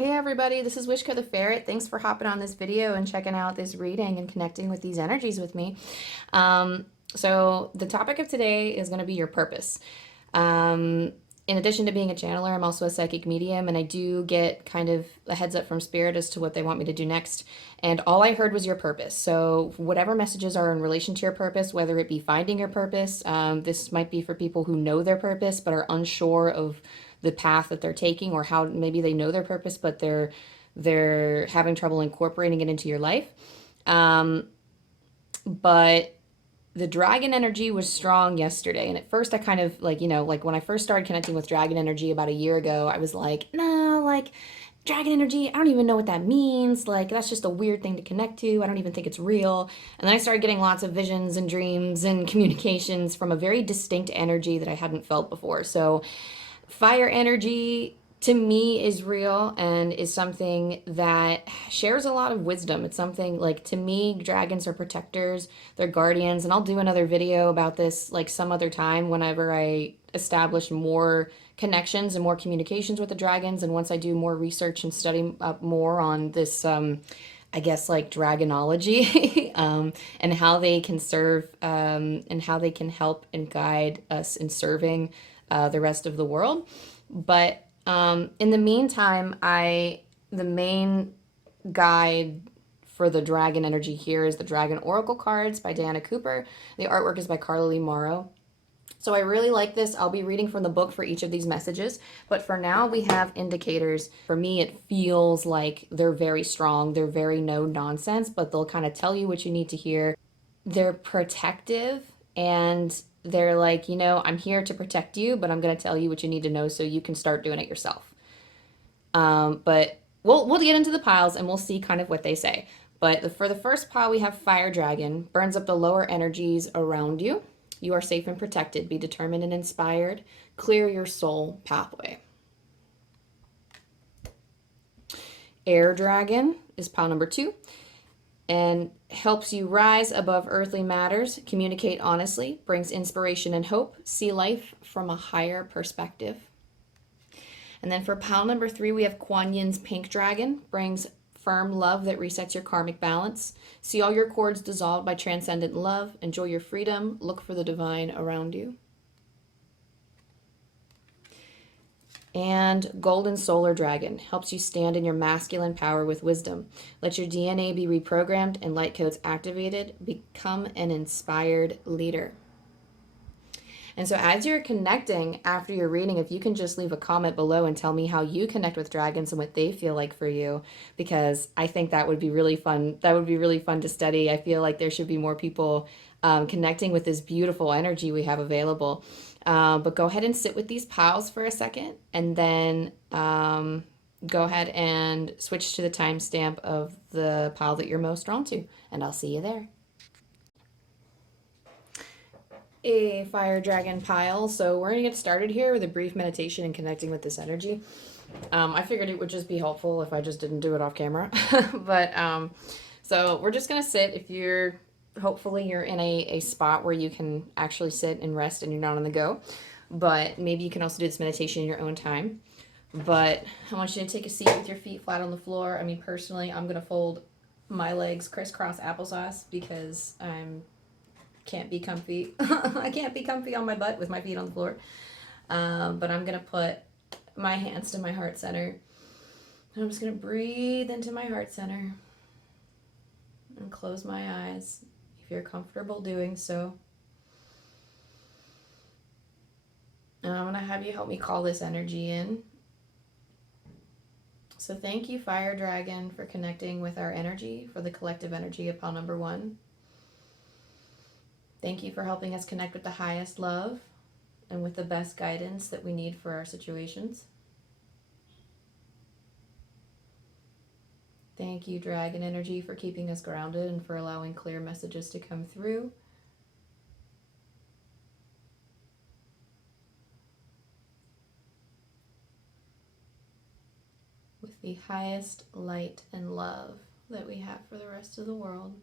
Hey everybody, this is wishkotheferret. Thanks for hopping on this video and checking out this reading and connecting with these energies with me. So the topic of today is going to be your purpose. In addition to being a channeler, I'm also a psychic medium, and I do get kind of a heads up from spirit as to what they want me to do next. And all I heard was your purpose. So whatever messages are in relation to your purpose, whether it be finding your purpose, this might be for people who know their purpose but are unsure of the path that they're taking, or how maybe they know their purpose but they're having trouble incorporating it into your life. But the dragon energy was strong yesterday. And at first I kind of like, when I first started connecting with dragon energy about a year ago, I was like, no, like dragon energy, I don't even know what that means. Like, that's just a weird thing to connect to. I don't even think it's real. And then I started getting lots of visions and dreams and communications from a very distinct energy that I hadn't felt before. So fire energy to me is real and is something that shares a lot of wisdom. It's something like, to me, dragons are protectors, they're guardians, and I'll do another video about this like some other time whenever I establish more connections and more communications with the dragons, and once I do more research and study up more on this I guess like dragonology, and how they can serve, and how they can help and guide us in serving the rest of the world. But in the meantime, the main guide for the dragon energy here is the Dragon Oracle cards by Diana Cooper. The artwork is by Carla Lee Morrow. So I really like this. I'll be reading from the book for each of these messages. But for now, we have indicators. For me, it feels like they're very strong. They're very no nonsense, but they'll kind of tell you what you need to hear. They're protective, and they're like, I'm here to protect you, but I'm going to tell you what you need to know so you can start doing it yourself. But we'll get into the piles and we'll see kind of what they say. But for the first pile, we have Fire Dragon. Burns up the lower energies around you. You are safe and protected. Be determined and inspired. Clear your soul pathway. Air Dragon is pile number 2. And helps you rise above earthly matters, communicate honestly, brings inspiration and hope, see life from a higher perspective. And then for pile number 3, we have Kuan Yin's Pink Dragon, brings firm love that resets your karmic balance. See all your cords dissolved by transcendent love. Enjoy your freedom. Look for the divine around you. And Golden Solar Dragon helps you stand in your masculine power with wisdom. Let your DNA be reprogrammed and light codes activated. Become an inspired leader. And so as you're connecting after your reading, if you can just leave a comment below and tell me how you connect with dragons and what they feel like for you, because I think that would be really fun. That would be really fun to study. I feel like there should be more people connecting with this beautiful energy we have available. But go ahead and sit with these piles for a second, and then go ahead and switch to the timestamp of the pile that you're most drawn to, and I'll see you there. A Fire Dragon pile. So we're going to get started here with a brief meditation and connecting with this energy. I figured it would just be helpful if I just didn't do it off camera. But so we're just going to sit. If you're, hopefully you're in a spot where you can actually sit and rest and you're not on the go. But maybe you can also do this meditation in your own time. But I want you to take a seat with your feet flat on the floor. I mean, personally, I'm going to fold my legs crisscross applesauce because can't be comfy. I can't be comfy on my butt with my feet on the floor. But I'm going to put my hands to my heart center. And I'm just going to breathe into my heart center and close my eyes if you're comfortable doing so. And I'm going to have you help me call this energy in. So thank you, Fire Dragon, for connecting with our energy, for the collective energy of pile number 1. Thank you for helping us connect with the highest love and with the best guidance that we need for our situations. Thank you, Dragon Energy, for keeping us grounded and for allowing clear messages to come through. With the highest light and love that we have for the rest of the world.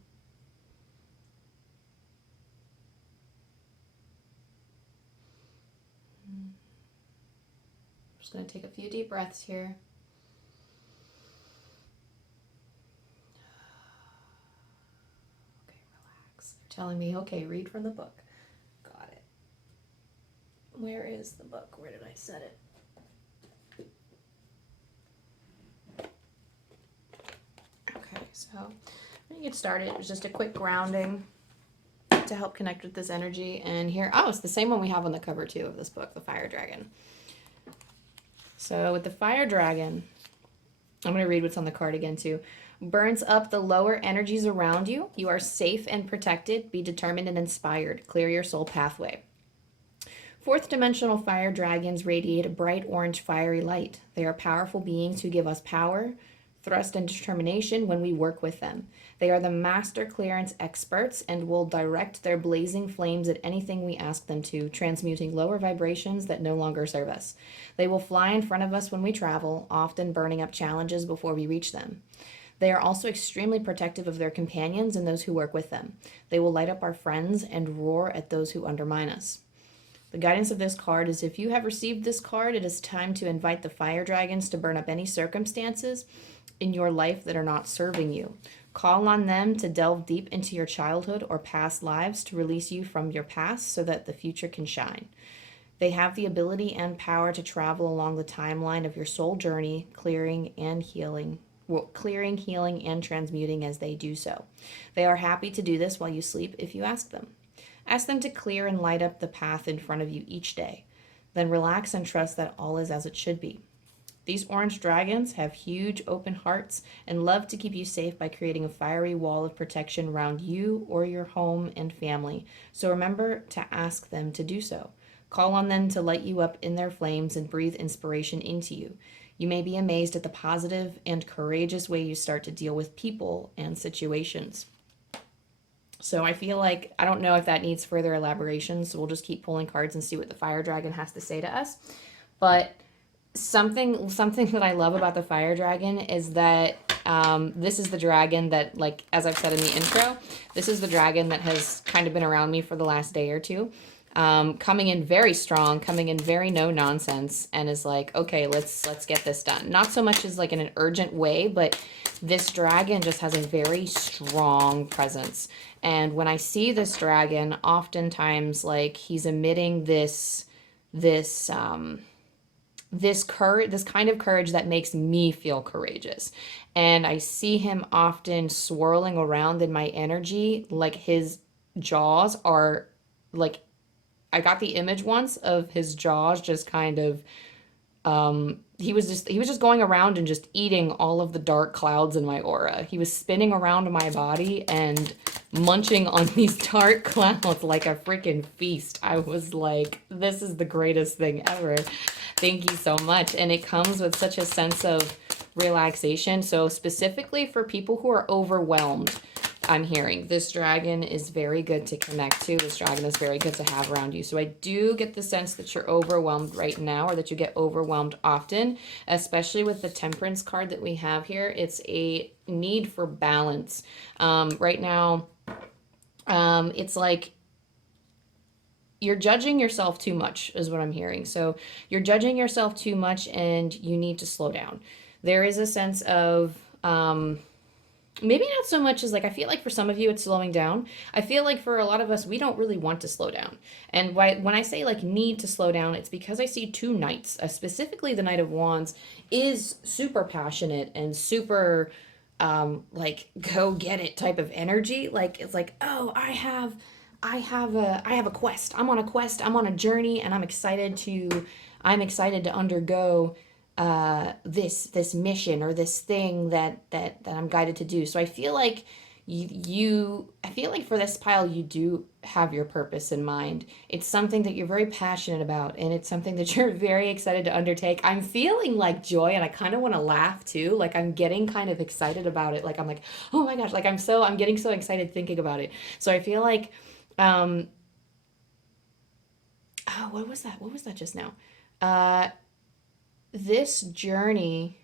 Just going to take a few deep breaths here. telling me, okay, read from the book. Got it. Where is the book? Where did I set it? Okay, so I'm going to get started. It was just a quick grounding to help connect with this energy. And here, oh, it's the same one we have on the cover too of this book, the Fire Dragon. So with the Fire Dragon, I'm going to read what's on the card again too. Burns up the lower energies around you. You are safe and protected. Be determined and inspired. Clear your soul pathway. Fourth dimensional fire dragons radiate a bright orange fiery light. They are powerful beings who give us power, thrust, and determination when we work with them. They are the master clearance experts and will direct their blazing flames at anything we ask them to, transmuting lower vibrations that no longer serve us. They will fly in front of us when we travel, often burning up challenges before we reach them. They are also extremely protective of their companions and those who work with them. They will light up our friends and roar at those who undermine us. The guidance of this card is if you have received this card, it is time to invite the fire dragons to burn up any circumstances in your life that are not serving you. Call on them to delve deep into your childhood or past lives to release you from your past so that the future can shine. They have the ability and power to travel along the timeline of your soul journey, clearing, healing, and transmuting as they do so. They are happy to do this while you sleep if you ask them. Ask them to clear and light up the path in front of you each day. Then relax and trust that all is as it should be. These orange dragons have huge open hearts and love to keep you safe by creating a fiery wall of protection around you or your home and family. So remember to ask them to do so. Call on them to light you up in their flames and breathe inspiration into you. You may be amazed at the positive and courageous way you start to deal with people and situations. So I feel like, I don't know if that needs further elaboration, so we'll just keep pulling cards and see what the Fire Dragon has to say to us. But something that I love about the Fire Dragon is that this is the dragon that, like, as I've said in the intro, this is the dragon that has kind of been around me for the last day or two. Coming in very strong, coming in very no nonsense, and is like, okay, let's get this done. Not so much as like in an urgent way, but this dragon just has a very strong presence. And when I see this dragon, oftentimes like he's emitting this kind of courage that makes me feel courageous. And I see him often swirling around in my energy, like his jaws are like, I got the image once of his jaws just kind of, he was just going around and just eating all of the dark clouds in my aura. He was spinning around my body and munching on these dark clouds like a freaking feast. I was like, this is the greatest thing ever. Thank you so much. And it comes with such a sense of relaxation. So specifically for people who are overwhelmed, I'm hearing this dragon is very good to connect to. This dragon is very good to have around you. So I do get the sense that you're overwhelmed right now, or that you get overwhelmed often, especially with the Temperance card that we have here. It's a need for balance. Right now, it's like you're judging yourself too much is what I'm hearing. So you're judging yourself too much and you need to slow down. There is a sense of, maybe not so much as like, I feel like for some of you it's slowing down. I feel like for a lot of us, we don't really want to slow down. And when I say like need to slow down, it's because I see two knights, specifically the Knight of Wands is super passionate and super, like go get it type of energy. Like, it's like, oh, I have a quest. I'm on a quest. I'm on a journey, and I'm excited to undergo this mission or this thing that I'm guided to do. So I feel like I feel like for this pile, you do have your purpose in mind. It's something that you're very passionate about, and it's something that you're very excited to undertake. I'm feeling like joy, and I kind of want to laugh too. Like I'm getting kind of excited about it. Like I'm like, oh my gosh, like I'm getting so excited thinking about it. So I feel like, oh, what was that? What was that just now? This journey,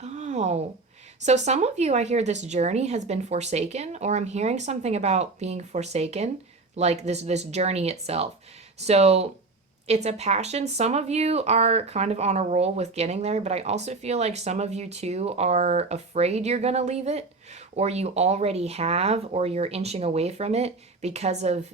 oh, so some of you, I hear this journey has been forsaken, or I'm hearing something about being forsaken, like this journey itself. So It's a passion. Some of you are kind of on a roll with getting there, but I also feel like some of you too are afraid you're going to leave it, or you already have, or you're inching away from it because of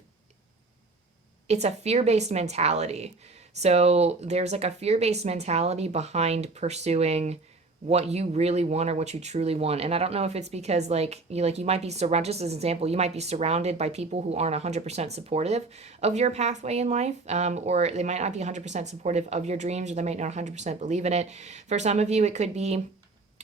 it's a fear-based mentality. So there's like a fear-based mentality behind pursuing what you really want or what you truly want. And I don't know if it's because you might be surrounded, just as an example, you might be surrounded by people who aren't 100% supportive of your pathway in life, or they might not be 100% supportive of your dreams, or they might not 100% believe in it. For some of you, it could be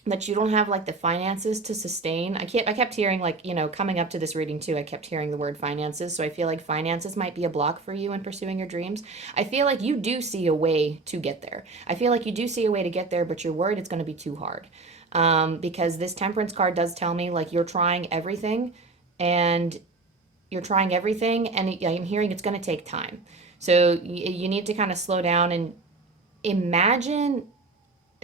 that you don't have like the finances to sustain. I kept hearing, like, coming up to this reading too, I kept hearing the word finances. So I feel like finances might be a block for you in pursuing your dreams. I feel like you do see a way to get there. I feel like you do see a way to get there, but you're worried it's going to be too hard. Because this temperance card does tell me like you're trying everything, and I'm hearing it's going to take time. So you need to kind of slow down and imagine.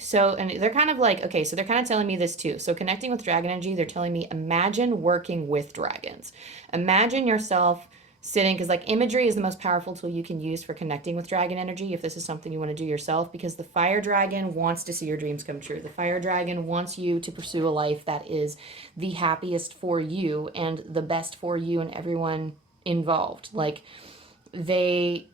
So, and they're kind of like, okay, so they're kind of telling me this too. So, connecting with dragon energy, they're telling me imagine working with dragons. Imagine yourself sitting, because like imagery is the most powerful tool you can use for connecting with dragon energy if this is something you want to do yourself, because the fire dragon wants to see your dreams come true. The fire dragon wants you to pursue a life that is the happiest for you and the best for you and everyone involved. Like, they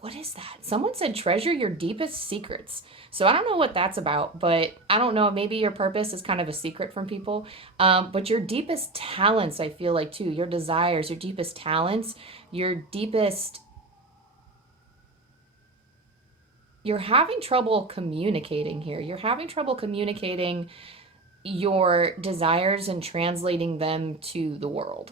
what is that? Someone said treasure your deepest secrets. So I don't know what that's about, but I don't know. Maybe your purpose is kind of a secret from people. But your deepest talents, I feel like too, your desires, your deepest talents, your deepest, you're having trouble communicating here. You're having trouble communicating your desires and translating them to the world.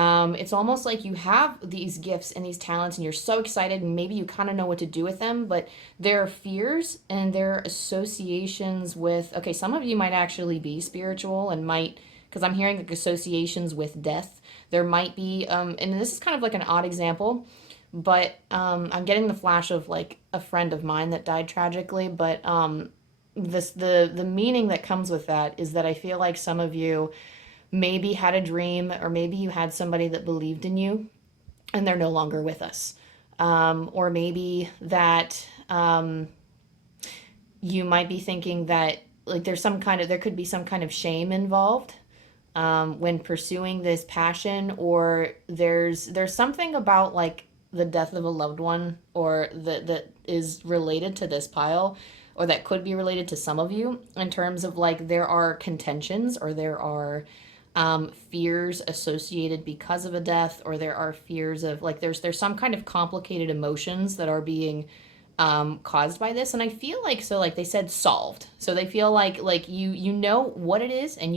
It's almost like you have these gifts and these talents, and you're so excited, and maybe you kind of know what to do with them, but there are fears and there are associations with, okay, some of you might actually be spiritual and might, because I'm hearing like associations with death. There might be, and this is kind of like an odd example, but I'm getting the flash of like a friend of mine that died tragically, but the meaning that comes with that is that I feel like some of you maybe had a dream, or maybe you had somebody that believed in you and they're no longer with us. Or maybe that you might be thinking that like there could be some kind of shame involved when pursuing this passion, or there's something about like the death of a loved one, or that is related to this pile, or that could be related to some of you, in terms of like there are contentions, or there are fears associated because of a death, or there are fears of like there's some kind of complicated emotions that are being caused by this. And I feel like, so like they said, solved. So they feel like you know what it is, and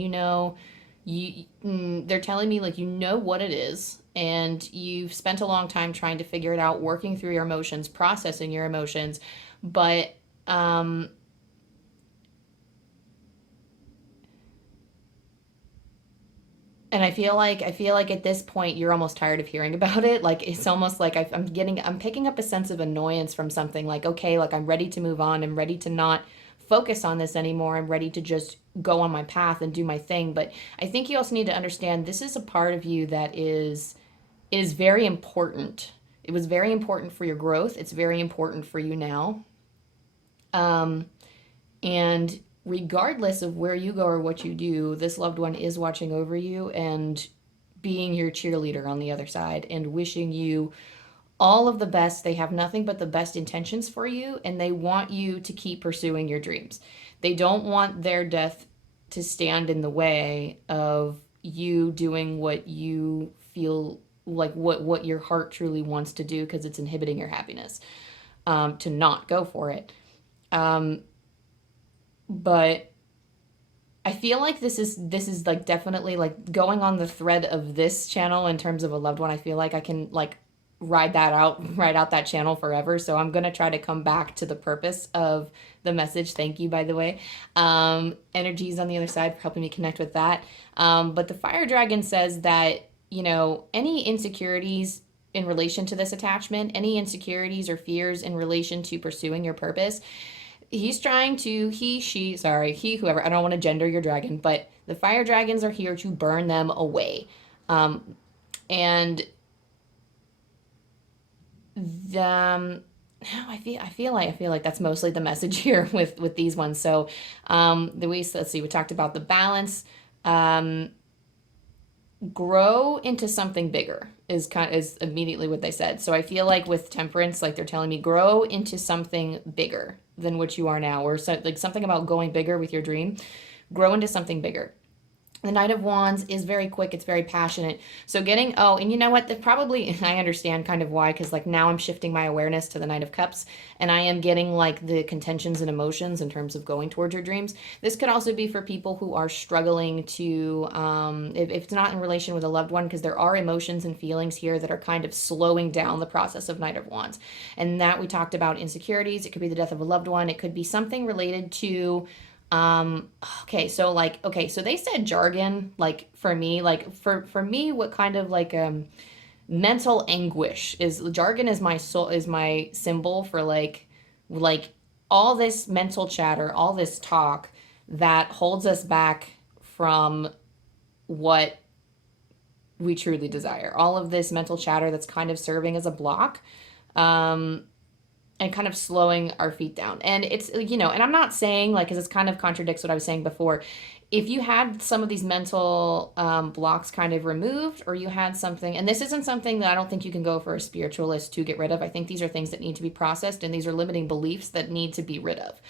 they're telling me like you know what it is, and you've spent a long time trying to figure it out, working through your emotions, processing your emotions, but and I feel like at this point you're almost tired of hearing about it. Like it's almost like I'm picking up a sense of annoyance from something, like, okay, like I'm ready to move on. I'm ready to not focus on this anymore. I'm ready to just go on my path and do my thing. But I think you also need to understand this is a part of you that is very important. It was very important for your growth. It's very important for you now. Um, and regardless of where you go or what you do, this loved one is watching over you and being your cheerleader on the other side and wishing you all of the best. They have nothing but the best intentions for you, and they want you to keep pursuing your dreams. They don't want their death to stand in the way of you doing what you feel like, what your heart truly wants to do, because it's inhibiting your happiness, to not go for it. Um, but I feel like this is like definitely like going on the thread of this channel in terms of a loved one. I feel like I can like ride out that channel forever. So I'm gonna try to come back to the purpose of the message. Thank you, by the way. Energies on the other side for helping me connect with that. But the fire dragon says that, any insecurities in relation to this attachment, any insecurities or fears in relation to pursuing your purpose, he's trying to, whoever, I don't want to gender your dragon, but the fire dragons are here to burn them away. And I feel like that's mostly the message here with these ones. So let's see, we talked about the balance. Um, Grow into something bigger is immediately what they said. So I feel like with temperance, like they're telling me grow into something bigger than what you are now, or so, like something about going bigger with your dream. Grow into something bigger. The Knight of Wands is very quick. It's very passionate. So and you know what? Probably, I understand kind of why, because like now I'm shifting my awareness to the Knight of Cups, and I am getting like the contentions and emotions in terms of going towards your dreams. This could also be for people who are struggling to, if it's not in relation with a loved one, because there are emotions and feelings here that are kind of slowing down the process of Knight of Wands. And that we talked about insecurities. It could be the death of a loved one. It could be something related to so they said jargon, like for me, what kind of like mental anguish is jargon is my soul, is my symbol for like all this mental chatter, all this talk that holds us back from what we truly desire. All of this mental chatter that's kind of serving as a block. And kind of slowing our feet down. And it's, and I'm not saying like, because it's kind of contradicts what I was saying before. If you had some of these mental blocks kind of removed, or you had something, and this isn't something that I don't think you can go for a spiritualist to get rid of. I think these are things that need to be processed, and these are limiting beliefs that need to be rid of.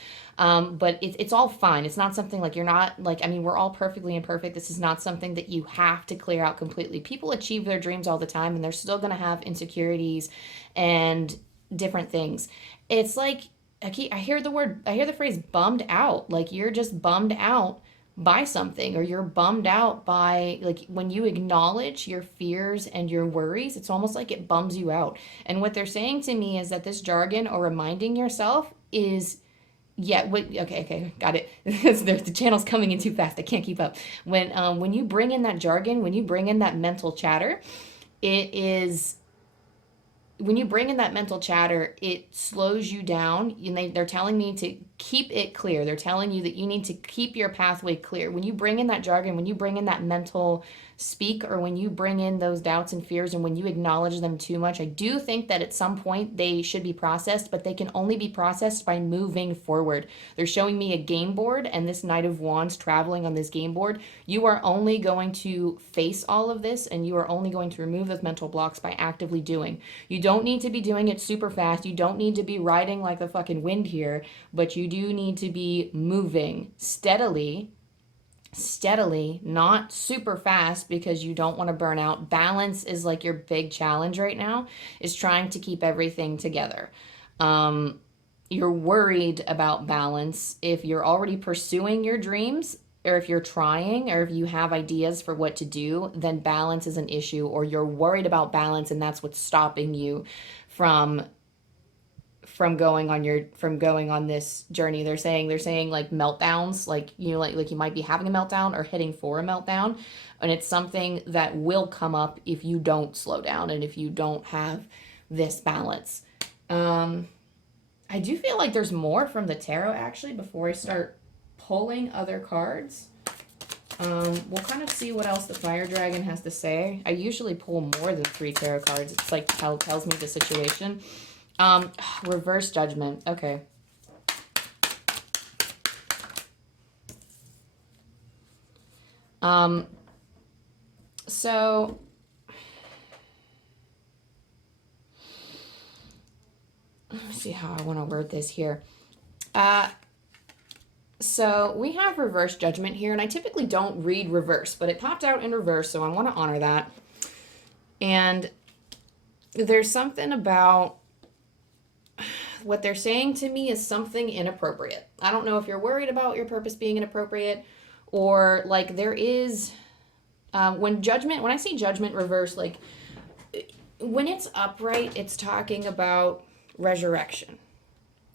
But it's all fine. It's not something like you're not like, I mean, we're all perfectly imperfect. This is not something that you have to clear out completely. People achieve their dreams all the time, and they're still going to have insecurities and different things. It's like I hear the phrase bummed out. Like you're just bummed out by something, or you're bummed out by, like, when you acknowledge your fears and your worries, it's almost like it bums you out. And what they're saying to me is that this jargon, or reminding yourself, is okay, got it. The channel's coming in too fast. I can't keep up. When you bring in that jargon, when you bring in that mental chatter, it is when you bring in that mental chatter, it slows you down. They're telling me to keep it clear. They're telling you that you need to keep your pathway clear. When you bring in that jargon, when you bring in that mental speak, or when you bring in those doubts and fears, and when you acknowledge them too much, I do think that at some point they should be processed, but they can only be processed by moving forward. They're showing me a game board, and this Knight of Wands traveling on this game board. You are only going to face all of this, and you are only going to remove those mental blocks by actively doing. You don't need to be doing it super fast. You don't need to be riding like the fucking wind here, but you do need to be moving steadily, not super fast, because you don't want to burn out. Balance is like your big challenge right now, is trying to keep everything together. You're worried about balance if you're already pursuing your dreams, or if you're trying, or if you have ideas for what to do, then balance is an issue, or you're worried about balance, and that's what's stopping you from going on this journey. They're saying like meltdowns, like like you might be having a meltdown or heading for a meltdown, and it's something that will come up if you don't slow down and if you don't have this balance. I do feel like there's more from the tarot, actually, before I start pulling other cards. We'll kind of see what else the fire dragon has to say. I usually pull more than 3 tarot cards. It's like tells me the situation. Reverse judgment. Okay. So let me see how I want to word this here. So we have reverse judgment here, and I typically don't read reverse, but it popped out in reverse, so I want to honor that. And there's something about what they're saying to me is something inappropriate. I don't know if you're worried about your purpose being inappropriate, or like there is, when I say judgment reverse, like when it's upright, it's talking about resurrection.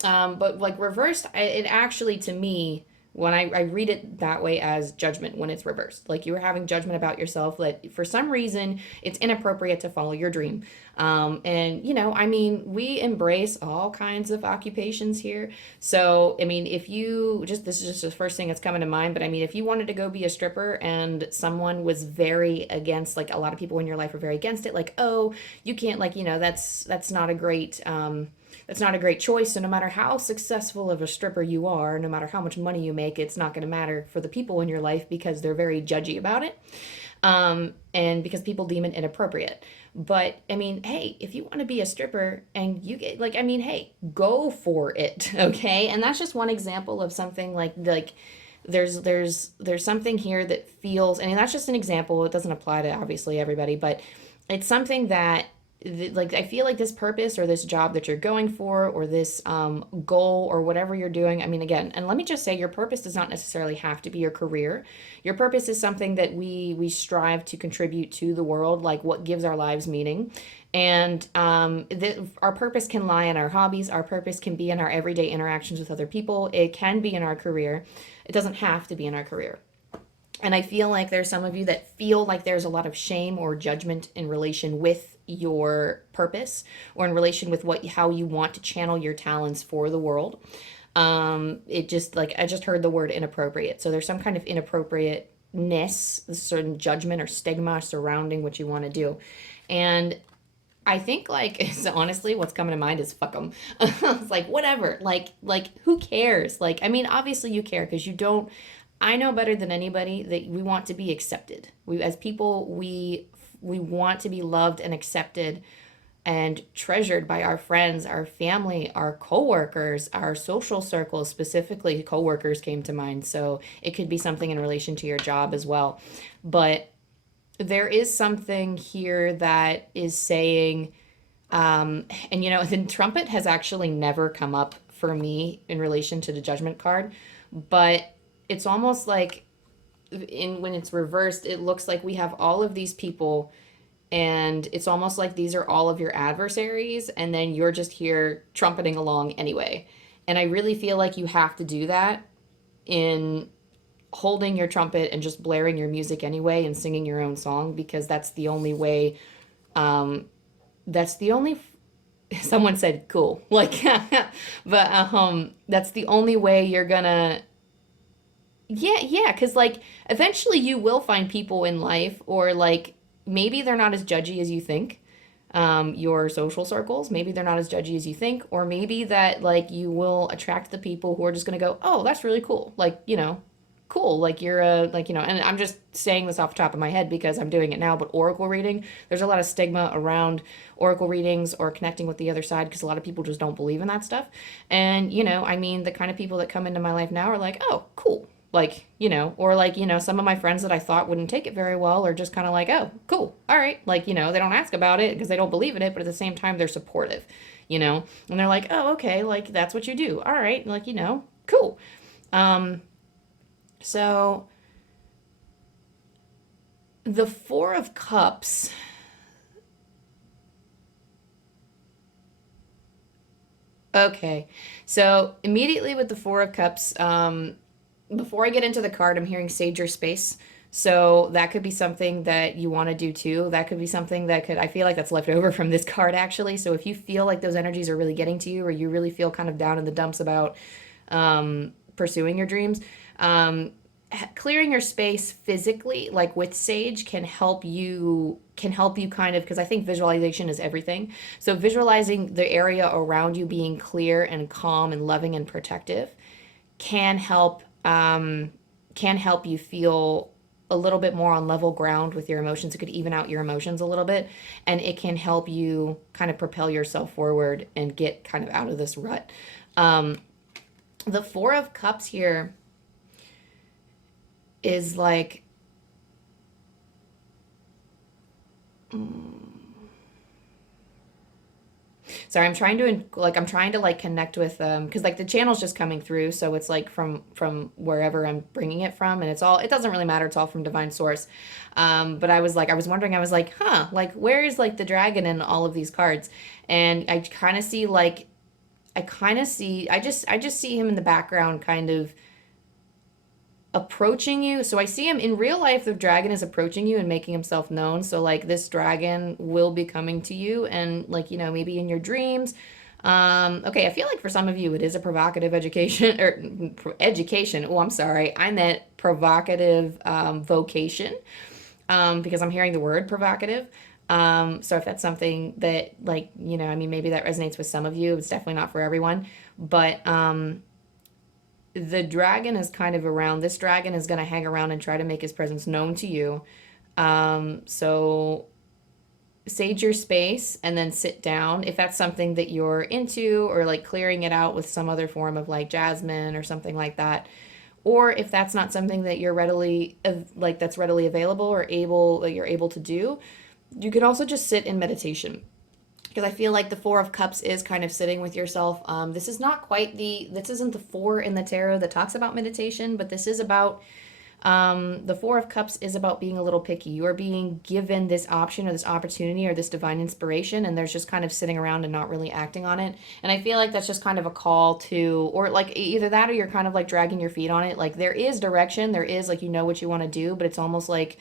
But like reversed, it actually, to me, when I read it that way as judgment when it's reversed. Like you were having judgment about yourself that for some reason it's inappropriate to follow your dream. And, you know, I mean, we embrace all kinds of occupations here. So, I mean, if you just, this is just the first thing that's coming to mind, but I mean, if you wanted to go be a stripper and someone was very against, like a lot of people in your life are very against it, like, oh, you can't, like, you know, that's not a great, that's not a great choice. So no matter how successful of a stripper you are, no matter how much money you make, it's not going to matter for the people in your life because they're very judgy about it. And because people deem it inappropriate. But I mean, hey, if you want to be a stripper and you get like, I mean, hey, go for it, okay? And that's just one example of something like there's something here that feels, and that's just an example. It doesn't apply to obviously everybody, but it's something that like I feel like this purpose or this job that you're going for or this goal or whatever you're doing. I mean, again, and let me just say, your purpose does not necessarily have to be your career. Your purpose is something that we strive to contribute to the world, like what gives our lives meaning. And our purpose can lie in our hobbies. Our purpose can be in our everyday interactions with other people. It can be in our career. It doesn't have to be in our career. And I feel like there's some of you that feel like there's a lot of shame or judgment in relation with your purpose or in relation with how you want to channel your talents for the world. It just like I just heard the word inappropriate. So there's some kind of inappropriateness, certain judgment or stigma surrounding what you want to do. And I think like it's honestly what's coming to mind is fuck them. It's like whatever. Like who cares? Like I mean obviously you care because you don't. I know better than anybody that we want to be accepted. We as people we want to be loved and accepted and treasured by our friends, our family, our coworkers, our social circles, specifically coworkers came to mind. So it could be something in relation to your job as well. But there is something here that is saying, and you know, the trumpet has actually never come up for me in relation to the judgment card, but it's almost like when it's reversed, it looks like we have all of these people and it's almost like these are all of your adversaries and then you're just here trumpeting along anyway. And I really feel like you have to do that in holding your trumpet and just blaring your music anyway and singing your own song because that's the only way, that's the only someone said cool like but that's the only way you're gonna. Yeah, because like eventually you will find people in life, or like maybe they're not as judgy as you think. Your social circles, maybe they're not as judgy as you think, or maybe that like you will attract the people who are just gonna go, oh, that's really cool. Like, you know, cool. Like you're a like, you know, and I'm just saying this off the top of my head because I'm doing it now, but oracle reading, there's a lot of stigma around oracle readings or connecting with the other side because a lot of people just don't believe in that stuff. And, you know, I mean, the kind of people that come into my life now are like, oh, cool, like, you know, or like, you know, some of my friends that I thought wouldn't take it very well are just kind of like, oh, cool, all right, like, you know, they don't ask about it because they don't believe in it, but at the same time they're supportive, you know, and they're like, oh, okay, like that's what you do, all right, like, you know, cool. So the Four of Cups, okay, so immediately with the Four of Cups, before I get into the card, I'm hearing sage your space. So that could be something that you want to do too. That could be something that could, I feel like that's left over from this card actually. So if you feel like those energies are really getting to you, or you really feel kind of down in the dumps about pursuing your dreams, clearing your space physically, like with sage, can help you kind of, because I think visualization is everything. So visualizing the area around you being clear and calm and loving and protective can help you feel a little bit more on level ground with your emotions. It could even out your emotions a little bit, and it can help you kind of propel yourself forward and get kind of out of this rut. The Four of Cups here is like, sorry, I'm trying to like connect with because like the channel's just coming through, so it's like from wherever I'm bringing it from, and it doesn't really matter, it's all from divine source. But I was wondering, I was like, huh, like where is like the dragon in all of these cards? And I kind of see like I just see him in the background kind of approaching you. So I see him in real life. The dragon is approaching you and making himself known. So like this dragon will be coming to you, and like, you know, maybe in your dreams. Okay, I feel like for some of you it is a provocative education or education. Oh, I'm sorry. I meant provocative vocation, because I'm hearing the word provocative. So if that's something that, like, you know, I mean, maybe that resonates with some of you. It's definitely not for everyone. But the dragon is kind of around. This dragon is going to hang around and try to make his presence known to you. So sage your space and then sit down if that's something that you're into, or like clearing it out with some other form of like jasmine or something like that. Or if that's not something that you're readily like that's readily available or able that you're able to do, you could also just sit in meditation, because I feel like the Four of Cups is kind of sitting with yourself. This is not quite this isn't the four in the tarot that talks about meditation, but this is about, the Four of Cups is about being a little picky. You are being given this option or this opportunity or this divine inspiration, and there's just kind of sitting around and not really acting on it. And I feel like that's just kind of a call to, or like either that or you're kind of like dragging your feet on it. Like there is direction, there is like, you know what you want to do, but it's almost like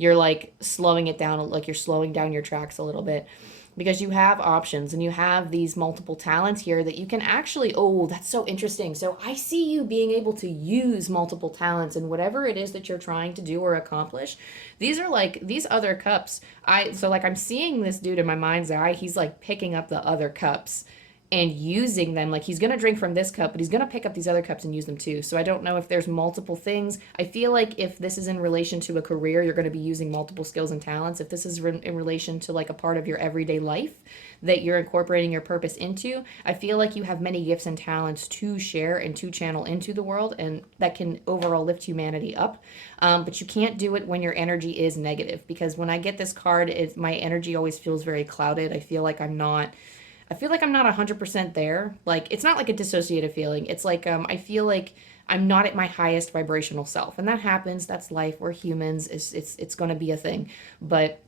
you're like slowing it down, like you're slowing down your tracks a little bit, because you have options and you have these multiple talents here that you can actually, oh, that's so interesting. So I see you being able to use multiple talents in whatever it is that you're trying to do or accomplish. These are like these other cups. So like I'm seeing this dude in my mind's eye. He's like picking up the other cups and using them. Like he's going to drink from this cup, but he's going to pick up these other cups and use them too. So I don't know if there's multiple things. I feel like if this is in relation to a career, you're going to be using multiple skills and talents. If this is in relation to like a part of your everyday life that you're incorporating your purpose into, I feel like you have many gifts and talents to share and to channel into the world, and that can overall lift humanity up. But you can't do it when your energy is negative, because when I get this card, my energy always feels very clouded. I feel like I'm not 100% there. Like, it's not like a dissociative feeling. It's like, I feel like I'm not at my highest vibrational self. And that happens. That's life. We're humans. It's going to be a thing. But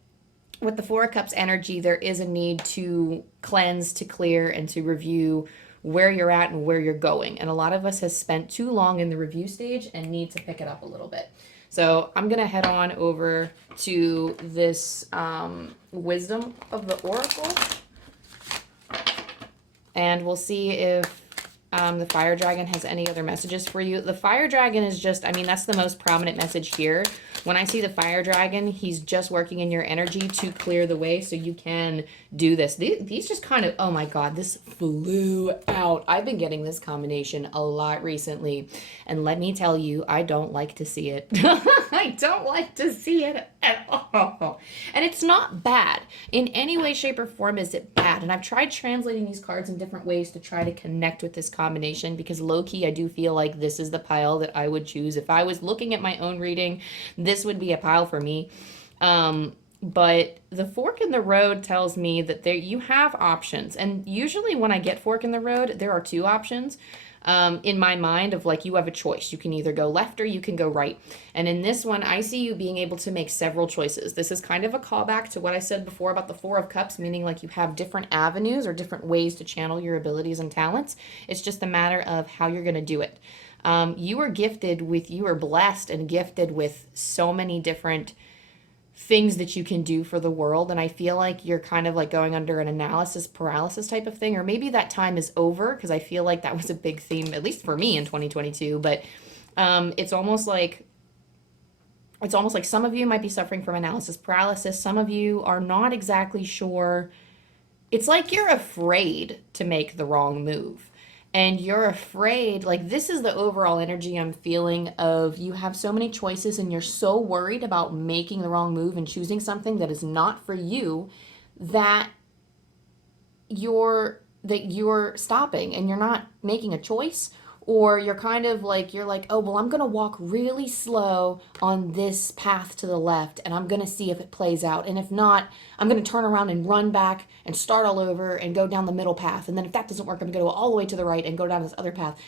with the Four of Cups energy, there is a need to cleanse, to clear, and to review where you're at and where you're going. And a lot of us has spent too long in the review stage and need to pick it up a little bit. So I'm going to head on over to this Wisdom of the Oracle. And we'll see if the Fire Dragon has any other messages for you. The Fire Dragon is just, I mean, that's the most prominent message here. When I see the Fire Dragon, he's just working in your energy to clear the way so you can do this. These just kind of, oh my God, this flew out. I've been getting this combination a lot recently. And let me tell you, I don't like to see it. I don't like to see it at all. And it's not bad. In any way, shape, or form is it bad. And I've tried translating these cards in different ways to try to connect with this combination, because low-key, I do feel like this is the pile that I would choose. If I was looking at my own reading, this would be a pile for me. But the fork in the road tells me that you have options. And usually when I get fork in the road, there are two options. In my mind of like, you have a choice. You can either go left or you can go right. And in this one, I see you being able to make several choices. This is kind of a callback to what I said before about the Four of Cups, meaning like you have different avenues or different ways to channel your abilities and talents. It's just a matter of how you're going to do it. You are blessed and gifted with so many different things that you can do for the world. And I feel like you're kind of like going under an analysis paralysis type of thing, or maybe that time is over, because I feel like that was a big theme, at least for me in 2022. But it's almost like some of you might be suffering from analysis paralysis. Some of you are not exactly sure. It's like you're afraid to make the wrong move. And you're afraid, like this is the overall energy I'm feeling of, you have so many choices and you're so worried about making the wrong move and choosing something that is not for you, that you're stopping and you're not making a choice. Or you're kind of like, oh, well, I'm going to walk really slow on this path to the left and I'm going to see if it plays out. And if not, I'm going to turn around and run back and start all over and go down the middle path. And then if that doesn't work, I'm going to go all the way to the right and go down this other path.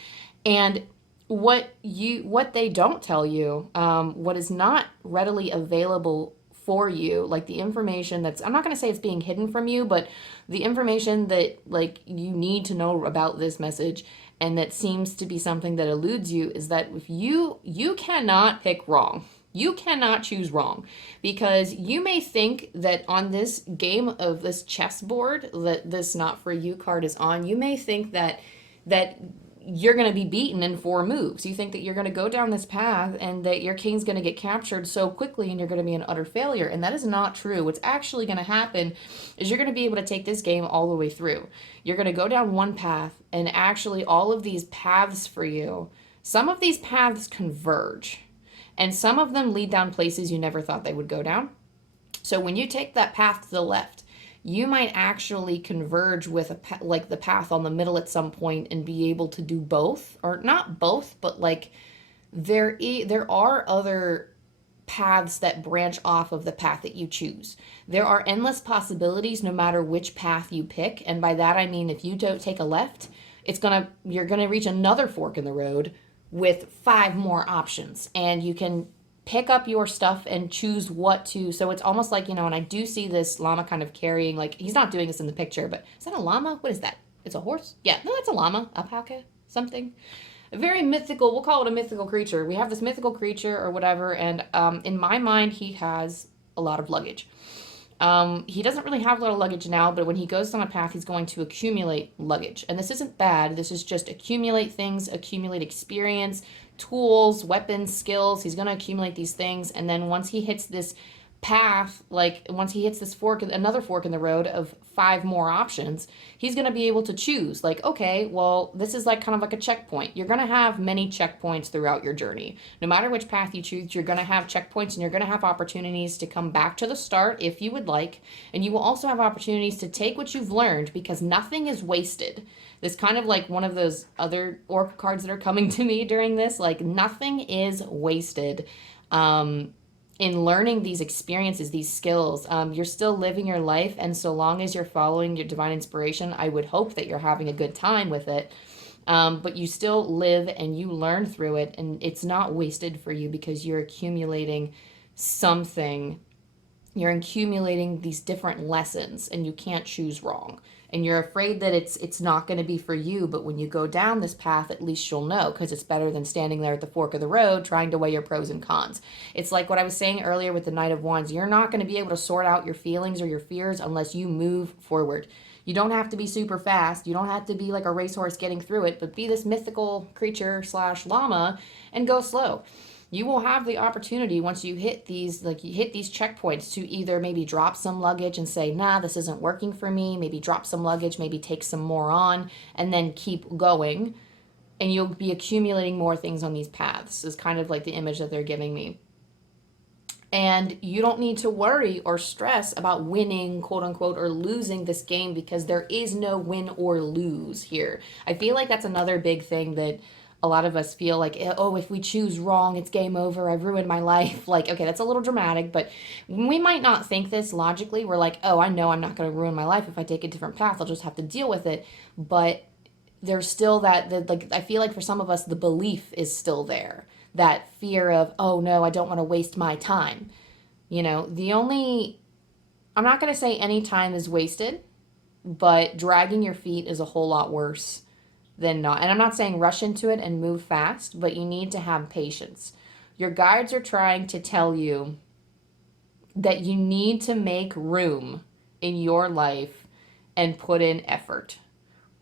And what they don't tell you, what is not readily available for you, like the information that's, I'm not going to say it's being hidden from you, but the information that like you need to know about this message and that seems to be something that eludes you, is that if you cannot pick wrong. You cannot choose wrong, because you may think that on this game of this chessboard that this not for you card is on, you may think that you're going to be beaten in 4 moves. You think that you're going to go down this path and that your king's going to get captured so quickly and you're going to be an utter failure. And that is not true. What's actually going to happen is you're going to be able to take this game all the way through. You're going to go down one path, and actually all of these paths for you, some of these paths converge. And some of them lead down places you never thought they would go down. So when you take that path to the left, you might actually converge with like the path on the middle at some point and be able to do both, or not both, but like there are other paths that branch off of the path that you choose. There are endless possibilities no matter which path you pick, and by that I mean if you don't take a left, you're gonna reach another fork in the road with 5 more options, and you can pick up your stuff and choose what to. So it's almost like, and I do see this llama kind of carrying, like, he's not doing this in the picture, but is that a llama? What is that? It's a horse? Yeah, no, that's a llama, alpaca, something. A very mythical, we'll call it a mythical creature. We have this mythical creature or whatever, and in my mind, he has a lot of luggage. He doesn't really have a lot of luggage now, but when he goes down a path, he's going to accumulate luggage. And this isn't bad. This is just accumulate things, accumulate experience, tools, weapons, skills. He's going to accumulate these things. And then once he hits this path, like once he hits this fork, another fork in the road of 5 more options, he's going to be able to choose, like, okay, well, this is like kind of like a checkpoint. You're going to have many checkpoints throughout your journey. No matter which path you choose, you're going to have checkpoints, and you're going to have opportunities to come back to the start if you would like. And you will also have opportunities to take what you've learned, because nothing is wasted. This kind of like one of those other oracle cards that are coming to me during this, like nothing is wasted. In learning these experiences, these skills, you're still living your life, and so long as you're following your divine inspiration, I would hope that you're having a good time with it. But you still live and you learn through it, and it's not wasted for you because you're accumulating something. You're accumulating these different lessons, and you can't choose wrong. And you're afraid that it's not going to be for you, but when you go down this path, at least you'll know, because it's better than standing there at the fork of the road trying to weigh your pros and cons. It's like what I was saying earlier with the Knight of Wands. You're not going to be able to sort out your feelings or your fears unless you move forward. You don't have to be super fast. You don't have to be like a racehorse getting through it, but be this mythical creature / llama and go slow. You will have the opportunity once you hit these, like you hit these checkpoints, to either maybe drop some luggage and say, nah, this isn't working for me. Maybe drop some luggage, maybe take some more on, and then keep going. And you'll be accumulating more things on these paths, is kind of like the image that they're giving me. And you don't need to worry or stress about winning, quote unquote, or losing this game, because there is no win or lose here. I feel like that's another big thing that a lot of us feel like, oh, if we choose wrong, it's game over. I've ruined my life. Like, okay, that's a little dramatic, but we might not think this logically. We're like, oh, I know I'm not going to ruin my life. If I take a different path, I'll just have to deal with it. But there's still like, I feel like for some of us, the belief is still there. That fear of, oh no, I don't want to waste my time. I'm not going to say any time is wasted, but dragging your feet is a whole lot worse than not. And I'm not saying rush into it and move fast, but you need to have patience. Your guides are trying to tell you that you need to make room in your life and put in effort.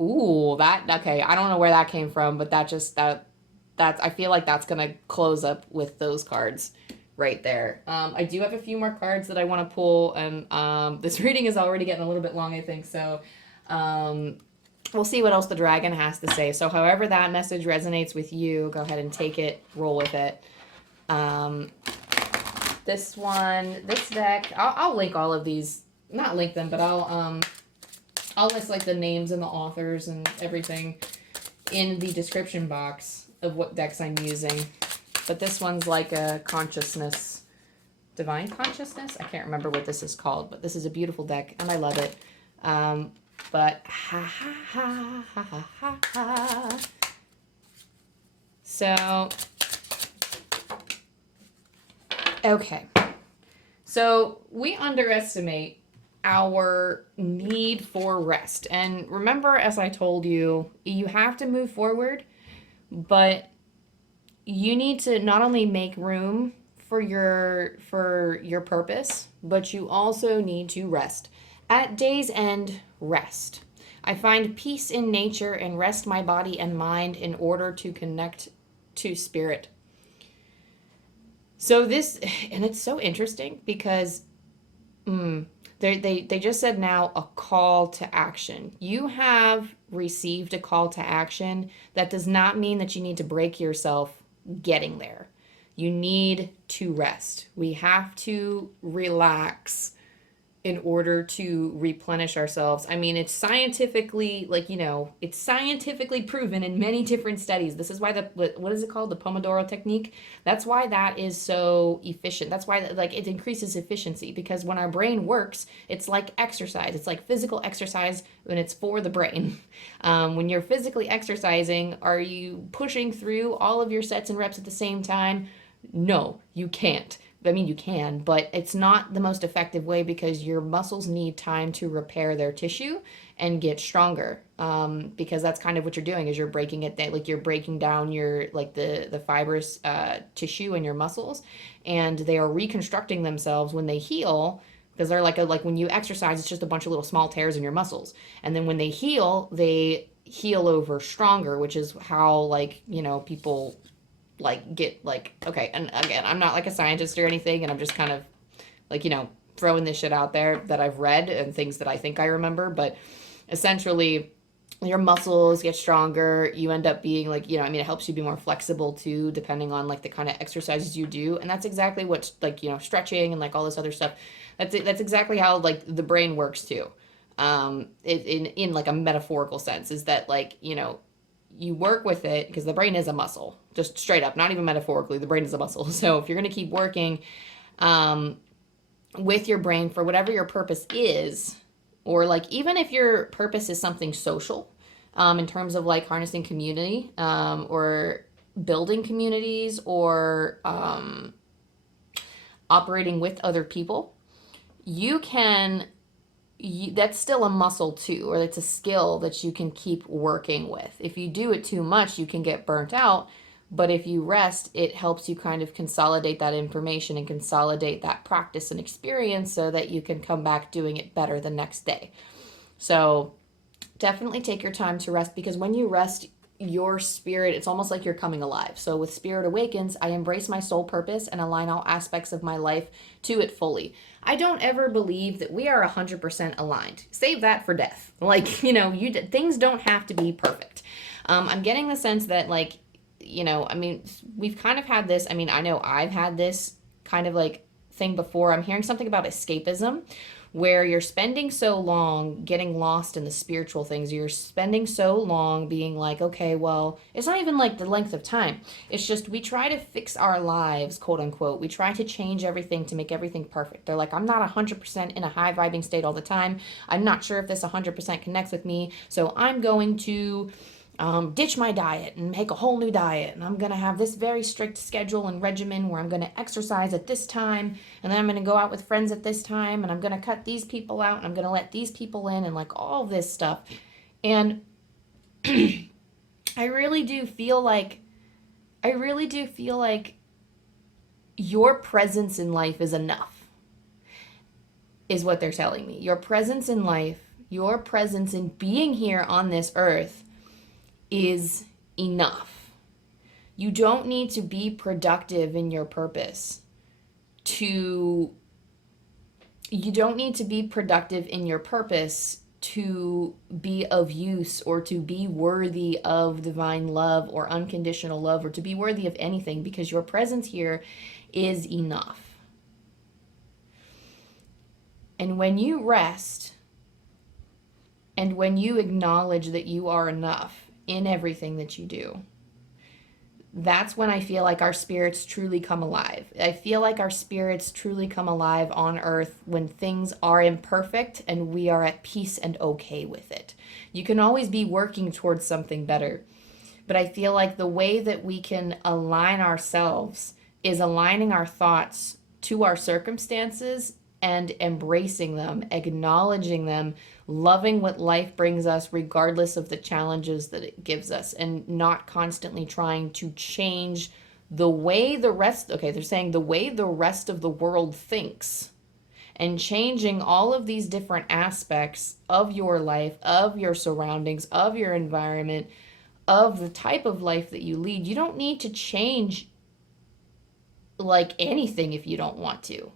Ooh, okay, I don't know where that came from, but that's I feel like that's going to close up with those cards right there. I do have a few more cards that I want to pull, and this reading is already getting a little bit long, I think, so we'll see what else the dragon has to say. So however that message resonates with you, go ahead and take it, roll with it. This deck, I'll link all of these, not link them, but I'll list like the names and the authors and everything in the description box of what decks I'm using. But this one's like a consciousness, divine consciousness? I can't remember what this is called, but this is a beautiful deck and I love it. But so, okay. So we underestimate our need for rest. And remember, as I told you, you have to move forward, but you need to not only make room for your purpose, but you also need to rest. At day's end, rest. I find peace in nature and rest my body and mind in order to connect to spirit. So this, and it's so interesting because they just said now a call to action. You have received a call to action. That does not mean that you need to break yourself getting there. You need to rest. We have to relax in order to replenish ourselves. I mean, it's scientifically, it's scientifically proven in many different studies. This is why what is it called? The Pomodoro technique. That's why that is so efficient. That's why, it increases efficiency, because when our brain works, it's like exercise. It's like physical exercise when it's for the brain. When you're physically exercising, are you pushing through all of your sets and reps at the same time? No, you can't. I mean, you can, but it's not the most effective way, because your muscles need time to repair their tissue and get stronger. Because that's kind of what you're doing, is you're breaking it down, you're breaking down your, the fibrous tissue in your muscles, and they are reconstructing themselves when they heal, because they're like when you exercise, it's just a bunch of little small tears in your muscles. And then when they heal over stronger, which is how, people get okay. And again, I'm not a scientist or anything, and I'm just kind of throwing this shit out there that I've read and things that I think I remember. But essentially, your muscles get stronger. You end up being it helps you be more flexible too, depending on the kind of exercises you do. And that's exactly what stretching and all this other stuff. That's exactly how the brain works too. In a metaphorical sense, is that you work with it, because the brain is a muscle, just straight up, not even metaphorically. The brain is a muscle. So if you're going to keep working with your brain for whatever your purpose is, or even if your purpose is something social, in terms of harnessing community, or building communities, or operating with other people, that's still a muscle too, or it's a skill that you can keep working with. If you do it too much, you can get burnt out. But if you rest, it helps you kind of consolidate that information and consolidate that practice and experience, so that you can come back doing it better the next day. So definitely take your time to rest, because when you rest, your spirit, it's almost like you're coming alive. So with Spirit Awakens, I embrace my soul purpose and align all aspects of my life to it fully. I don't ever believe that we are 100% aligned. Save that for death. Things don't have to be perfect. I'm getting the sense that we've kind of had this, I know I've had this kind of thing before. I'm hearing something about escapism, where you're spending so long getting lost in the spiritual things. You're spending so long being okay, well, it's not even the length of time. It's just we try to fix our lives, quote unquote. We try to change everything to make everything perfect. They're I'm not 100% in a high vibing state all the time. I'm not sure if this 100% connects with me. So I'm going to ditch my diet and make a whole new diet, and I'm going to have this very strict schedule and regimen where I'm going to exercise at this time, and then I'm going to go out with friends at this time, and I'm going to cut these people out, and I'm going to let these people in, and all this stuff. And I really do feel like your presence in life is enough, is what they're telling me. Your presence in life, your presence in being here on this earth is enough. You don't need to be productive in your purpose to be of use, or to be worthy of divine love or unconditional love, or to be worthy of anything, because your presence here is enough. And when you rest, and when you acknowledge that you are enough in everything that you do, that's when I feel like our spirits truly come alive. I feel like our spirits truly come alive on earth when things are imperfect and we are at peace and okay with it. You can always be working towards something better, but I feel like the way that we can align ourselves is aligning our thoughts to our circumstances and embracing them, acknowledging them, loving what life brings us regardless of the challenges that it gives us, and not constantly trying to change the way the rest, okay, they're saying the way the rest of the world thinks, and changing all of these different aspects of your life, of your surroundings, of your environment, of the type of life that you lead. You don't need to change like anything if you don't want to.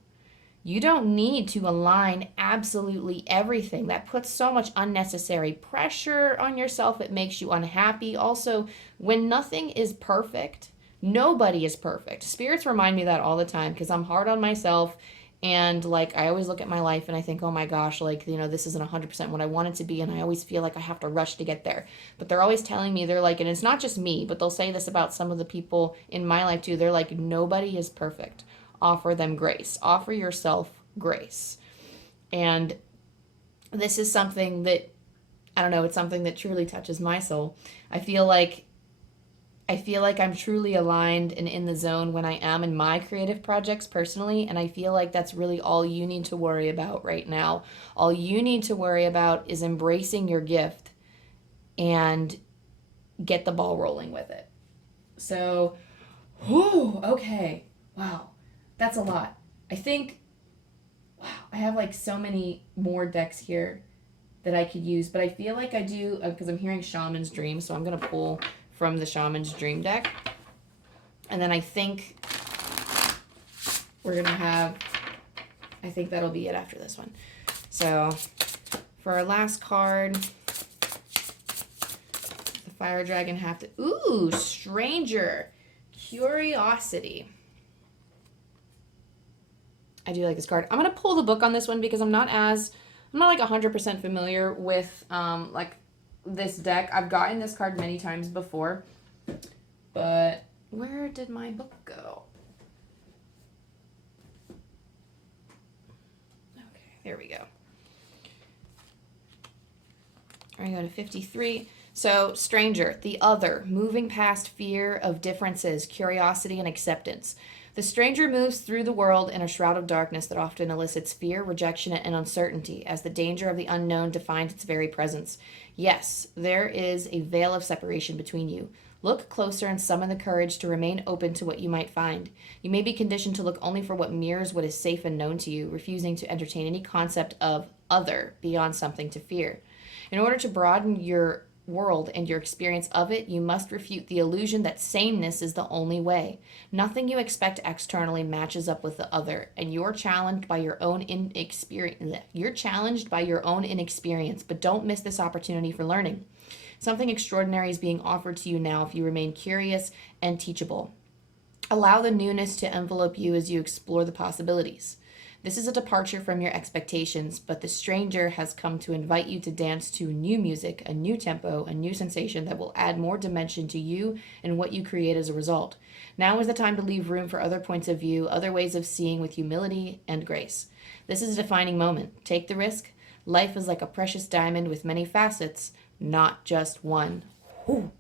You don't need to align absolutely everything. That puts so much unnecessary pressure on yourself. It makes you unhappy. Also, when nothing is perfect, nobody is perfect. Spirits remind me of that all the time because I'm hard on myself. And like, I always look at my life and I think, oh my gosh, like, you know, this isn't 100% what I want it to be. And I always feel like I have to rush to get there. But they're always telling me, they're like, and it's not just me, but they'll say this about some of the people in my life too. They're like, nobody is perfect. Offer them grace. Offer yourself grace. And this is something that, I don't know, it's something that truly touches my soul. I feel like I'm truly aligned and in the zone when I am in my creative projects personally, and I feel like that's really all you need to worry about right now. All you need to worry about is embracing your gift and get the ball rolling with it. So, whew, okay. Wow. That's a lot. I think, wow, I have like so many more decks here that I could use, but I feel like I do, because I'm hearing Shaman's Dream, so I'm going to pull from the Shaman's Dream deck. And then I think we're going to have, I think that'll be it after this one. So for our last card, the Fire Dragon have to, ooh, Stranger, Curiosity. I do like this card. I'm going to pull the book on this one because I'm not like 100% familiar with like this deck. I've gotten this card many times before, but where did my book go? Okay, there we go. We're going to go to 53. So, Stranger, the other, moving past fear of differences, curiosity, and acceptance. The stranger moves through the world in a shroud of darkness that often elicits fear, rejection, and uncertainty, as the danger of the unknown defines its very presence. Yes, there is a veil of separation between you. Look closer and summon the courage to remain open to what you might find. You may be conditioned to look only for what mirrors what is safe and known to you, refusing to entertain any concept of other beyond something to fear. In order to broaden your world and your experience of it, you must refute the illusion that sameness is the only way. Nothing you expect externally matches up with the other, and you're challenged by your own inexperience. But don't miss this opportunity for learning. Something extraordinary is being offered to you now if you remain curious and teachable. Allow the newness to envelope you as you explore the possibilities. This is a departure from your expectations, but the stranger has come to invite you to dance to new music, a new tempo, a new sensation that will add more dimension to you and what you create as a result. Now is the time to leave room for other points of view, other ways of seeing with humility and grace. This is a defining moment. Take the risk. Life is like a precious diamond with many facets, not just one. Ooh,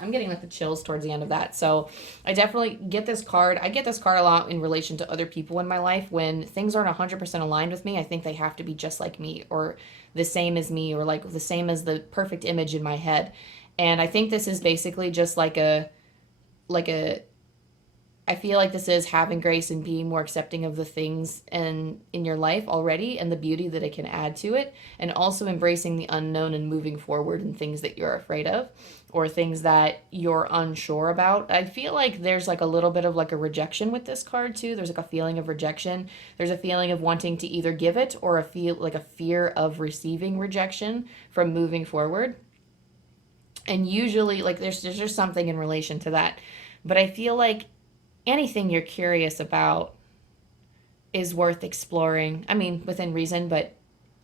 I'm getting like the chills towards the end of that. So I definitely get this card. I get this card a lot in relation to other people in my life. When things aren't 100% aligned with me, I think they have to be just like me or the same as me or like the same as the perfect image in my head. And I think this is basically just like a I feel like this is having grace and being more accepting of the things in your life already and the beauty that it can add to it, and also embracing the unknown and moving forward in things that you're afraid of or things that you're unsure about. I feel like there's like a little bit of like a rejection with this card too. There's like a feeling of rejection. There's a feeling of wanting to either give it or a fear of receiving rejection from moving forward. And usually like there's just something in relation to that. But I feel like anything you're curious about is worth exploring. I mean, within reason, but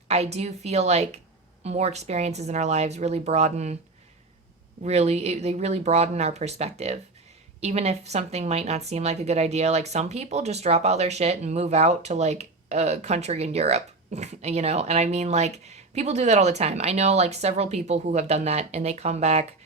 I do feel like more experiences in our lives really broaden our perspective. Even if something might not seem like a good idea, like some people just drop all their shit and move out to like a country in Europe, you know? And I mean, like, people do that all the time. I know like several people who have done that and they come back.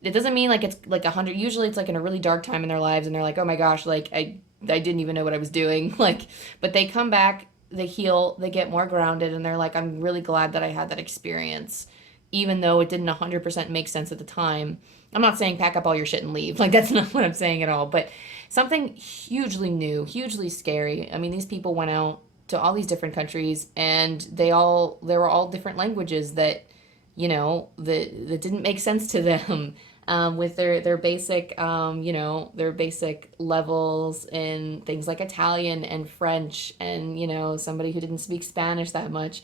It doesn't mean like it's like 100. Usually it's like in a really dark time in their lives and they're like, oh my gosh, like I didn't even know what I was doing. Like, but they come back they heal, they get more grounded, and they're like, I'm really glad that I had that experience, even though it didn't 100% make sense at the time. I'm not saying pack up all your shit and leave. Like, that's not what I'm saying at all. But something hugely new, hugely scary. I mean, these people went out to all these different countries, and there were all different languages that, that didn't make sense to them. With their basic, their basic levels in things like Italian and French, and, somebody who didn't speak Spanish that much,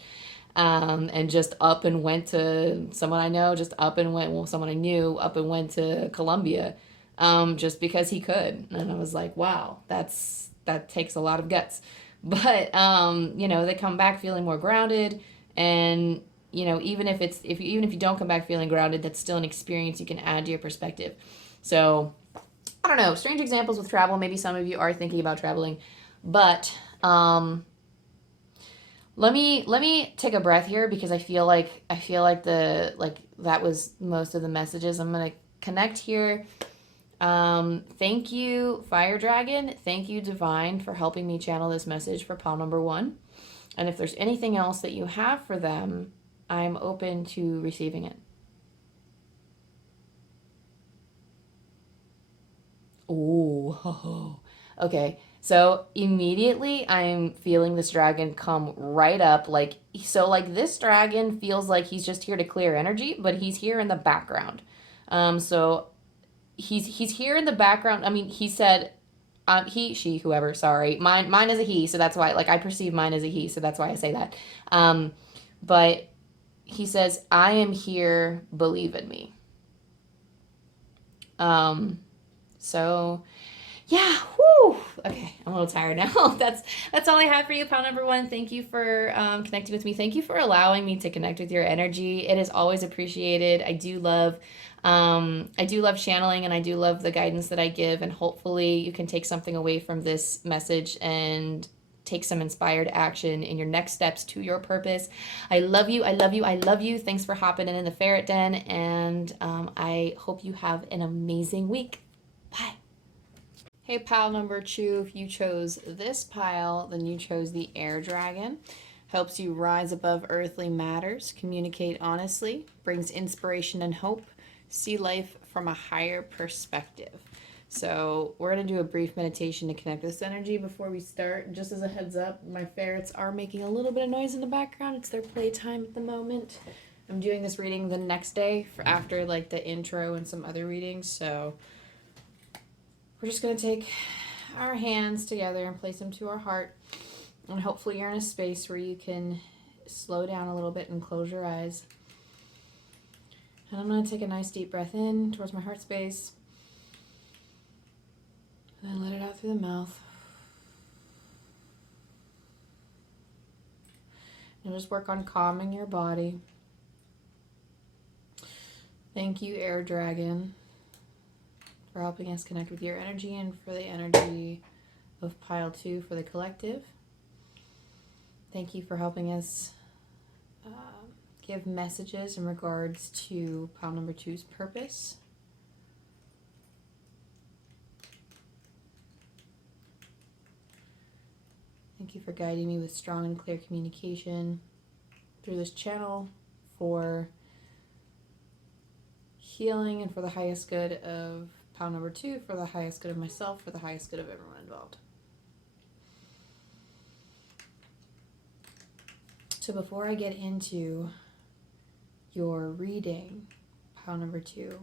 and just up and went to someone I know, just up and went, well, someone I knew up and went to Colombia, just because he could. And I was like, wow, that takes a lot of guts. But, they come back feeling more grounded, and, even if you don't come back feeling grounded, that's still an experience you can add to your perspective. So, I don't know, strange examples with travel. Maybe some of you are thinking about traveling, but, let me take a breath here, because I feel like that was most of the messages. I'm gonna connect here. Thank you, Fire Dragon. Thank you, Divine, for helping me channel this message for pile number 1. And if there's anything else that you have for them, I'm open to receiving it. Oh, okay. So immediately I'm feeling this dragon come right up. Like this dragon feels like he's just here to clear energy, but he's here in the background. So he's here in the background. I mean, he said, he, she, whoever, sorry. Mine is a he, so that's why, like, I perceive mine as a he, so that's why I say that. But he says, I am here, believe in me. So yeah, whoo. Okay, I'm a little tired now. That's all I have for you, pile number 1. Thank you for connecting with me. Thank you for allowing me to connect with your energy. It is always appreciated. I do love channeling, and I do love the guidance that I give, and hopefully you can take something away from this message and take some inspired action in your next steps to your purpose. I love you. I love you. I love you. Thanks for hopping in the ferret den, and I hope you have an amazing week. Bye. Hey, pile number 2, if you chose this pile, then you chose the air dragon. Helps you rise above earthly matters, communicate honestly, brings inspiration and hope, see life from a higher perspective. So we're going to do a brief meditation to connect this energy before we start. Just as a heads up, my ferrets are making a little bit of noise in the background. It's their playtime at the moment. I'm doing this reading the next day after like the intro and some other readings, so we're just going to take our hands together and place them to our heart. And hopefully you're in a space where you can slow down a little bit and close your eyes. And I'm going to take a nice deep breath in towards my heart space. And then let it out through the mouth. And just work on calming your body. Thank you, Air Dragon, for helping us connect with your energy, and for the energy of pile 2 for the collective. Thank you for helping us give messages in regards to pile number 2's purpose. Thank you for guiding me with strong and clear communication through this channel for healing and for the highest good of pile number 2, for the highest good of myself, for the highest good of everyone involved. So before I get into your reading, pile number 2,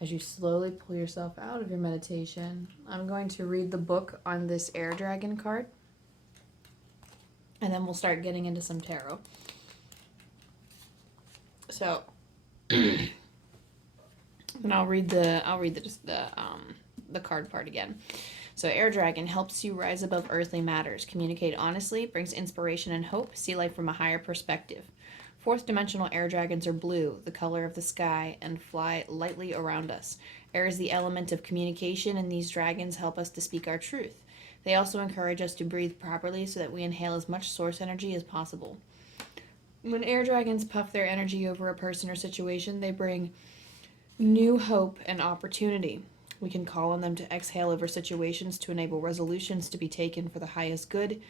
as you slowly pull yourself out of your meditation, I'm going to read the book on this air dragon card, and then we'll start getting into some tarot. So, and I'll read the card part again. So, Air Dragon helps you rise above earthly matters, communicate honestly, brings inspiration and hope, see life from a higher perspective. Fourth dimensional air dragons are blue, the color of the sky, and fly lightly around us. Air is the element of communication, and these dragons help us to speak our truth. They also encourage us to breathe properly so that we inhale as much source energy as possible. When air dragons puff their energy over a person or situation, they bring new hope and opportunity. We can call on them to exhale over situations to enable resolutions to be taken for the highest good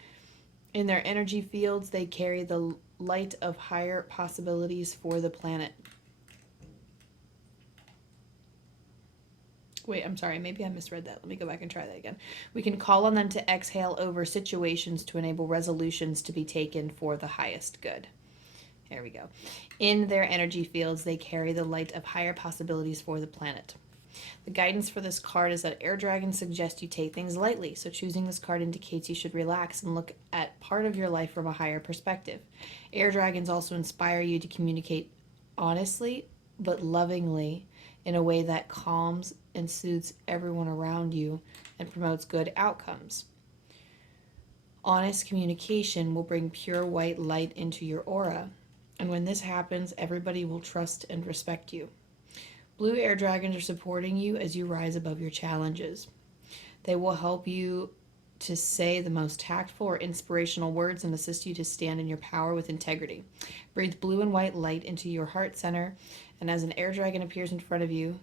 In their energy fields, they carry the light of higher possibilities for the planet. Wait, I'm sorry. Maybe I misread that. Let me go back and try that again. We can call on them to exhale over situations to enable resolutions to be taken for the highest good. There we go. In their energy fields, they carry the light of higher possibilities for the planet. The guidance for this card is that air dragons suggest you take things lightly, so choosing this card indicates you should relax and look at part of your life from a higher perspective. Air dragons also inspire you to communicate honestly but lovingly in a way that calms and soothes everyone around you and promotes good outcomes. Honest communication will bring pure white light into your aura, and when this happens, everybody will trust and respect you. Blue air dragons are supporting you as you rise above your challenges. They will help you to say the most tactful or inspirational words and assist you to stand in your power with integrity. Breathe blue and white light into your heart center, and as an air dragon appears in front of you,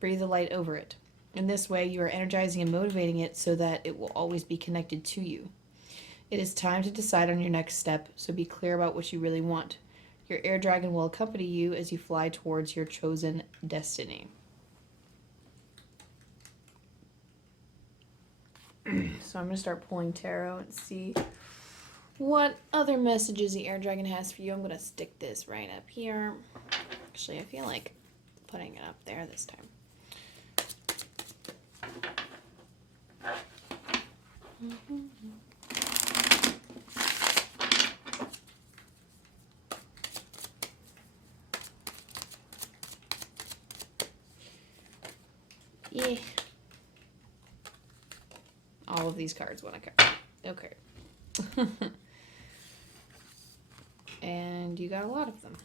breathe the light over it. In this way, you are energizing and motivating it so that it will always be connected to you. It is time to decide on your next step, so be clear about what you really want. Your air dragon will accompany you as you fly towards your chosen destiny. So I'm going to start pulling tarot and see what other messages the air dragon has for you. I'm going to stick this right up here. Actually, I feel like putting it up there this time. Yeah. All of these cards want to come. Okay. And you got a lot of them.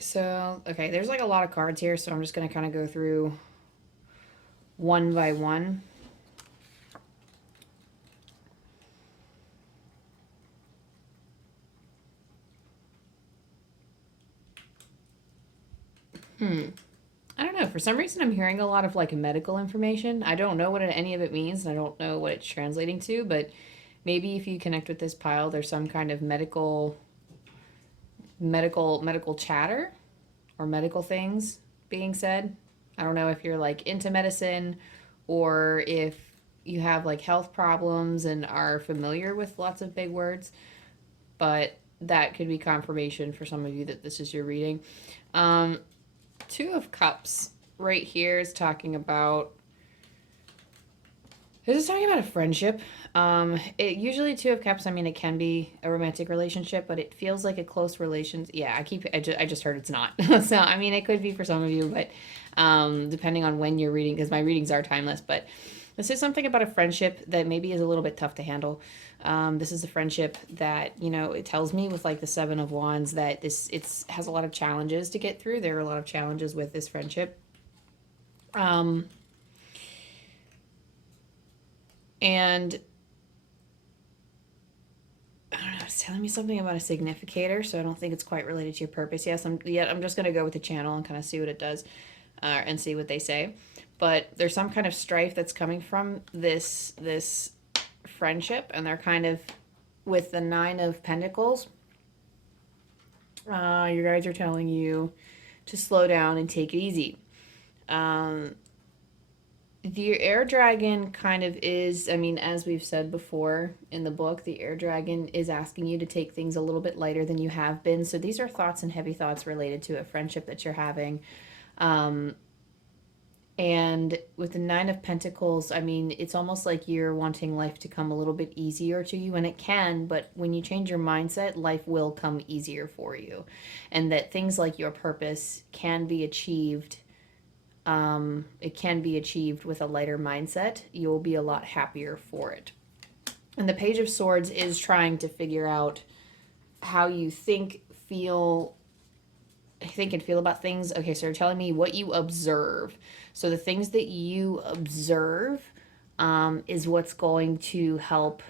So okay, there's like a lot of cards here, so I'm just going to kind of go through one by one. I don't know. For some reason, I'm hearing a lot of like medical information. I don't know what any of it means, and I don't know what it's translating to, but maybe if you connect with this pile, there's some kind of medical chatter or medical things being said. I don't know if you're like into medicine or if you have like health problems and are familiar with lots of big words, but that could be confirmation for some of you that this is your reading. Two of Cups right here is talking about, this is talking about a friendship. It usually Two of Cups, I mean, it can be a romantic relationship, but it feels like a close relationship. Yeah, I just heard it's not. So, I mean, it could be for some of you, but depending on when you're reading, because my readings are timeless, but this is something about a friendship that maybe is a little bit tough to handle. This is a friendship that, you know, it tells me with like the Seven of Wands that it has a lot of challenges to get through. There are a lot of challenges with this friendship. And I don't know, it's telling me something about a significator, so I don't think it's quite related to your purpose. Yes, I'm just going to go with the channel and kind of see what it does and see what they say. But there's some kind of strife that's coming from this friendship, and they're kind of with the Nine of Pentacles. Your guides are telling you to slow down and take it easy. The air dragon kind of is, I mean, as we've said before in the book, the air dragon is asking you to take things a little bit lighter than you have been. So these are thoughts and heavy thoughts related to a friendship that you're having. And with the Nine of Pentacles, I mean, it's almost like you're wanting life to come a little bit easier to you, and it can, but when you change your mindset, life will come easier for you. And that things like your purpose can be achieved. It can be achieved with a lighter mindset. You'll be a lot happier for it. And the Page of Swords is trying to figure out how you think and feel about things. Okay, so you're telling me what you observe. So the things that you observe is what's going to help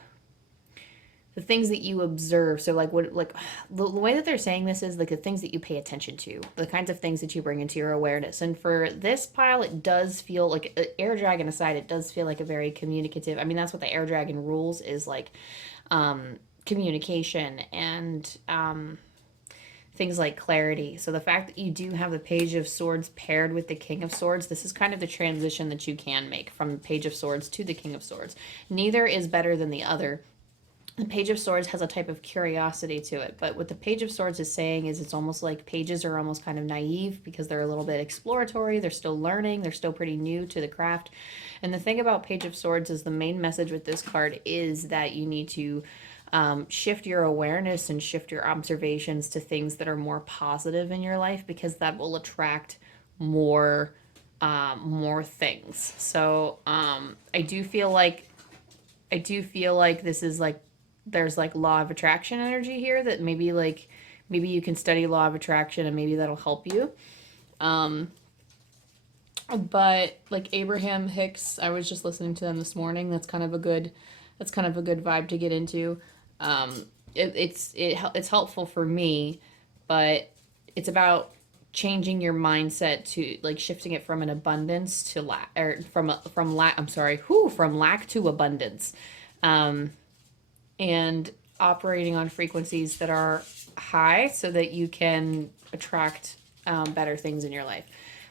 the things that you observe. So like what, like the way that they're saying this is like the things that you pay attention to, the kinds of things that you bring into your awareness. And for this pile, it does feel like, air dragon aside, it does feel like a very communicative. I mean, that's what the air dragon rules is, like communication and things like clarity. So the fact that you do have the Page of Swords paired with the King of Swords, this is kind of the transition that you can make from Page of Swords to the King of Swords. Neither is better than the other. The Page of Swords has a type of curiosity to it, but what the Page of Swords is saying is it's almost like pages are almost kind of naive because they're a little bit exploratory, they're still learning, they're still pretty new to the craft. And the thing about Page of Swords is the main message with this card is that you need to shift your awareness and shift your observations to things that are more positive in your life, because that will attract more things. So I do feel like this is like, there's like law of attraction energy here, that maybe you can study law of attraction and maybe that'll help you. But like Abraham Hicks, I was just listening to them this morning. That's kind of a good vibe to get into. It's helpful for me, but it's about changing your mindset to like shifting it from an abundance to lack, or from lack to abundance. And operating on frequencies that are high so that you can attract better things in your life.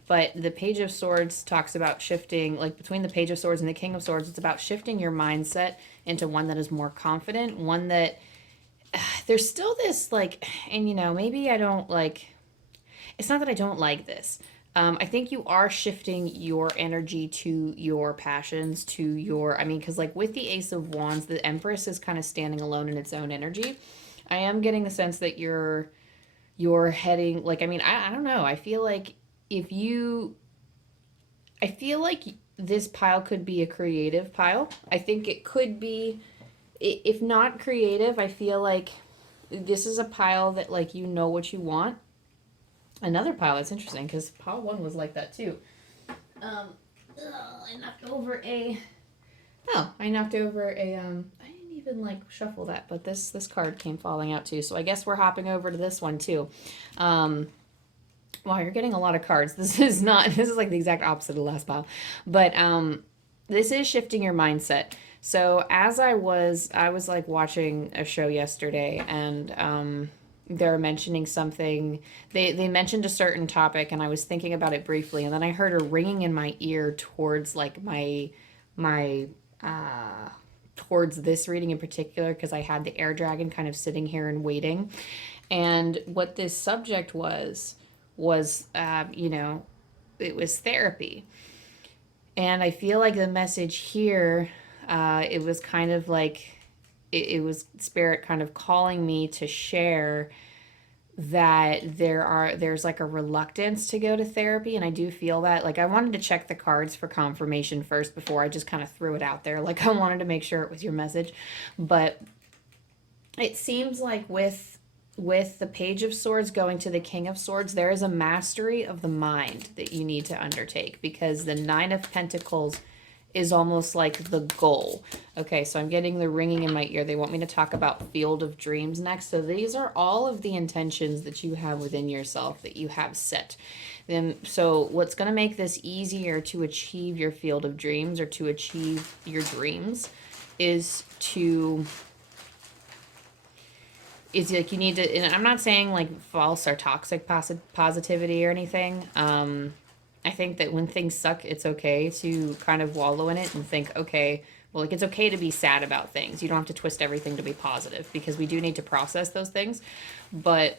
But the Page of Swords talks about shifting, like between the Page of Swords and the King of Swords, it's about shifting your mindset into one that is more confident, one that there's still this like, and you know, maybe I don't like, it's not that I don't like this. I think you are shifting your energy to your passions, to your, I mean, because like with the Ace of Wands, the Empress is kind of standing alone in its own energy. I am getting the sense that you're heading, like, I mean, I don't know. I feel like this pile could be a creative pile. I think it could be, if not creative, I feel like this is a pile that like, you know what you want. Another pile that's interesting because pile 1 was like that too. I knocked over a. I didn't even like shuffle that, but this card came falling out too. So I guess we're hopping over to this one too. Wow, you're getting a lot of cards. This is like the exact opposite of the last pile, but this is shifting your mindset. So as I was like watching a show yesterday, and they're mentioning something. They mentioned a certain topic, and I was thinking about it briefly, and then I heard a ringing in my ear towards like my towards this reading in particular, because I had the air dragon kind of sitting here and waiting. And what this subject was you know, it was therapy. And I feel like the message here, it was kind of like, it was Spirit kind of calling me to share that there's like a reluctance to go to therapy. And I do feel that, like, I wanted to check the cards for confirmation first before I just kind of threw it out there. Like, I wanted to make sure it was your message. But it seems like with the Page of Swords going to the King of Swords, there is a mastery of the mind that you need to undertake, because the Nine of Pentacles is almost like the goal. Okay, so I'm getting the ringing in my ear. They want me to talk about Field of Dreams next. So these are all of the intentions that you have within yourself that you have set. Then, so what's going to make this easier to achieve your Field of Dreams, or to achieve your dreams, is like you need to, and I'm not saying like false or toxic positivity or anything. I think that when things suck, it's okay to kind of wallow in it and think, okay, well, like, it's okay to be sad about things. You don't have to twist everything to be positive, because we do need to process those things. But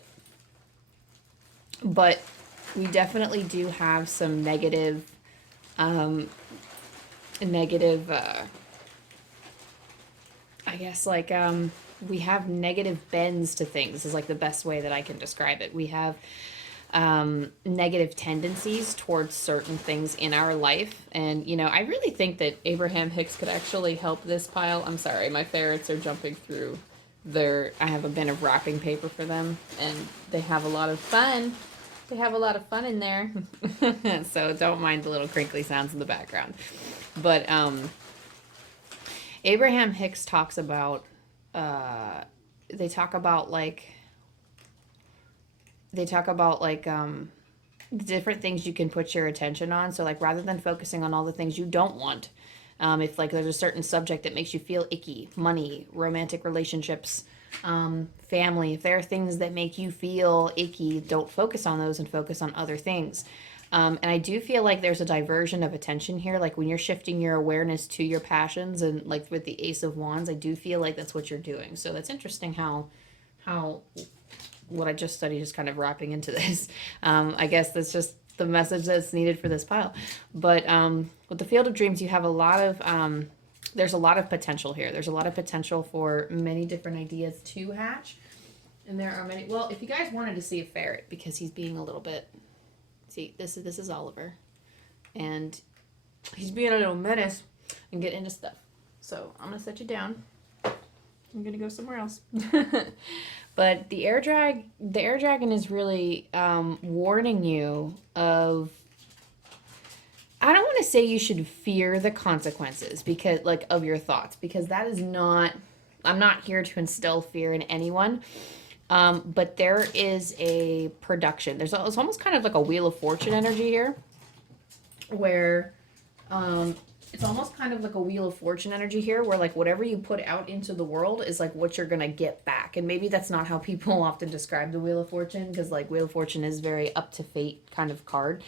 we definitely do have some negative, I guess, like, we have negative bends to things is like the best way that I can describe it. We have negative tendencies towards certain things in our life. And, you know, I really think that Abraham Hicks could actually help this pile. I'm sorry, my ferrets are jumping through I have a bin of wrapping paper for them, and they have a lot of fun. They have a lot of fun in there. So don't mind the little crinkly sounds in the background. But Abraham Hicks talks about uh, they talk about like, they talk about like, different things you can put your attention on. So like rather than focusing on all the things you don't want, if like there's a certain subject that makes you feel icky, money, romantic relationships, family, if there are things that make you feel icky, don't focus on those and focus on other things. And I do feel like there's a diversion of attention here. Like when you're shifting your awareness to your passions, and like with the Ace of Wands, I do feel like that's what you're doing. So that's interesting how what I just studied is kind of wrapping into this. I guess that's just the message that's needed for this pile. But with the Field of Dreams, you have a lot of, there's a lot of potential here. There's a lot of potential for many different ideas to hatch. And there are many, well, if you guys wanted to see a ferret, because he's being a little bit, see, this is Oliver. And he's being a little menace and getting into stuff. So I'm going to set you down. I'm going to go somewhere else. But the air dragon is really warning you of, I don't want to say you should fear the consequences because like of your thoughts, because that is not, I'm not here to instill fear in anyone. But there is a production. It's almost kind of like a Wheel of Fortune energy here, where it's almost kind of like a Wheel of Fortune energy here, where like whatever you put out into the world is like what you're gonna get back. And maybe that's not how people often describe the Wheel of Fortune, because like Wheel of Fortune is very up to fate kind of card.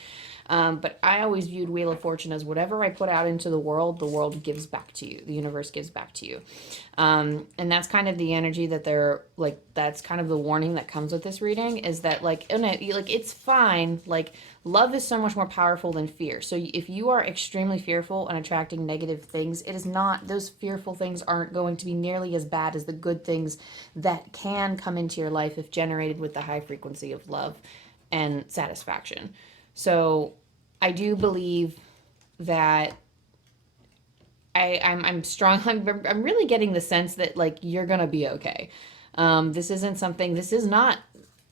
But I always viewed Wheel of Fortune as whatever I put out into the world gives back to you. The universe gives back to you. And that's kind of the energy that they're like, that's kind of the warning that comes with this reading, is that like, it's fine. Like love is so much more powerful than fear. So if you are extremely fearful and attracting negative things, it is not, those fearful things aren't going to be nearly as bad as the good things that can come into your life if generated with the high frequency of love and satisfaction. So I do believe that I'm strong. I'm really getting the sense that like you're gonna be okay. This isn't something. This is not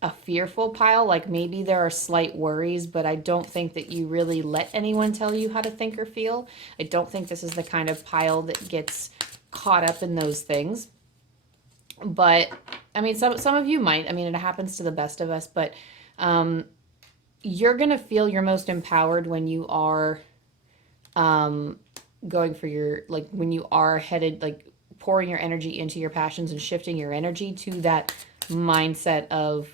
a fearful pile. Like maybe there are slight worries, but I don't think that you really let anyone tell you how to think or feel. I don't think this is the kind of pile that gets caught up in those things. But I mean, some of you might. I mean, it happens to the best of us. But you're gonna feel your most empowered when you are going for your, like when you are headed, like pouring your energy into your passions and shifting your energy to that mindset of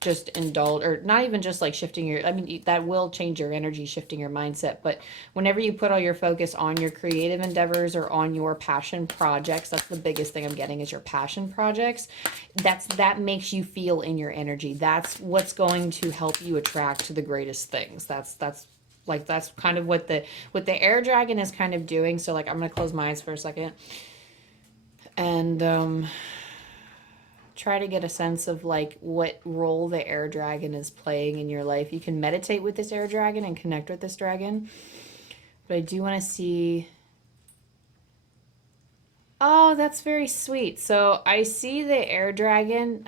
just indulge, or not even just like shifting your, I mean, that will change your energy, shifting your mindset. But whenever you put all your focus on your creative endeavors or on your passion projects, that's the biggest thing I'm getting is your passion projects. That makes you feel in your energy. That's what's going to help you attract to the greatest things. That's kind of what the air dragon is kind of doing. So like, I'm going to close my eyes for a second and, try to get a sense of like what role the air dragon is playing in your life. You can meditate with this air dragon and connect with this dragon. But I do want to see. Oh, that's very sweet. So I see the air dragon.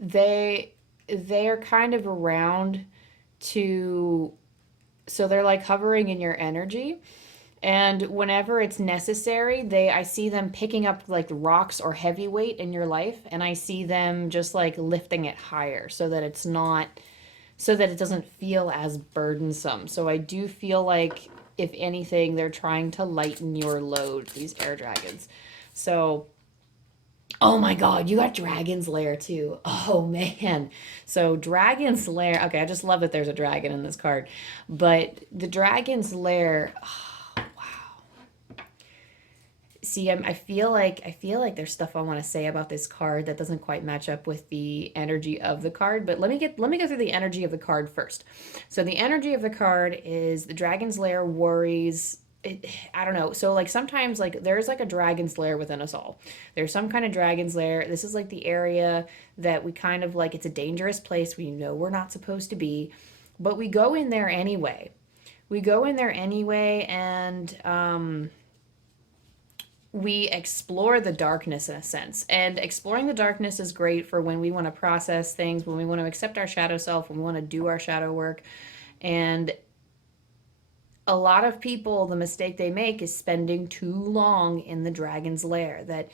They are kind of around to, so they're like hovering in your energy. And whenever it's necessary, I see them picking up like rocks or heavy weight in your life, and I see them just like lifting it higher so that it's not, so that it doesn't feel as burdensome. So I do feel like, if anything, they're trying to lighten your load, these air dragons. So, oh my God, you got Dragon's Lair too. Oh man. So Dragon's Lair, okay, I just love that there's a dragon in this card. But the Dragon's Lair, see, I feel like there's stuff I want to say about this card that doesn't quite match up with the energy of the card, but let me go through the energy of the card first. So the energy of the card is the Dragon's Lair worries. I don't know. So like sometimes like there's like a dragon's lair within us all. There's some kind of dragon's lair. This is like the area that we kind of like, it's a dangerous place. We know we're not supposed to be, but we go in there anyway. And we explore the darkness in a sense. And exploring the darkness is great for when we want to process things, when we want to accept our shadow self, when we want to do our shadow work. And a lot of people, the mistake they make is spending too long in the dragon's lair. That,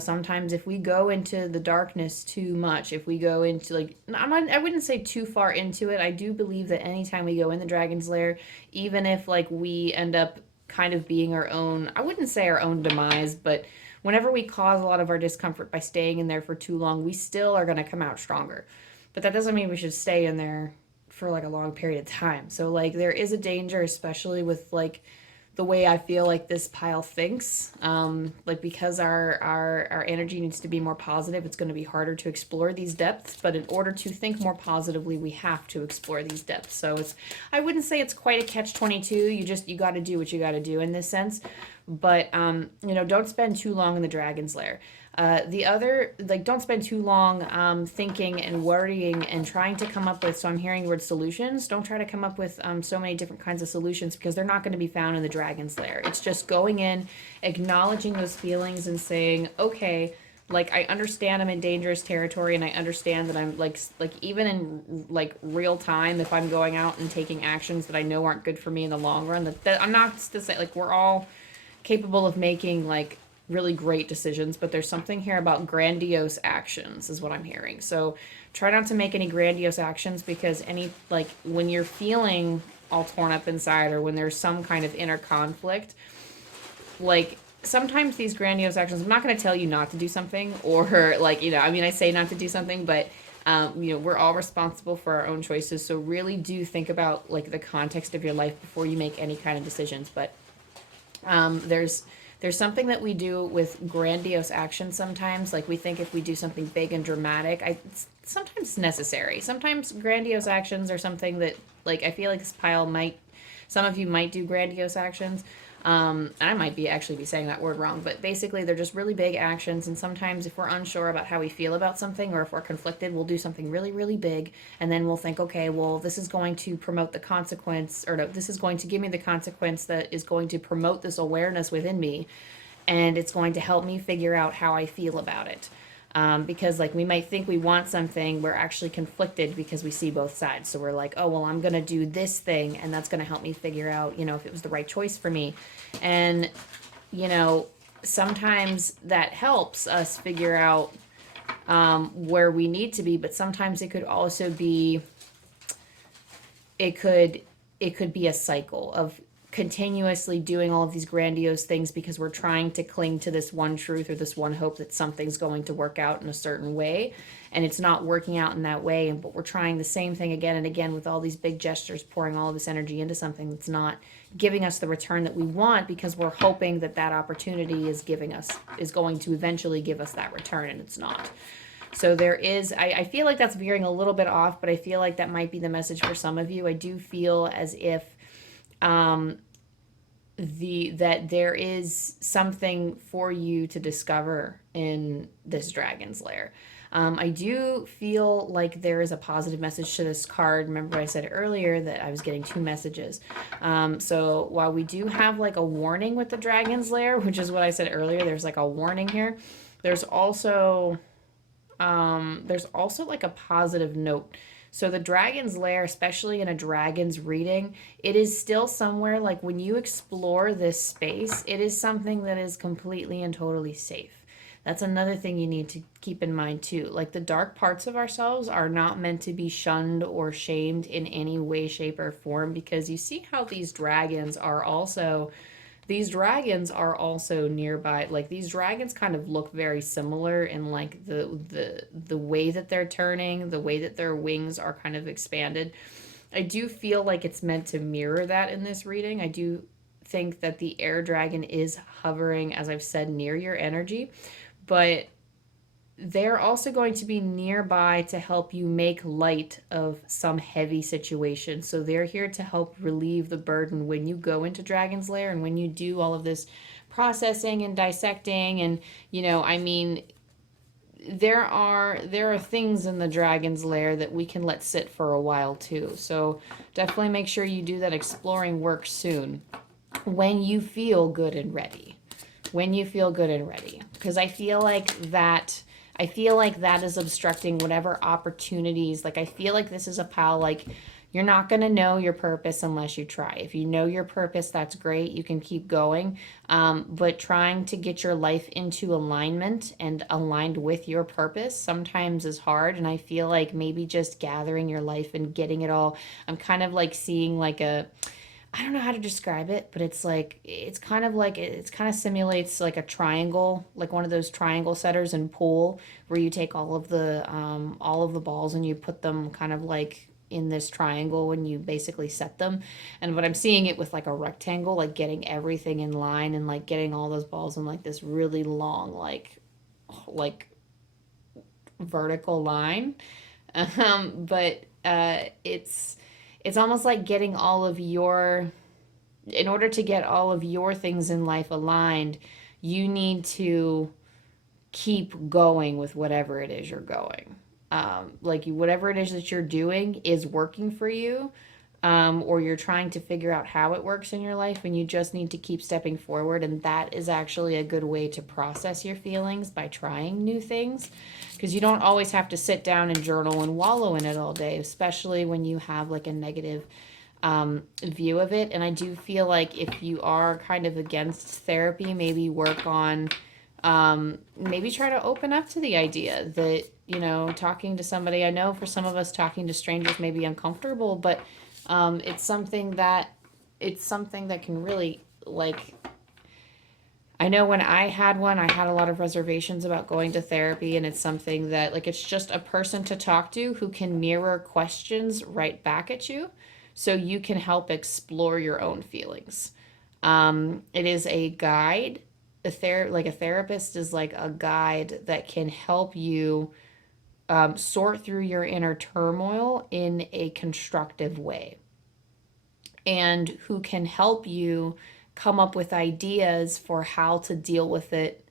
sometimes if we go into the darkness too much, if we go into I wouldn't say too far into it. I do believe that anytime we go in the dragon's lair, even if we end up kind of being our own, I wouldn't say our own demise, but whenever we cause a lot of our discomfort by staying in there for too long, we still are going to come out stronger. But that doesn't mean we should stay in there for a long period of time. So there is a danger, especially with the way I feel like this pile thinks. Because our energy needs to be more positive, it's going to be harder to explore these depths. But in order to think more positively, we have to explore these depths. So I wouldn't say it's quite a catch-22. You got to do what you got to do in this sense. But don't spend too long in the dragon's lair. Don't spend too long thinking and worrying and trying to come up with, so I'm hearing the word solutions. Don't try to come up with so many different kinds of solutions, because they're not going to be found in the dragon's lair. It's just going in, acknowledging those feelings and saying, okay, I understand I'm in dangerous territory, and I understand that I'm even in real time, if I'm going out and taking actions that I know aren't good for me in the long run, that I'm not to say, we're all capable of making really great decisions, but there's something here about grandiose actions is what I'm hearing. So try not to make any grandiose actions, because when you're feeling all torn up inside, or when there's some kind of inner conflict, sometimes these grandiose actions, I'm not going to tell you not to do something, or I say not to do something, but we're all responsible for our own choices. So really do think about the context of your life before you make any kind of decisions. But there's something that we do with grandiose action sometimes. We think if we do something big and dramatic, sometimes it's necessary. Sometimes grandiose actions are something that, I feel like this pile some of you might do grandiose actions. And I might be saying that word wrong, but basically they're just really big actions. And sometimes if we're unsure about how we feel about something, or if we're conflicted, we'll do something really, really big. And then we'll think, okay, well, this is going to promote the consequence, or no, this is going to give me the consequence that is going to promote this awareness within me. And it's going to help me figure out how I feel about it. Because we might think we want something, we're actually conflicted because we see both sides. So we're like, oh, well, I'm going to do this thing, and that's going to help me figure out, if it was the right choice for me. And, sometimes that helps us figure out where we need to be, but sometimes it could also be, it could be a cycle of continuously doing all of these grandiose things because we're trying to cling to this one truth or this one hope that something's going to work out in a certain way, and it's not working out in that way. But we're trying the same thing again and again with all these big gestures, pouring all of this energy into something that's not giving us the return that we want, because we're hoping that opportunity is going to eventually give us that return, and it's not. So there is, I feel like that's veering a little bit off, but I feel like that might be the message for some of you. I do feel as if that there is something for you to discover in this dragon's lair. I do feel like there is a positive message to this card. Remember I said earlier that I was getting 2 messages. So while we do have a warning with the dragon's lair, which is what I said earlier, there's a warning here. There's also a positive note. So the dragon's lair, especially in a dragon's reading, it is still somewhere, when you explore this space, it is something that is completely and totally safe. That's another thing you need to keep in mind too. The dark parts of ourselves are not meant to be shunned or shamed in any way, shape, or form, because you see how these dragons are also nearby. These dragons kind of look very similar in the way that they're turning, the way that their wings are kind of expanded. I do feel like it's meant to mirror that in this reading. I do think that the air dragon is hovering, as I've said, near your energy, but they're also going to be nearby to help you make light of some heavy situation. So they're here to help relieve the burden when you go into Dragon's Lair and when you do all of this processing and dissecting. And, there are things in the Dragon's Lair that we can let sit for a while too. So definitely make sure you do that exploring work soon when you feel good and ready. Because I feel like that is obstructing whatever opportunities. I feel like this is a pile, You're not going to know your purpose unless you try. If you know your purpose, that's great. You can keep going. But trying to get your life into alignment and aligned with your purpose sometimes is hard. And I feel like maybe just gathering your life and getting it all, I'm kind of like seeing like a, I don't know how to describe it, but it's like it's kind of simulates like a triangle, like one of those triangle setters in pool where you take all of the balls and you put them kind of like in this triangle when you basically set them. And what I'm seeing it with like a rectangle, like getting everything in line and like getting all those balls in like this really long like vertical line. But it's almost like getting all of your, in order to get all of your things in life aligned, you need to keep going with whatever it is you're going. Like whatever it is that you're doing is working for you, or you're trying to figure out how it works in your life, and you just need to keep stepping forward. And that is actually a good way to process your feelings, by trying new things, because you don't always have to sit down and journal and wallow in it all day, especially when you have like a negative view of it. And I do feel like if you are kind of against therapy, maybe work on, maybe try to open up to the idea that, you know, talking to somebody, I know for some of us talking to strangers may be uncomfortable, but it's something that can really, like, I know when I had one, I had a lot of reservations about going to therapy, and it's something that, like, it's just a person to talk to who can mirror questions right back at you so you can help explore your own feelings. It is a guide. Like a therapist is like a guide that can help you sort through your inner turmoil in a constructive way, and who can help you come up with ideas for how to deal with it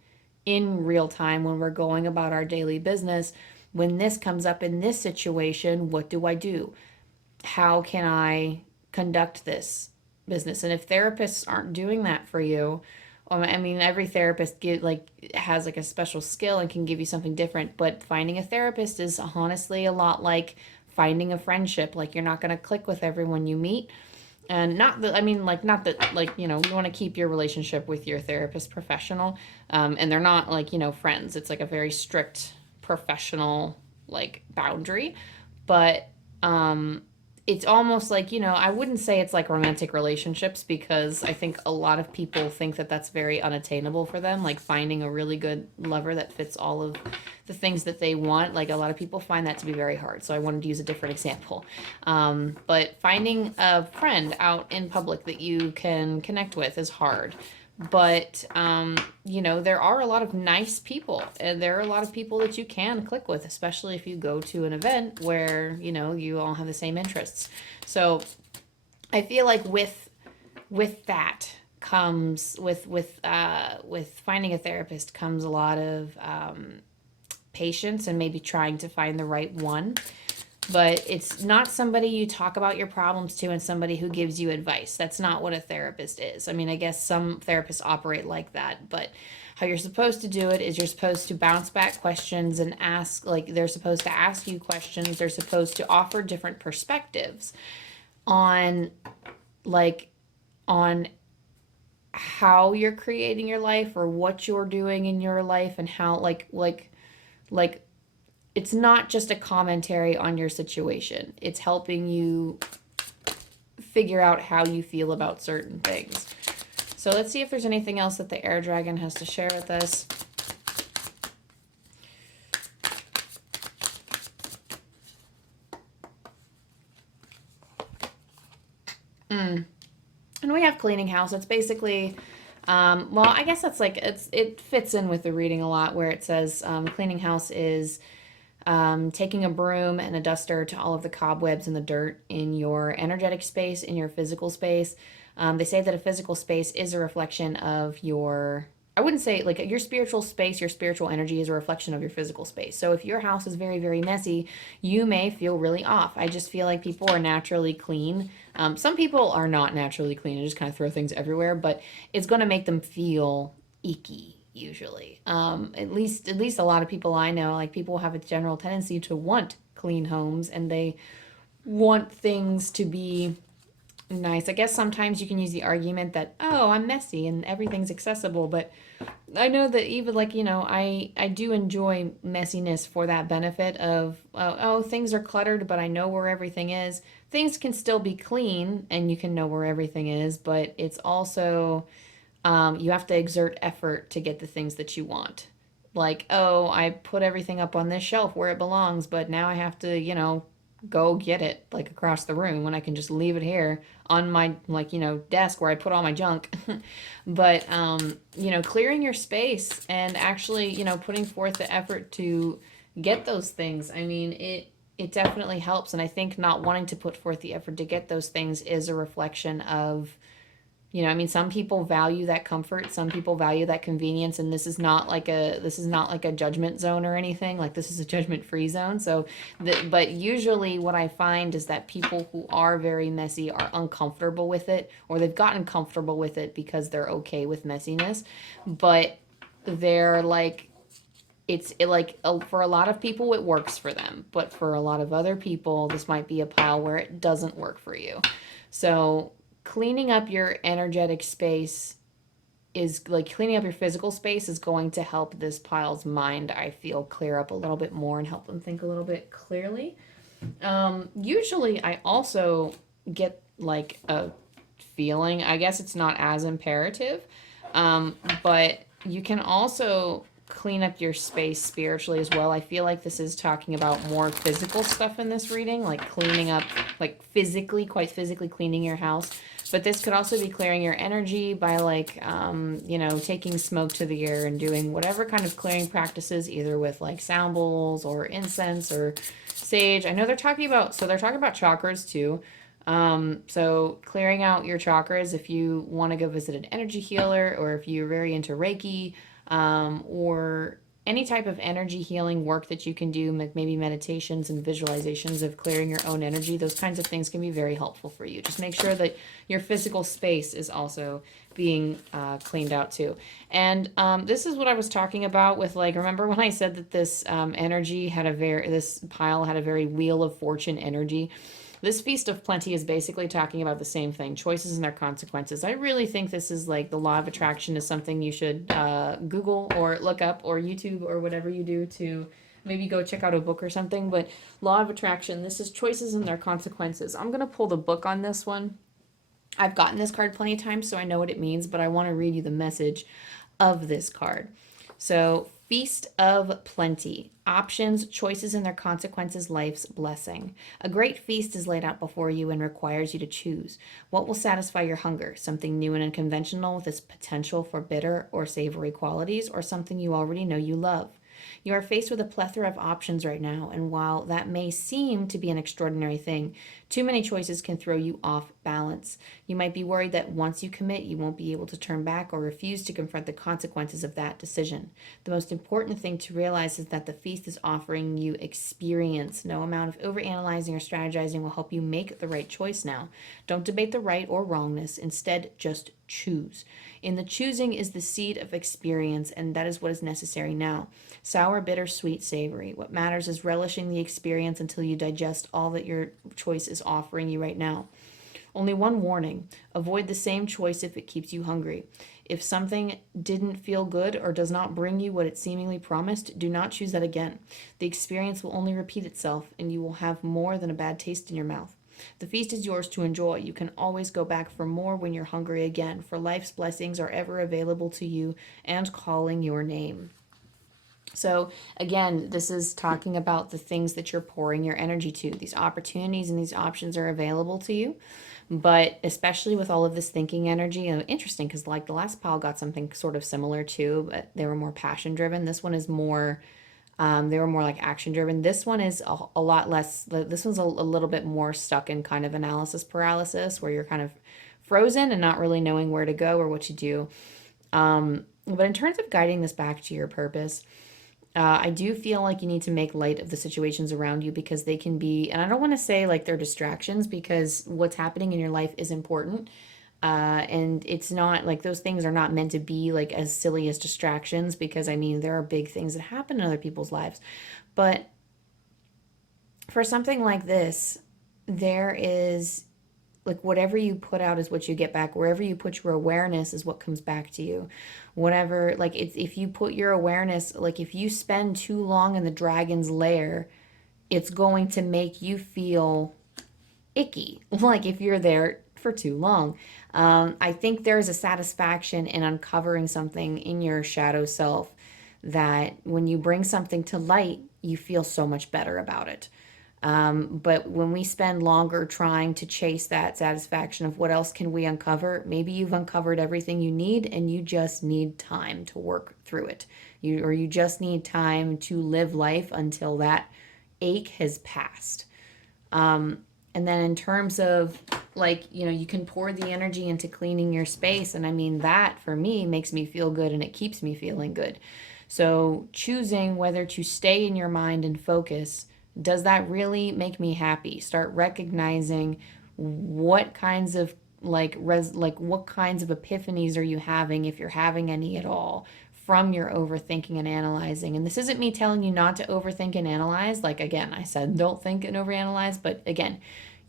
in real time when we're going about our daily business. When this comes up in this situation, what do I do? How can I conduct this business? And if therapists aren't doing that for you, I mean, every therapist has like a special skill and can give you something different. But finding a therapist is honestly a lot like finding a friendship. Like, you're not going to click with everyone you meet, and not that, I mean, like, not that, like, you know, you want to keep your relationship with your therapist professional, and they're not like, you know, friends. It's like a very strict professional like boundary, but it's almost like, you know, I wouldn't say it's like romantic relationships, because I think a lot of people think that that's very unattainable for them, like finding a really good lover that fits all of the things that they want. Like, a lot of people find that to be very hard, so I wanted to use a different example. But finding a friend out in public that you can connect with is hard. But you know, there are a lot of nice people, and there are a lot of people that you can click with, especially if you go to an event where, you know, you all have the same interests. So I feel like with that comes, with finding a therapist comes a lot of patience, and maybe trying to find the right one. But it's not somebody you talk about your problems to, and somebody who gives you advice. That's not what a therapist is. I mean, I guess some therapists operate like that, but how you're supposed to do it is you're supposed to bounce back questions and ask, like, they're supposed to ask you questions. They're supposed to offer different perspectives on, like, on how you're creating your life, or what you're doing in your life, and how, like it's not just a commentary on your situation. It's helping you figure out how you feel about certain things. So let's see if there's anything else that the air dragon has to share with us. And we have cleaning house. It's basically, well, I guess that's like, it fits in with the reading a lot, where it says cleaning house is taking a broom and a duster to all of the cobwebs and the dirt in your energetic space, in your physical space. They say that a physical space is a reflection of your, I wouldn't say, like, your spiritual space, your spiritual energy is a reflection of your physical space. So if your house is very, very messy, you may feel really off. I just feel like people are naturally clean. Some people are not naturally clean and just kind of throw things everywhere, but it's going to make them feel icky. Usually, at least a lot of people I know, like, people have a general tendency to want clean homes, and they want things to be nice. I guess sometimes you can use the argument that, oh, I'm messy and everything's accessible, but I know that even like, I do enjoy messiness for that benefit of, oh, things are cluttered, but I know where everything is. Things can still be clean and you can know where everything is, but it's also, you have to exert effort to get the things that you want. Like, oh, I put everything up on this shelf where it belongs, but now I have to, go get it like across the room when I can just leave it here on my like, desk where I put all my junk. But clearing your space and actually, putting forth the effort to get those things. I mean, it definitely helps, and I think not wanting to put forth the effort to get those things is a reflection of, I mean, some people value that comfort, some people value that convenience, and this is not like a judgment zone or anything. Like, this is a judgment free zone. So, but usually what I find is that people who are very messy are uncomfortable with it, or they've gotten comfortable with it because they're okay with messiness, but they're like, for a lot of people it works for them, but for a lot of other people this might be a pile where it doesn't work for you. So cleaning up your energetic space is like cleaning up your physical space is going to help this pile's mind, I feel, clear up a little bit more and help them think a little bit clearly. Usually I also get like a feeling, I guess it's not as imperative, but you can also clean up your space spiritually as well. I feel like this is talking about more physical stuff in this reading, like cleaning up, like physically, quite physically cleaning your house. But this could also be clearing your energy by like, taking smoke to the air and doing whatever kind of clearing practices, either with like sound bowls or incense or sage. I know they're talking about chakras too. So clearing out your chakras if you want to go visit an energy healer, or if you're very into Reiki, or any type of energy healing work that you can do, maybe meditations and visualizations of clearing your own energy. Those kinds of things can be very helpful for you. Just make sure that your physical space is also being cleaned out too. And this is what I was talking about with, like, remember when I said that this this pile had a very Wheel of Fortune energy? This Feast of Plenty is basically talking about the same thing, choices and their consequences. I really think this is like the law of attraction is something you should Google or look up, or YouTube, or whatever you do to maybe go check out a book or something. But law of attraction, this is choices and their consequences. I'm going to pull the book on this one. I've gotten this card plenty of times, so I know what it means, but I want to read you the message of this card. So, Feast of Plenty. Options, choices, and their consequences, life's blessing. A great feast is laid out before you and requires you to choose. What will satisfy your hunger? Something new and unconventional with its potential for bitter or savory qualities, or something you already know you love? You are faced with a plethora of options right now, and while that may seem to be an extraordinary thing, too many choices can throw you off balance. You might be worried that once you commit, you won't be able to turn back or refuse to confront the consequences of that decision. The most important thing to realize is that the feast is offering you experience. No amount of overanalyzing or strategizing will help you make the right choice now. Don't debate the right or wrongness. Instead, just choose. In the choosing is the seed of experience, and that is what is necessary now. Sour, bitter, sweet, savory. What matters is relishing the experience until you digest all that your choice is offering you right now. Only one warning: avoid the same choice if it keeps you hungry. If something didn't feel good or does not bring you what it seemingly promised, do not choose that again. The experience will only repeat itself, and you will have more than a bad taste in your mouth. The feast is yours to enjoy. You can always go back for more when you're hungry again, for life's blessings are ever available to you and calling your name. So again, this is talking about the things that you're pouring your energy to. These opportunities and these options are available to you. But especially with all of this thinking energy, interesting, because like the last pile got something sort of similar too, but they were more passion driven. This one is more, they were more like action driven. This one is a lot less, this one's a little bit more stuck in kind of analysis paralysis, where you're kind of frozen and not really knowing where to go or what to do. But in terms of guiding this back to your purpose, I do feel like you need to make light of the situations around you, because they can be, and I don't want to say like they're distractions, because what's happening in your life is important. And it's not like those things are not meant to be like as silly as distractions, because I mean, there are big things that happen in other people's lives. But for something like this, there is, like, whatever you put out is what you get back. Wherever you put your awareness is what comes back to you. Whatever, like, it's, if you put your awareness, like, if you spend too long in the dragon's lair, it's going to make you feel icky, like if you're there for too long. I think there's a satisfaction in uncovering something in your shadow self that when you bring something to light, you feel so much better about it. But when we spend longer trying to chase that satisfaction of what else can we uncover, maybe you've uncovered everything you need and you just need time to work through it. You just need time to live life until that ache has passed. And then in terms of, like, you can pour the energy into cleaning your space. And I mean, that for me makes me feel good and it keeps me feeling good. So choosing whether to stay in your mind and focus, does that really make me happy? Start recognizing what kinds of what kinds of epiphanies are you having, if you're having any at all, from your overthinking and analyzing. And this isn't me telling you not to overthink and analyze. Like, again, I said don't think and overanalyze, but again,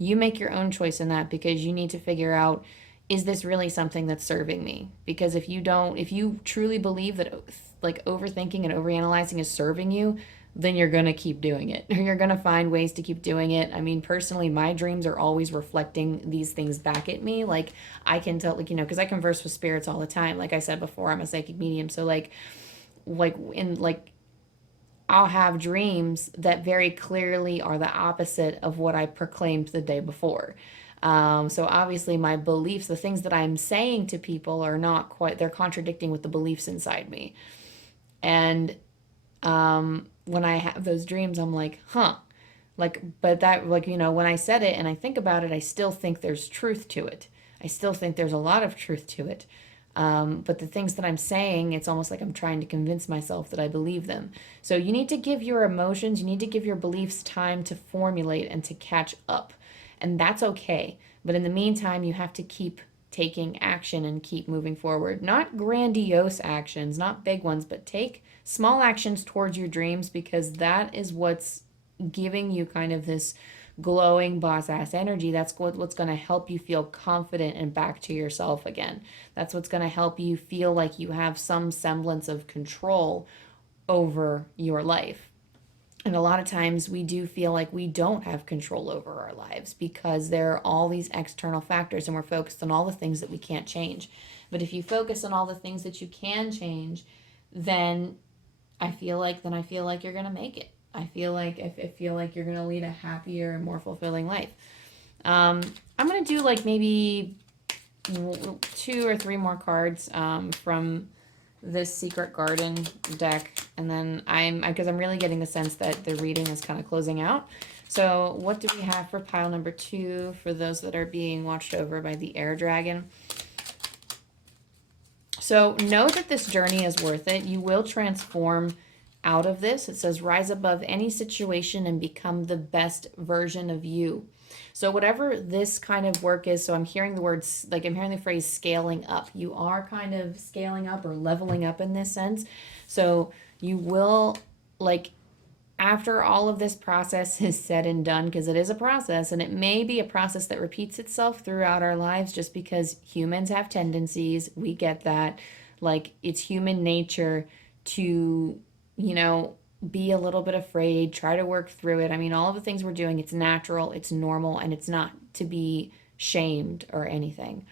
you make your own choice in that, because you need to figure out, is this really something that's serving me? Because if you truly believe that, like, overthinking and overanalyzing is serving you, then you're going to keep doing it. You're going to find ways to keep doing it. I mean, personally, my dreams are always reflecting these things back at me. Like, I can tell, like, because I converse with spirits all the time. Like I said before, I'm a psychic medium. So I'll have dreams that very clearly are the opposite of what I proclaimed the day before. So obviously my beliefs, the things that I'm saying to people are not quite, they're contradicting with the beliefs inside me. And when I have those dreams, I'm like, huh. Like, but that, like, when I said it and I think about it, I still think there's truth to it. I still think there's a lot of truth to it. But the things that I'm saying, it's almost like I'm trying to convince myself that I believe them. So you need to give your emotions, you need to give your beliefs time to formulate and to catch up. And that's okay. But in the meantime, you have to keep taking action and keep moving forward. Not grandiose actions, not big ones, but take small actions towards your dreams, because that is what's giving you kind of this glowing boss ass energy. That's what's going to help you feel confident and back to yourself again. That's what's going to help you feel like you have some semblance of control over your life. And a lot of times we do feel like we don't have control over our lives because there are all these external factors and we're focused on all the things that we can't change. But if you focus on all the things that you can change, then I feel like you're going to make it. I feel like you're going to lead a happier and more fulfilling life. I'm going to do like maybe 2 or 3 more cards from this Secret Garden deck, and then because I'm really getting the sense that the reading is kind of closing out. So what do we have for pile number 2 for those that are being watched over by the air dragon? So know that this journey is worth it. You will transform out of this. It says rise above any situation and become the best version of you. So whatever this kind of work is, so I'm hearing the words, like I'm hearing the phrase scaling up. You are kind of scaling up or leveling up in this sense. So you will, like, after all of this process is said and done, because it is a process, and it may be a process that repeats itself throughout our lives just because humans have tendencies. We get that. Like, it's human nature to, be a little bit afraid, try to work through it. I mean, all of the things we're doing, it's natural, it's normal, and it's not to be shamed or anything.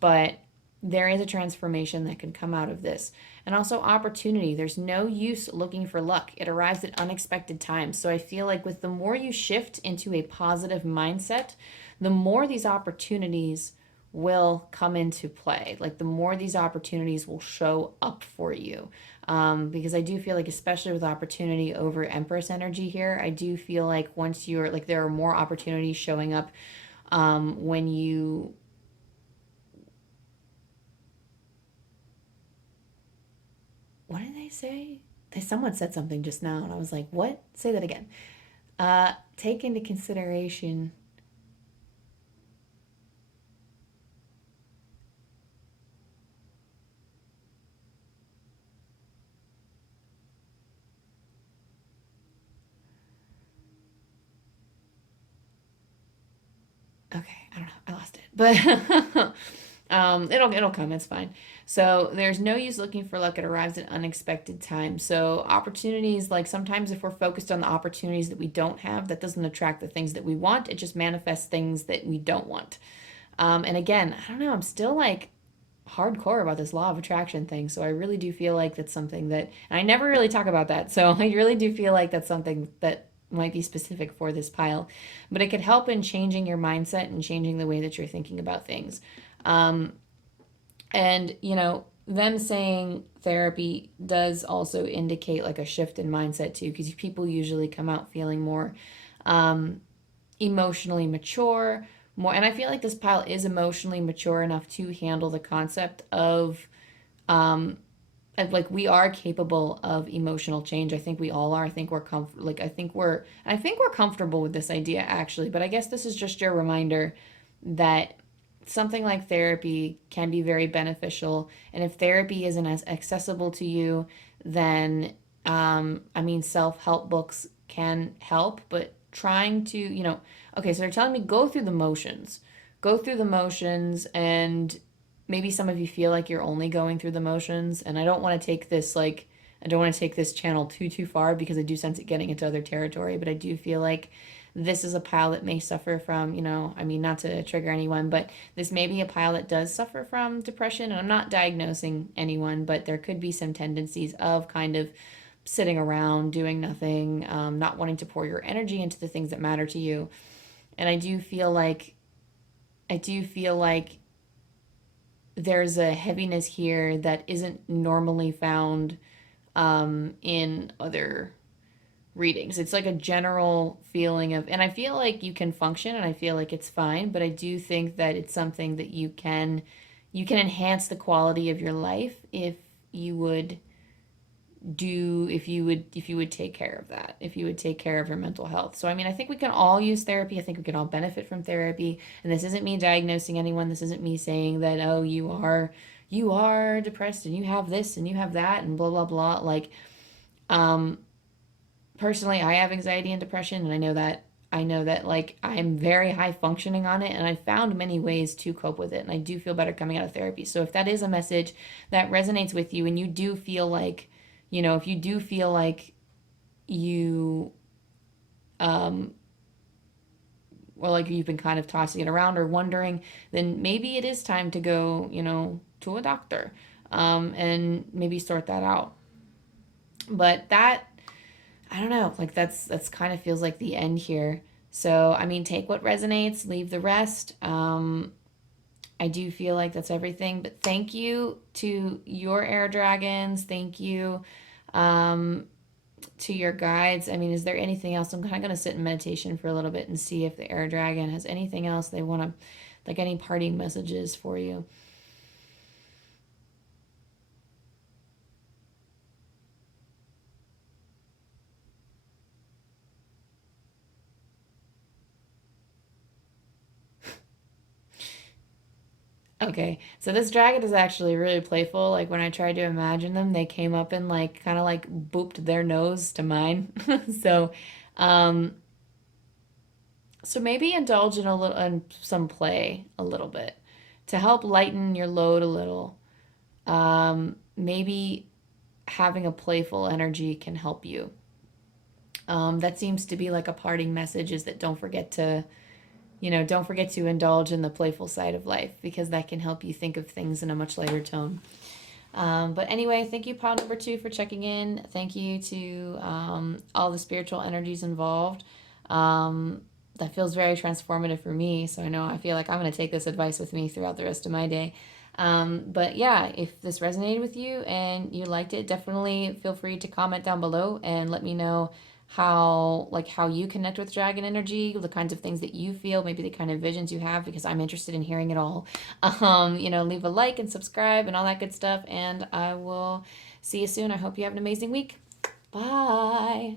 But there is a transformation that can come out of this. And also opportunity. There's no use looking for luck. It arrives at unexpected times. So I feel like with the more you shift into a positive mindset, the more these opportunities will come into play. Like, the more these opportunities will show up for you. Because I do feel like, especially with opportunity over Empress energy here, I do feel like once you're, like, there are more opportunities showing up when you... What did they say? Someone said something just now, and I was like, what? Say that again. Take into consideration... Okay, I don't know. I lost it. But it'll come. It's fine. So there's no use looking for luck. It arrives at unexpected times. So opportunities, like sometimes if we're focused on the opportunities that we don't have, that doesn't attract the things that we want. It just manifests things that we don't want. And again, I don't know. I'm still like hardcore about this law of attraction thing. So I really do feel like that's something that, and I never really talk about that. So I really do feel like that's something that might be specific for this pile, but it could help in changing your mindset and changing the way that you're thinking about things. Um, and, them saying therapy does also indicate like a shift in mindset too, because people usually come out feeling more um, emotionally mature, more, and I feel like this pile is emotionally mature enough to handle the concept of um, like we are capable of emotional change. I think we all are. I think we're I think we're comfortable with this idea actually, but I guess this is just your reminder that something like therapy can be very beneficial. And if therapy isn't as accessible to you, then I mean self-help books can help, but trying to, okay, so they're telling me go through the motions. Go through the motions, and maybe some of you feel like you're only going through the motions, and I don't want to take this like I don't want to take this channel too far because I do sense it getting into other territory, but I do feel like this is a pile that may suffer from, I mean, not to trigger anyone, but this may be a pile that does suffer from depression. And I'm not diagnosing anyone, but there could be some tendencies of kind of sitting around, doing nothing, not wanting to pour your energy into the things that matter to you. And I do feel like there's a heaviness here that isn't normally found in other readings. It's like a general feeling of, and I feel like you can function and I feel like it's fine, but I do think that it's something that you can enhance the quality of your life if you would take care of that, if you would take care of your mental health. So I mean, I think we can all use therapy. I think we can all benefit from therapy. And this isn't me diagnosing anyone. This isn't me saying that, oh, you are depressed and you have this and you have that and blah blah blah. Like um personally, I have anxiety and depression, and I know that like I'm very high functioning on it, and I found many ways to cope with it, and I do feel better coming out of therapy. So if that is a message that resonates with you and you do feel like, if you do feel like you um or like you've been kind of tossing it around or wondering, then maybe it is time to go, to a doctor, and maybe sort that out. But that, I don't know, like that's kind of feels like the end here. So, I mean, take what resonates, leave the rest. I do feel like that's everything, but thank you to your air dragons. Thank you to your guides. I mean, is there anything else? I'm kind of going to sit in meditation for a little bit and see if the air dragon has anything else they want to, like any parting messages for you. Okay, so this dragon is actually really playful. Like when I tried to imagine them, they came up and like kind of like booped their nose to mine. So, um, so maybe indulge in some play a little bit to help lighten your load a little. Maybe having a playful energy can help you. That seems to be like a parting message is that don't forget to indulge in the playful side of life because that can help you think of things in a much lighter tone. But anyway, thank you, pile number 2, for checking in. Thank you to all the spiritual energies involved. That feels very transformative for me. So I feel like I'm going to take this advice with me throughout the rest of my day. But yeah, if this resonated with you and you liked it, definitely feel free to comment down below and let me know how you connect with dragon energy, the kinds of things that you feel, maybe the kind of visions you have, because I'm interested in hearing it all. Leave a like and subscribe and all that good stuff, and I will see you soon. I hope you have an amazing week. Bye.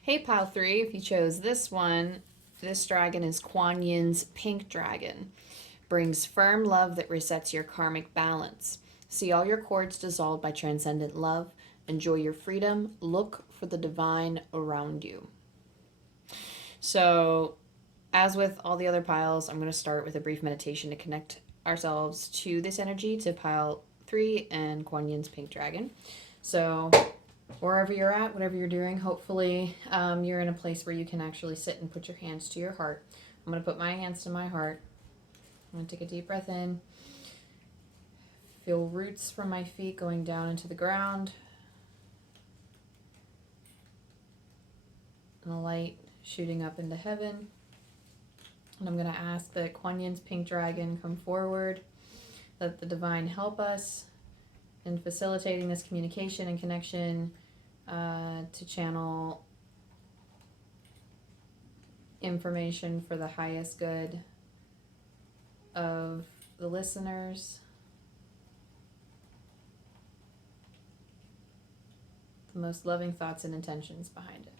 Hey, pile 3, if you chose this one, this dragon is Kuan Yin's pink dragon. Brings firm love that resets your karmic balance. See all your cords dissolved by transcendent love. Enjoy your freedom. Look for the divine around you. So, as with all the other piles, I'm going to start with a brief meditation to connect ourselves to this energy, to pile 3 and Kuan Yin's pink dragon. So, wherever you're at, whatever you're doing, hopefully you're in a place where you can actually sit and put your hands to your heart. I'm going to put my hands to my heart. I'm going to take a deep breath in. Feel roots from my feet going down into the ground. And a light shooting up into heaven. And I'm going to ask that Kuan Yin's pink dragon come forward, that the divine help us in facilitating this communication and connection, to channel information for the highest good of the listeners, the most loving thoughts and intentions behind it.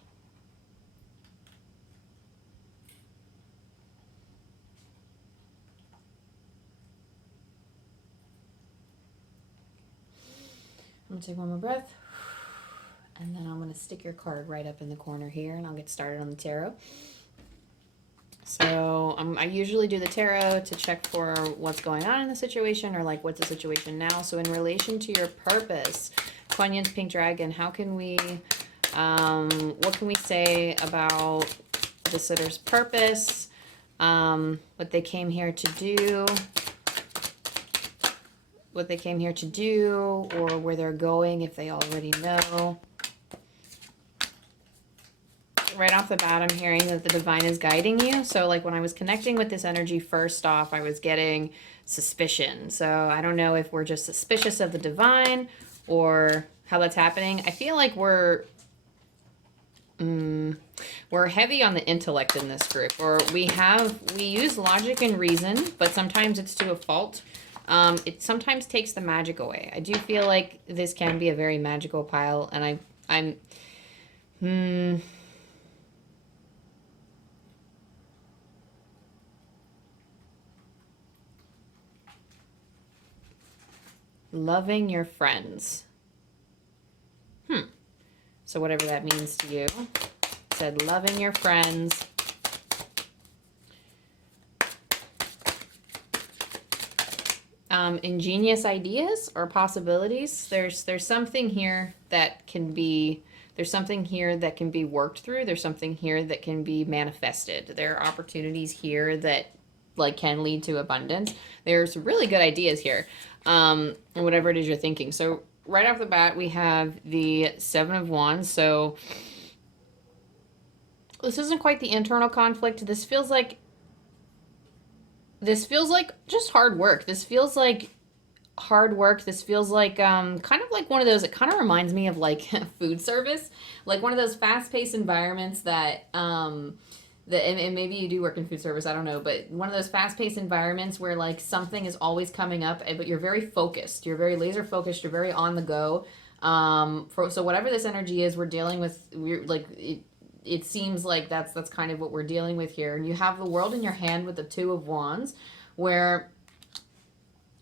I'm going to take one more breath, and then I'm going to stick your card right up in the corner here, and I'll get started on the tarot. So I usually do the tarot to check for what's going on in the situation, or like what's the situation now. So in relation to your purpose, Kuan Yin's pink dragon, how can we, what can we say about the sitter's purpose, what they came here to do, or where they're going if they already know. Right off the bat, I'm hearing that the divine is guiding you. So like when I was connecting with this energy first off, I was getting suspicion. So I don't know if we're just suspicious of the divine or how that's happening. I feel like we're heavy on the intellect in this group, or we use logic and reason, but sometimes it's to a fault. It sometimes takes the magic away. I do feel like this can be a very magical pile, and I'm loving your friends. So whatever that means to you. It said loving your friends. Ingenious ideas or possibilities. There's something here that can be, there's something here that can be worked through. There's something here that can be manifested. There are opportunities here that like can lead to abundance. There's really good ideas here, whatever it is you're thinking. So right off the bat, we have the 7 of Wands. So this isn't quite the internal conflict. This feels like just hard work. This feels like hard work. This feels like kind of like one of those, it kind of reminds me of like food service, like one of those fast-paced environments that and maybe you do work in food service, I don't know, but one of those fast-paced environments where like something is always coming up, but you're very focused, you're very laser focused, you're very on the go. So whatever this energy is we're dealing with, we're like it seems like that's kind of what we're dealing with here. And you have the world in your hand with the 2 of Wands, where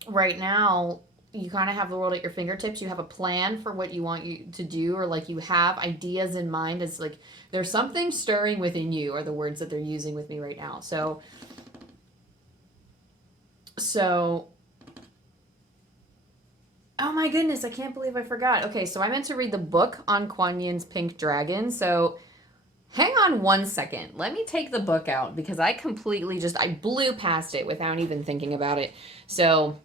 right now you kind of have the world at your fingertips. You have a plan for what you want you to do, or like you have ideas in mind. It's like there's something stirring within you, are the words that they're using with me right now. So oh my goodness, I can't believe I forgot. Okay, so I meant to read the book on Kuan Yin's pink dragon. So hang on one second. Let me take the book out because I completely I blew past it without even thinking about it. So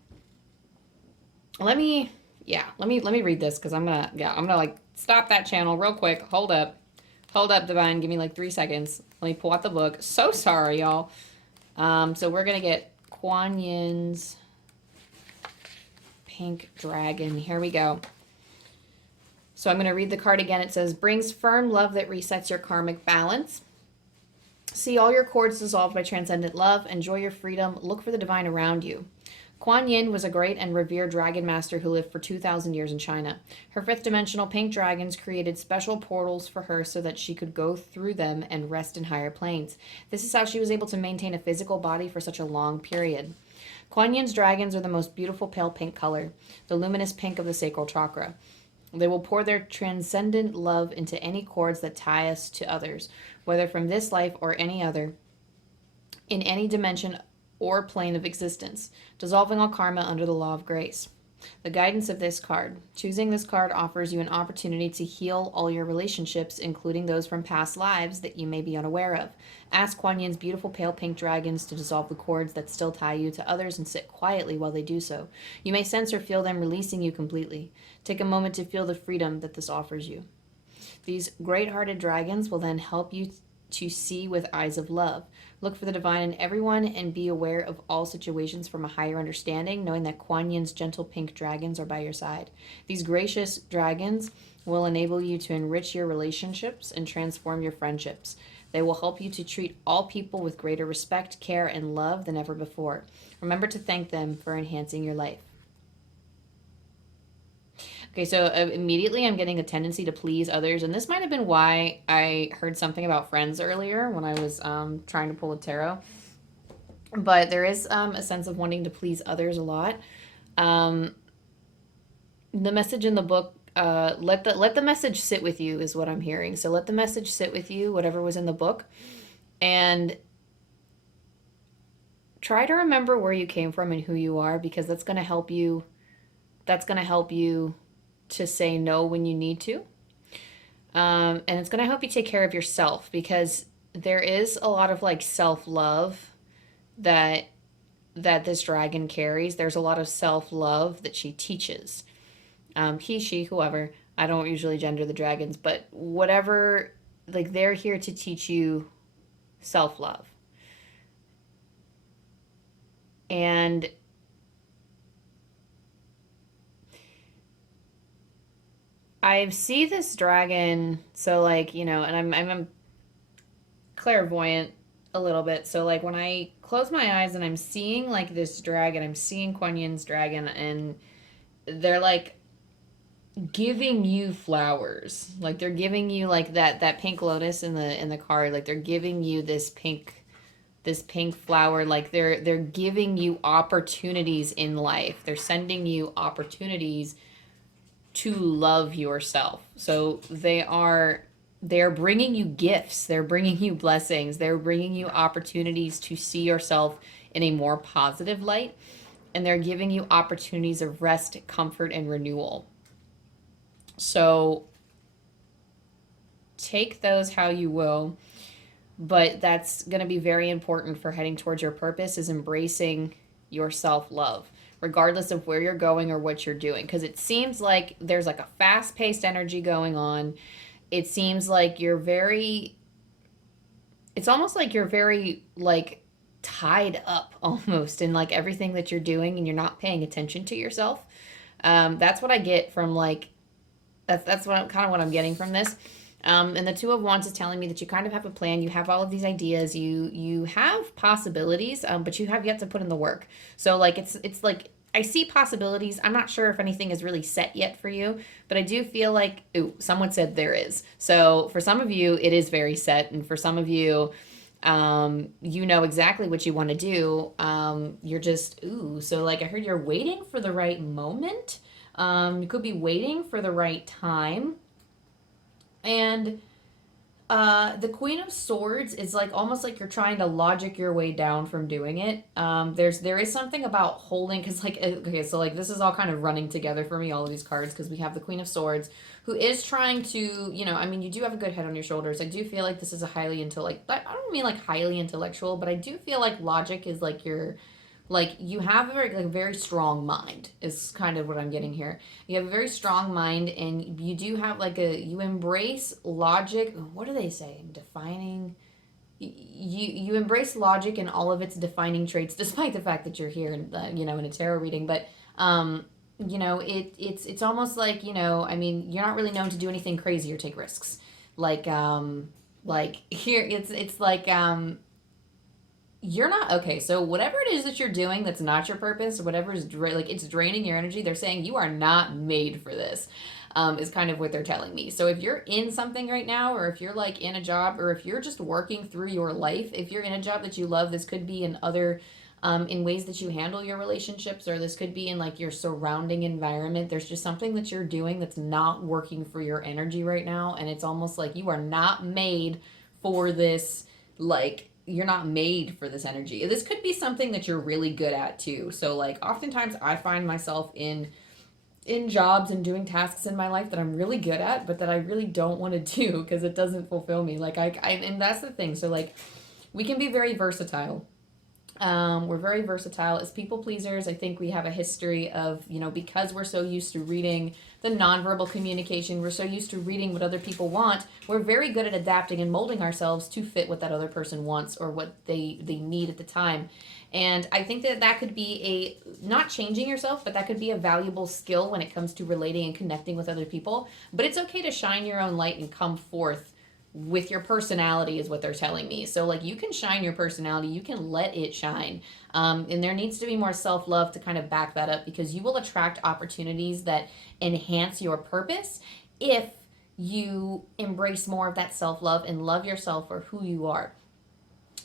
let me read this because I'm gonna like stop that channel real quick. Hold up, divine. Give me like 3 seconds. Let me pull out the book. So sorry, y'all. So we're gonna get Kuan Yin's pink dragon. Here we go. So I'm going to read the card again. It says, brings firm love that resets your karmic balance. See all your cords dissolved by transcendent love. Enjoy your freedom. Look for the divine around you. Kuan Yin was a great and revered dragon master who lived for 2,000 years in China. Her 5th dimensional pink dragons created special portals for her so that she could go through them and rest in higher planes. This is how she was able to maintain a physical body for such a long period. Kuan Yin's dragons are the most beautiful pale pink color, the luminous pink of the sacral chakra. They will pour their transcendent love into any cords that tie us to others, whether from this life or any other, in any dimension or plane of existence, dissolving all karma under the law of grace. The guidance of this card. Choosing this card offers you an opportunity to heal all your relationships, including those from past lives that you may be unaware of. Ask Kuan Yin's beautiful pale pink dragons to dissolve the cords that still tie you to others and sit quietly while they do so. You may sense or feel them releasing you completely. Take a moment to feel the freedom that this offers you. These great-hearted dragons will then help you to see with eyes of love. Look for the divine in everyone and be aware of all situations from a higher understanding, knowing that Kuan Yin's gentle pink dragons are by your side. These gracious dragons will enable you to enrich your relationships and transform your friendships. They will help you to treat all people with greater respect, care, and love than ever before. Remember to thank them for enhancing your life. Okay, so immediately I'm getting a tendency to please others, and this might have been why I heard something about friends earlier when I was trying to pull a tarot. But there is a sense of wanting to please others a lot. The message in the book, let the message sit with you is what I'm hearing. So let the message sit with you, whatever was in the book, and try to remember where you came from and who you are, because that's going to help you. That's going to help you to say no when you need to. And it's going to help you take care of yourself, because there is a lot of like self-love that this dragon carries. There's a lot of self-love that she teaches. He, she, whoever. I don't usually gender the dragons, but whatever, like they're here to teach you self-love. And I see this dragon, so like, you know, and I'm clairvoyant a little bit. So like when I close my eyes and I'm seeing like this dragon, I'm seeing Kuan Yin's dragon, and they're like giving you flowers. Like they're giving you like that pink lotus in the card. Like they're giving you this pink flower. Like they're giving you opportunities in life. They're sending you opportunities to love yourself. So they're bringing you gifts, they're bringing you blessings, they're bringing you opportunities to see yourself in a more positive light, and they're giving you opportunities of rest, comfort, and renewal. So take those how you will, but that's going to be very important for heading towards your purpose, is embracing your self-love, regardless of where you're going or what you're doing. Because it seems like there's like a fast-paced energy going on. It seems like it's almost like you're very like tied up almost in like everything that you're doing, and you're not paying attention to yourself. That's what I get from like, that's what kind of what I'm getting from this. And the Two of Wands is telling me that you kind of have a plan. You have all of these ideas. You have possibilities, but you have yet to put in the work. So like it's like I see possibilities. I'm not sure if anything is really set yet for you, but I do feel like, ooh, someone said there is. So for some of you, it is very set, and for some of you, you know exactly what you want to do. You're just so like I heard you're waiting for the right moment. You could be waiting for the right time. And the Queen of Swords is like almost like you're trying to logic your way down from doing it. There is something about holding, because like, okay, so like this is all kind of running together for me, all of these cards, because we have the Queen of Swords, who is trying to, you know, I mean, you do have a good head on your shoulders. I do feel like this is a highly I don't mean like highly intellectual, but I do feel like logic is like your, like you have a very strong mind is kind of what I'm getting here. You have a very strong mind, and you do have like you embrace logic. What do they say? Defining. You embrace logic in all of its defining traits, despite the fact that you're here, you know, in a tarot reading. But you know, it's almost like, you know, I mean, you're not really known to do anything crazy or take risks. Like here, it's like you're not okay. So whatever it is that you're doing that's not your purpose, whatever is like it's draining your energy, they're saying you are not made for this. Is kind of what they're telling me. So if you're in something right now, or if you're like in a job, or if you're just working through your life, if you're in a job that you love, this could be in other in ways that you handle your relationships, or this could be in like your surrounding environment. There's just something that you're doing that's not working for your energy right now, and it's almost like you are not made for this, like you're not made for this energy. This could be something that you're really good at too. So like oftentimes I find myself in jobs and doing tasks in my life that I'm really good at, but that I really don't want to do because it doesn't fulfill me. Like I and that's the thing. So like we can be very versatile. We're very versatile as people pleasers. I think we have a history of, because we're so used to reading the nonverbal communication, we're so used to reading what other people want, we're very good at adapting and molding ourselves to fit what that other person wants or what they need at the time. And I think that could be not changing yourself, but that could be a valuable skill when it comes to relating and connecting with other people. But it's okay to shine your own light and come forth with your personality is what they're telling me. So like you can shine your personality, you can let it shine. And there needs to be more self-love to kind of back that up, because you will attract opportunities that enhance your purpose if you embrace more of that self-love and love yourself for who you are.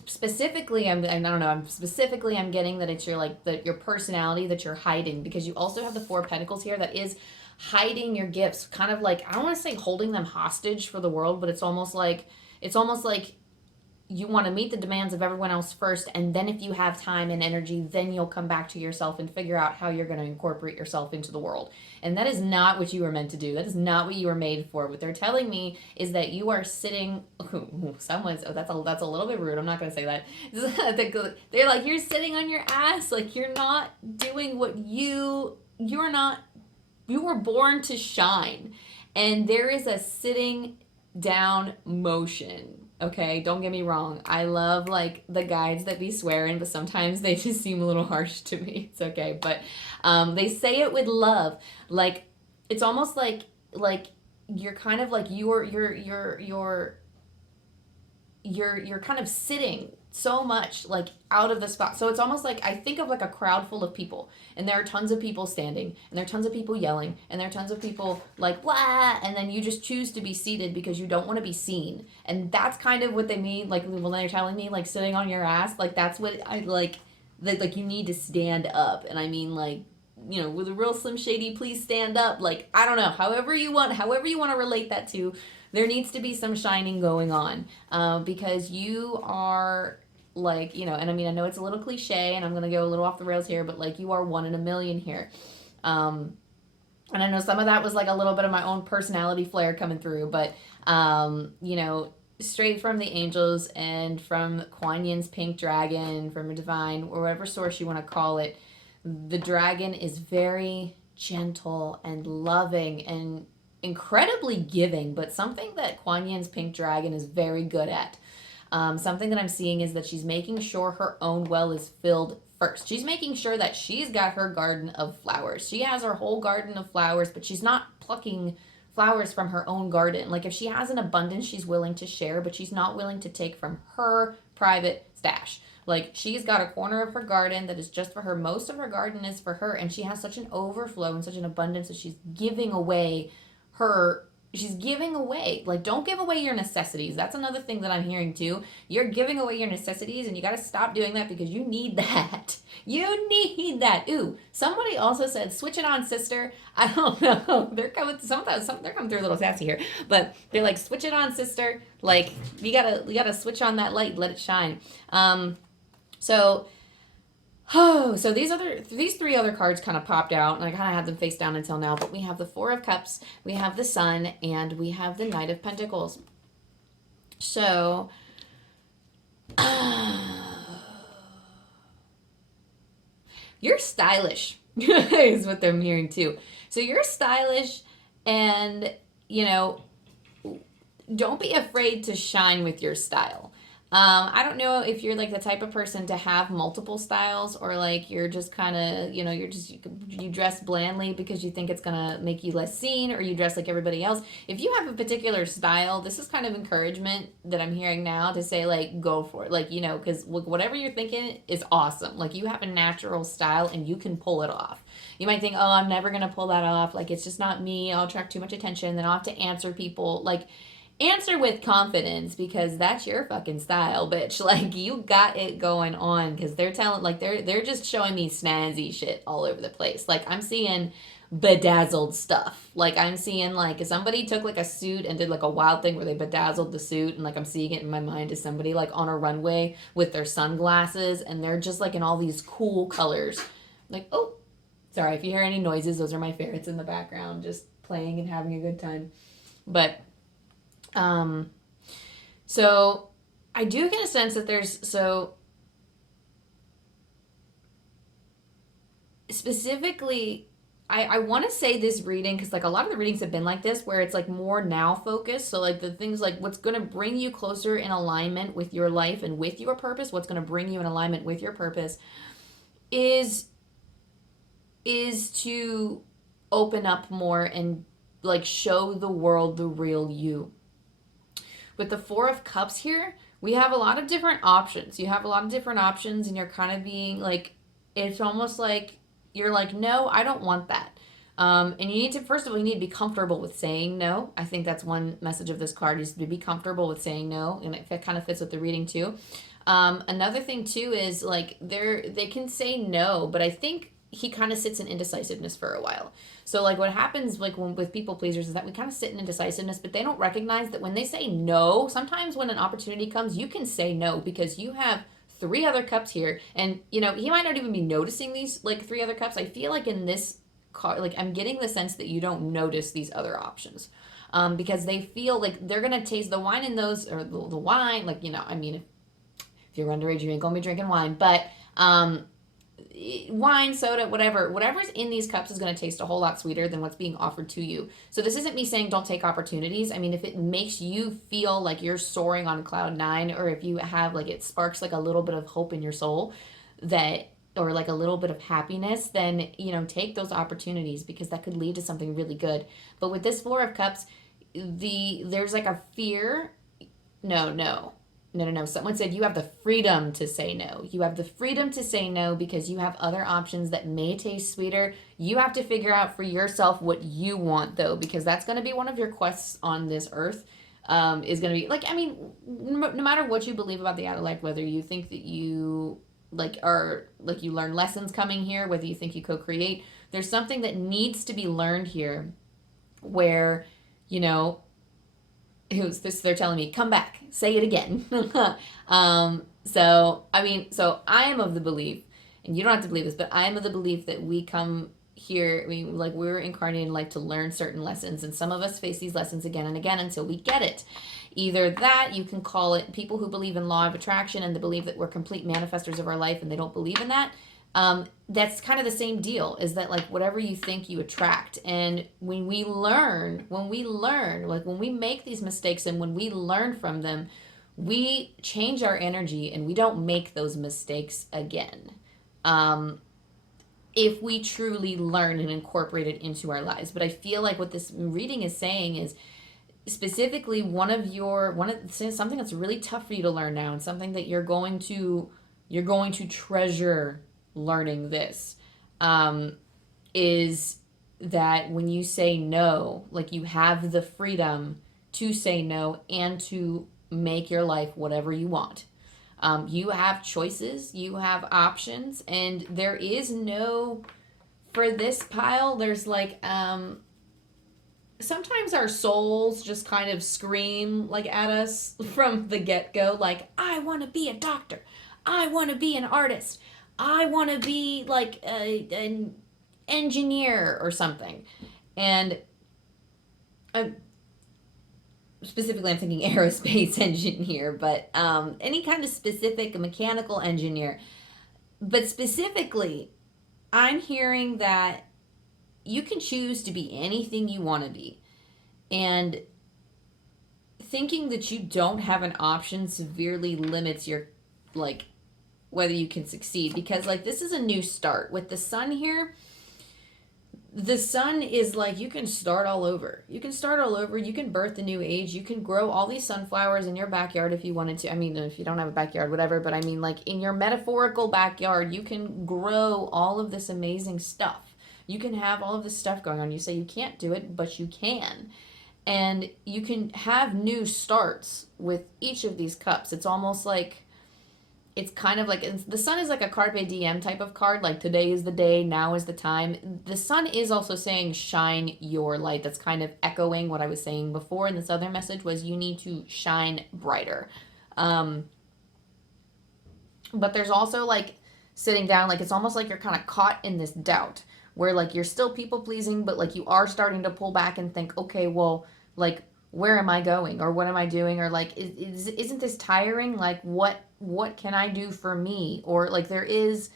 Specifically, I don't know, I'm getting that it's your personality that you're hiding, because you also have the Four of Pentacles here that is hiding your gifts, kind of like, I don't want to say holding them hostage for the world, but it's almost like you want to meet the demands of everyone else first, and then if you have time and energy, then you'll come back to yourself and figure out how you're going to incorporate yourself into the world. And that is not what you were meant to do. That is not what you were made for. What they're telling me is that you are sitting, that's a little bit rude, I'm not going to say that. They're like, you're sitting on your ass, like you're not doing what you were born to shine. And there is a sitting down motion. Okay, don't get me wrong. I love like the guides that be swearing, but sometimes they just seem a little harsh to me. It's okay, but they say it with love. Like it's almost like you're kind of like you're kind of sitting so much like out of the spot. So it's almost like I think of like a crowd full of people, and there are tons of people standing, and there are tons of people yelling, and there are tons of people like blah, and then you just choose to be seated because you don't want to be seen. And that's kind of what they mean, like when they're telling me like sitting on your ass, like that's what I like, that like you need to stand up. And I mean like, with a real Slim Shady, please stand up. Like I don't know, however you want to relate that to, there needs to be some shining going on, because you are like, and I mean, I know it's a little cliche and I'm going to go a little off the rails here, but like you are one in a million here. And I know some of that was like a little bit of my own personality flair coming through, but, straight from the angels and from Kuan Yin's pink dragon, from a divine, or whatever source you want to call it, the dragon is very gentle and loving and incredibly giving, but something that Kuan Yin's pink dragon is very good at. Something that I'm seeing is that she's making sure her own well is filled first. She's making sure that she's got her garden of flowers. She has her whole garden of flowers, but she's not plucking flowers from her own garden. Like if she has an abundance, she's willing to share, but she's not willing to take from her private stash. Like she's got a corner of her garden that is just for her. Most of her garden is for her, and she has such an overflow and such an abundance that she's giving away like, don't give away your necessities. That's another thing that I'm hearing too. You're giving away your necessities, and you got to stop doing that because you need that. You need that. Ooh, somebody also said, switch it on, sister. I don't know. They're coming through a little sassy here, but they're like, switch it on, sister. Like you gotta switch on that light, let it shine. So these three other cards kind of popped out, and I kind of had them face down until now, but we have the Four of Cups, we have the Sun, and we have the Knight of Pentacles. So, you're stylish, is what I'm hearing too. So you're stylish, and, don't be afraid to shine with your style. I don't know if you're like the type of person to have multiple styles, or like you're just kind of, you dress blandly because you think it's going to make you less seen, or you dress like everybody else. If you have a particular style, this is kind of encouragement that I'm hearing now to say like, go for it. Like, because whatever you're thinking is awesome. Like you have a natural style and you can pull it off. You might think, oh, I'm never going to pull that off. Like, it's just not me. I'll attract too much attention. Then I'll have to answer people. Like, Answer with confidence because that's your fucking style, bitch. Like you got it going on because they're telling like they're just showing me snazzy shit all over the place. Like I'm seeing bedazzled stuff. Like I'm seeing like if somebody took like a suit and did like a wild thing where they bedazzled the suit and like I'm seeing it in my mind as somebody like on a runway with their sunglasses and they're just like in all these cool colors. Like, oh, sorry if you hear any noises, those are my ferrets in the background just playing and having a good time. But so I do get a sense that there's so specifically I want to say this reading because like a lot of the readings have been like this where it's like more now focused, so like the things like what's going to bring you closer in alignment with your life and with your purpose, what's going to bring you in alignment with your purpose is to open up more and like show the world the real you. With the Four of Cups here, we have a lot of different options. You have a lot of different options, and you're kind of being like, it's almost like you're like, no, I don't want that. And you need to, first of all, you need to be comfortable with saying no. I think that's one message of this card is to be comfortable with saying no, and it kind of fits with the reading too. Another thing too is like they can say no, but I think he kind of sits in indecisiveness for a while. So like what happens like with people pleasers is that we kind of sit in indecisiveness, but they don't recognize that when they say no, sometimes when an opportunity comes, you can say no because you have three other cups here, and you know he might not even be noticing these like three other cups. I feel like in this card, like I'm getting the sense that you don't notice these other options. Because they feel like they're gonna taste the wine in those or the wine, like you know, I mean, if you're underage, you ain't gonna be drinking wine, but wine, soda, whatever's in these cups is going to taste a whole lot sweeter than what's being offered to you. So this isn't me saying don't take opportunities. I mean, if it makes you feel like you're soaring on cloud nine, or if you have like it sparks like a little bit of hope in your soul that or like a little bit of happiness, then you know take those opportunities because that could lead to something really good. But with this Four of Cups, there's like a fear. No. Someone said you have the freedom to say no. You have the freedom to say no because you have other options that may taste sweeter. You have to figure out for yourself what you want, though, because that's going to be one of your quests on this earth. Is going to be like, I mean, no matter what you believe about the afterlife, whether you think that you like are like you learn lessons coming here, whether you think you co-create, there's something that needs to be learned here where, you know, who's this they're telling me come back say it again. So I am of the belief, and you don't have to believe this, but I am of the belief that we come here, we're incarnated in life to learn certain lessons, and some of us face these lessons again and again until we get it. Either that, you can call it people who believe in law of attraction and they believe that we're complete manifestors of our life and they don't believe in that. That's kind of the same deal, is that like whatever you think you attract. And when we learn, like when we make these mistakes and when we learn from them, we change our energy and we don't make those mistakes again. If we truly learn and incorporate it into our lives. But I feel like what this reading is saying is specifically something that's really tough for you to learn now, and something that you're going to treasure learning this, is that when you say no, like you have the freedom to say no and to make your life whatever you want. You have choices, you have options, and there is no, for this pile, there's like, sometimes our souls just kind of scream like at us from the get-go, like, I want to be a doctor. I want to be an artist. I want to be like an engineer or something. And specifically I'm thinking aerospace engineer, but any kind of specific mechanical engineer. But specifically, I'm hearing that you can choose to be anything you want to be. And thinking that you don't have an option severely limits your, like, whether you can succeed. Because, like, this is a new start. With the sun here, the sun is like, you can start all over. You can start all over. You can birth a new age. You can grow all these sunflowers in your backyard if you wanted to. I mean, if you don't have a backyard, whatever. But I mean, like, in your metaphorical backyard, you can grow all of this amazing stuff. You can have all of this stuff going on. You say you can't do it, but you can. And you can have new starts with each of these cups. It's almost like, it's kind of like, the sun is like a carpe diem type of card, like today is the day, now is the time. The sun is also saying shine your light. That's kind of echoing what I was saying before in this other message, was you need to shine brighter. But there's also like sitting down, like it's almost like you're kind of caught in this doubt where like you're still people pleasing, but like you are starting to pull back and think, okay, well, like where am I going, or what am I doing, or like isn't this tiring? Like what can I do for me? Or like there is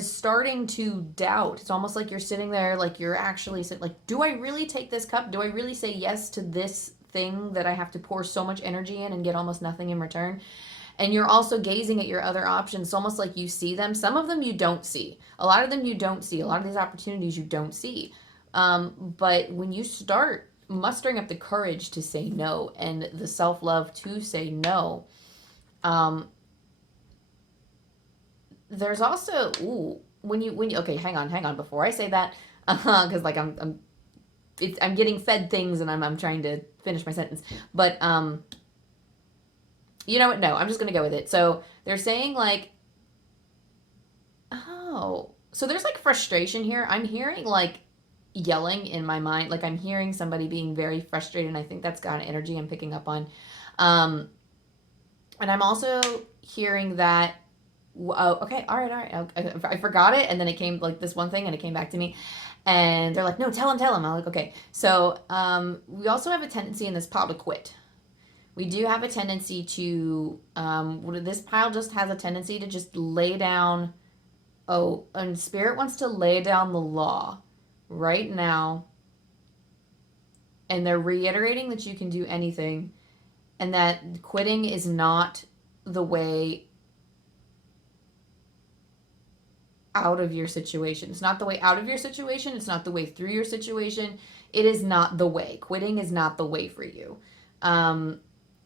starting to doubt. It's almost like you're sitting there, like you're actually like, do I really take this cup? Do I really say yes to this thing that I have to pour so much energy in and get almost nothing in return? And you're also gazing at your other options. It's almost like you see them. Some of them you don't see. A lot of them you don't see. A lot of these opportunities you don't see. But when you start mustering up the courage to say no and the self-love to say no, there's also, when you okay, hang on before I say that, because like I'm getting fed things and I'm trying to finish my sentence. But you know what? No, I'm just going to go with it. So they're saying like, so there's like frustration here. I'm hearing like yelling in my mind. Like I'm hearing somebody being very frustrated. And I think that's kind of energy I'm picking up on. And I'm also hearing that, okay, all right. I forgot it. And then it came like this one thing and it came back to me. And they're like, no, tell him. I'm like, okay. So we also have a tendency in this pile to quit. We do have a tendency to, this pile just has a tendency to just lay down, and Spirit wants to lay down the law right now. And they're reiterating that you can do anything and that quitting is not the way out of your situation. It's not the way out of your situation. It's not the way through your situation. It is not the way. Quitting is not the way for you.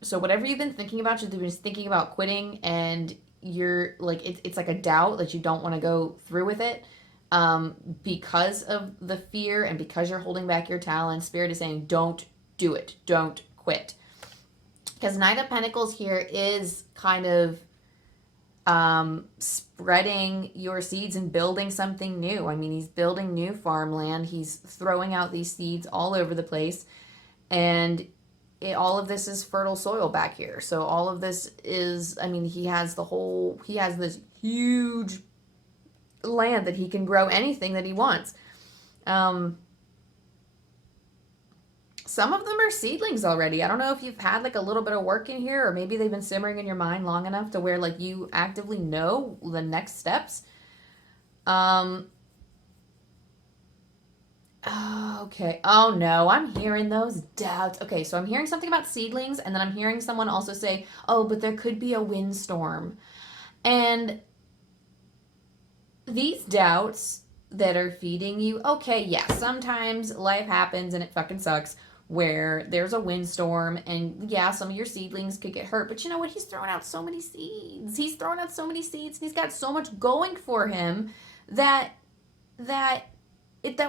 So whatever you've been thinking about, you've been thinking about quitting, and you're like, it's like a doubt that you don't want to go through with it, because of the fear and because you're holding back your talent. Spirit is saying, don't do it. Don't quit. Because Knight of Pentacles here is kind of spreading your seeds and building something new. I mean, he's building new farmland. He's throwing out these seeds all over the place. And all of this is fertile soil back here. So all of this is, I mean, he has this huge land that he can grow anything that he wants. Some of them are seedlings already. I don't know if you've had like a little bit of work in here, or maybe they've been simmering in your mind long enough to where like you actively know the next steps. Okay. Oh no, I'm hearing those doubts. Okay, so I'm hearing something about seedlings, and then I'm hearing someone also say, oh, but there could be a windstorm. And these doubts that are feeding you, okay, yeah, sometimes life happens and it fucking sucks where there's a windstorm, and yeah, some of your seedlings could get hurt, but you know what? He's throwing out so many seeds. He's throwing out so many seeds, and he's got so much going for him that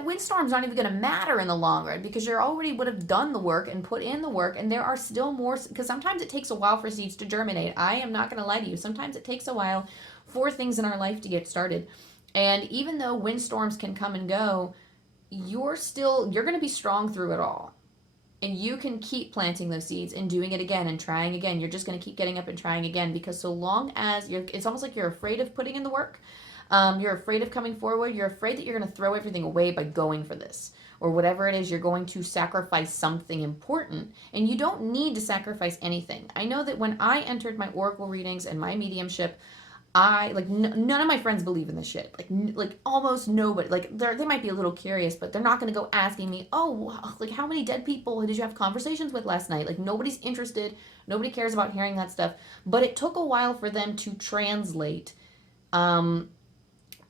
windstorm's not even going to matter in the long run, because you already would have done the work and put in the work, and there are still more, because sometimes it takes a while for seeds to germinate. I am not going to lie to you. Sometimes it takes a while for things in our life to get started. And even though windstorms can come and go, you're going to be strong through it all. And you can keep planting those seeds and doing it again and trying again. You're just going to keep getting up and trying again, because so long as it's almost like you're afraid of putting in the work. You're afraid of coming forward. You're afraid that you're going to throw everything away by going for this. Or whatever it is, you're going to sacrifice something important. And you don't need to sacrifice anything. I know that when I entered my oracle readings and my mediumship, none of my friends believe in this shit. Like almost nobody. Like they might be a little curious, but they're not going to go asking me, oh, like how many dead people did you have conversations with last night? Like nobody's interested. Nobody cares about hearing that stuff. But it took a while for them to translate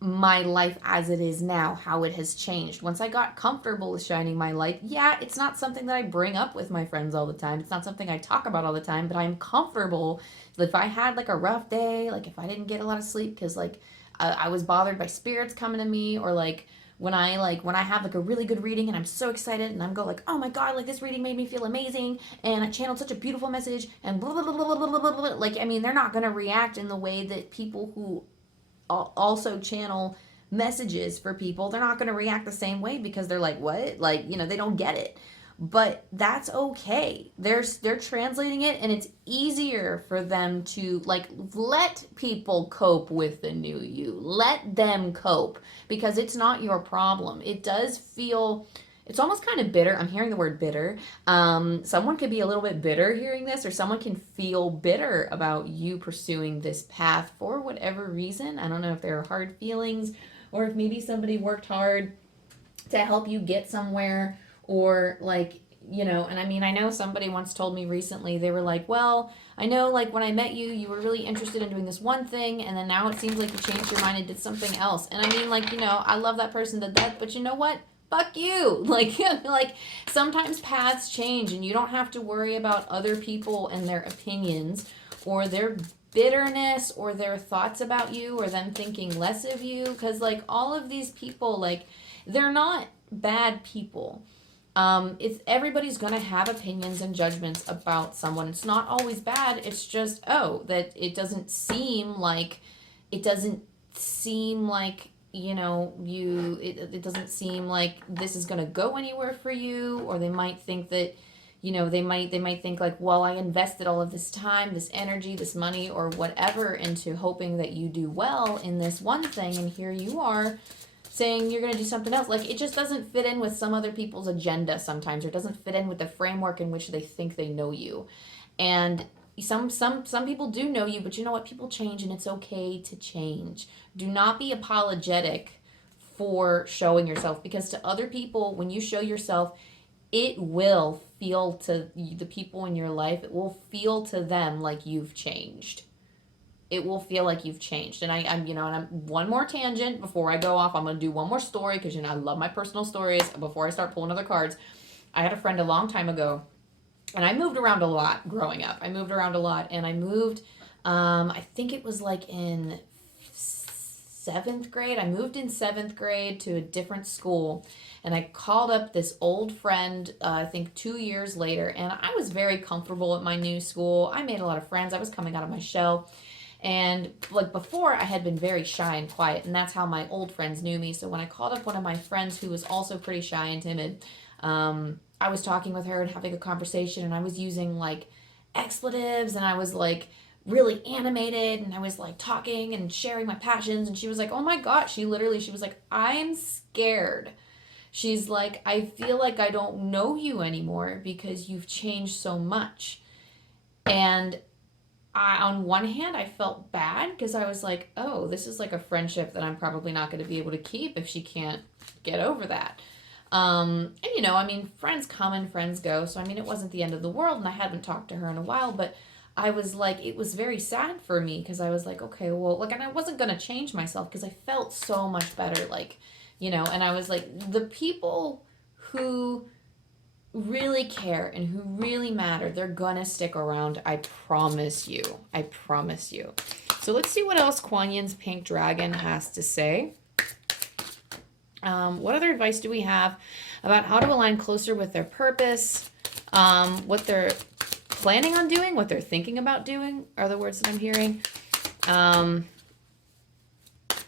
my life as it is now, how it has changed. Once I got comfortable with shining my light, yeah, it's not something that I bring up with my friends all the time. It's not something I talk about all the time, but I'm comfortable. If I had like a rough day, like if I didn't get a lot of sleep because like I was bothered by spirits coming to me, or like when I have like a really good reading and I'm so excited and I'm go like, oh my god, like this reading made me feel amazing and I channeled such a beautiful message and blah blah blah blah blah blah blah, blah. Like, I mean, they're not gonna react in the way that people who also channel messages for people, they're not gonna react the same way because they're like, what? Like, they don't get it. But that's okay. They're translating it, and it's easier for them to like let people cope with the new you. Let them cope because it's not your problem. It does feel, it's almost kind of bitter. I'm hearing the word bitter. Someone could be a little bit bitter hearing this, or someone can feel bitter about you pursuing this path for whatever reason. I don't know if there are hard feelings or if maybe somebody worked hard to help you get somewhere, or like, and I mean, I know somebody once told me recently, they were like, well, I know like when I met you, you were really interested in doing this one thing, and then now it seems like you changed your mind and did something else. And I mean, like, I love that person to death, but you know what? Fuck you. Like, like sometimes paths change and you don't have to worry about other people and their opinions or their bitterness or their thoughts about you or them thinking less of you. Because like all of these people, like, they're not bad people. It's everybody's gonna have opinions and judgments about someone. It's not always bad. It's just that it doesn't seem like it doesn't seem like this is gonna go anywhere for you, or they might think that they might think like, well, I invested all of this time, this energy, this money, or whatever into hoping that you do well in this one thing, and here you are saying you're going to do something else. Like, it just doesn't fit in with some other people's agenda sometimes, or doesn't fit in with the framework in which they think they know you. And some people do know you, but you know what? People change, and it's okay to change. Do not be apologetic for showing yourself, because to other people, when you show yourself, it will feel to the people in your life, it will feel to them like you've changed. It will feel like you've changed. And I'm one more tangent before I go off. I'm going to do one more story because, I love my personal stories before I start pulling other cards. I had a friend a long time ago, and I moved around a lot growing up. And I moved, I think it was like in 7th grade. I moved in 7th grade to a different school, and I called up this old friend, I think 2 years later, and I was very comfortable at my new school. I made a lot of friends. I was coming out of my shell. And like before, I had been very shy and quiet, and that's how my old friends knew me. So when I called up one of my friends who was also pretty shy and timid, I was talking with her and having a conversation, and I was using like expletives, and I was like really animated, and I was like talking and sharing my passions, and she was like, oh my God, she was like, I'm scared. She's like, I feel like I don't know you anymore because you've changed so much. And on one hand, I felt bad because I was like, oh, this is like a friendship that I'm probably not going to be able to keep if she can't get over that. And I mean, friends come and friends go. So, I mean, it wasn't the end of the world, and I hadn't talked to her in a while, but I was like, it was very sad for me because I was like, okay, well, like, and I wasn't going to change myself because I felt so much better, like, and I was like, the people who really care and who really matter, they're gonna stick around. I promise you. So let's see what else Kuan Yin's Pink Dragon has to say. What other advice do we have about how to align closer with their purpose, what they're planning on doing, what they're thinking about doing are the words that I'm hearing.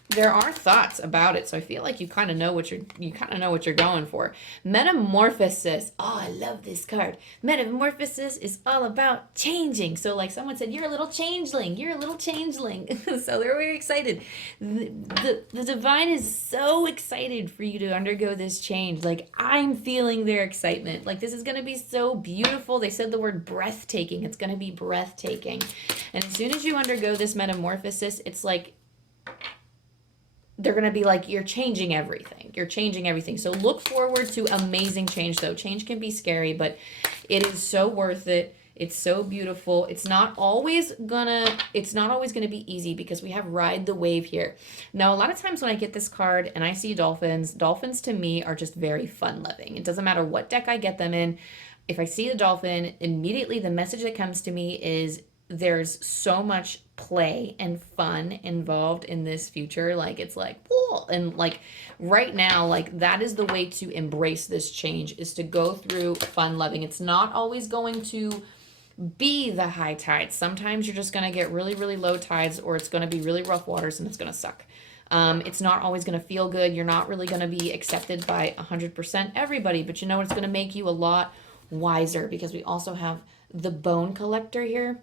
There are thoughts about it, so I feel like you kind of know what you're going for. Metamorphosis. Oh, I love this card. Metamorphosis is all about changing. So like someone said, you're a little changeling. So they're very excited. The divine is so excited for you to undergo this change. Like, I'm feeling their excitement. Like, this is going to be so beautiful. They said the word breathtaking. It's going to be breathtaking. And as soon as you undergo this metamorphosis, it's like, they're going to be like, you're changing everything. So look forward to amazing change, though. Change can be scary, but it is so worth it. It's so beautiful. It's not always gonna be easy because we have ride the wave here. Now, a lot of times when I get this card and I see dolphins to me are just very fun loving. It doesn't matter what deck I get them in. If I see the dolphin, immediately the message that comes to me is there's so much play and fun involved in this future. Like, it's like, woo, cool. And like right now, like that is the way to embrace this change, is to go through fun loving. It's not always going to be the high tides. Sometimes you're just going to get really, really low tides, or it's going to be really rough waters and it's going to suck. It's not always going to feel good. You're not really going to be accepted by 100% everybody, but you know it's going to make you a lot wiser, because we also have the bone collector here.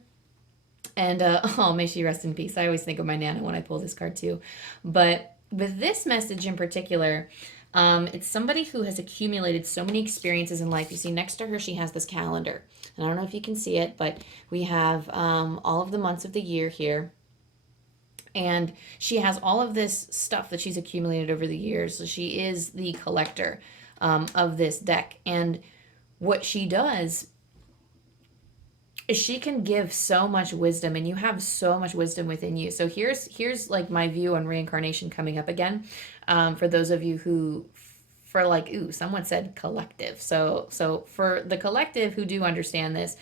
And oh, may she rest in peace. I always think of my Nana when I pull this card too. But with this message in particular, it's somebody who has accumulated so many experiences in life. You see next to her, she has this calendar. And I don't know if you can see it, but we have all of the months of the year here. And she has all of this stuff that she's accumulated over the years. So she is the collector of this deck. And what she does is she can give so much wisdom, and you have so much wisdom within you. So here's like my view on reincarnation coming up again. For those of you who, for like, ooh, someone said collective. So for the collective who do understand this,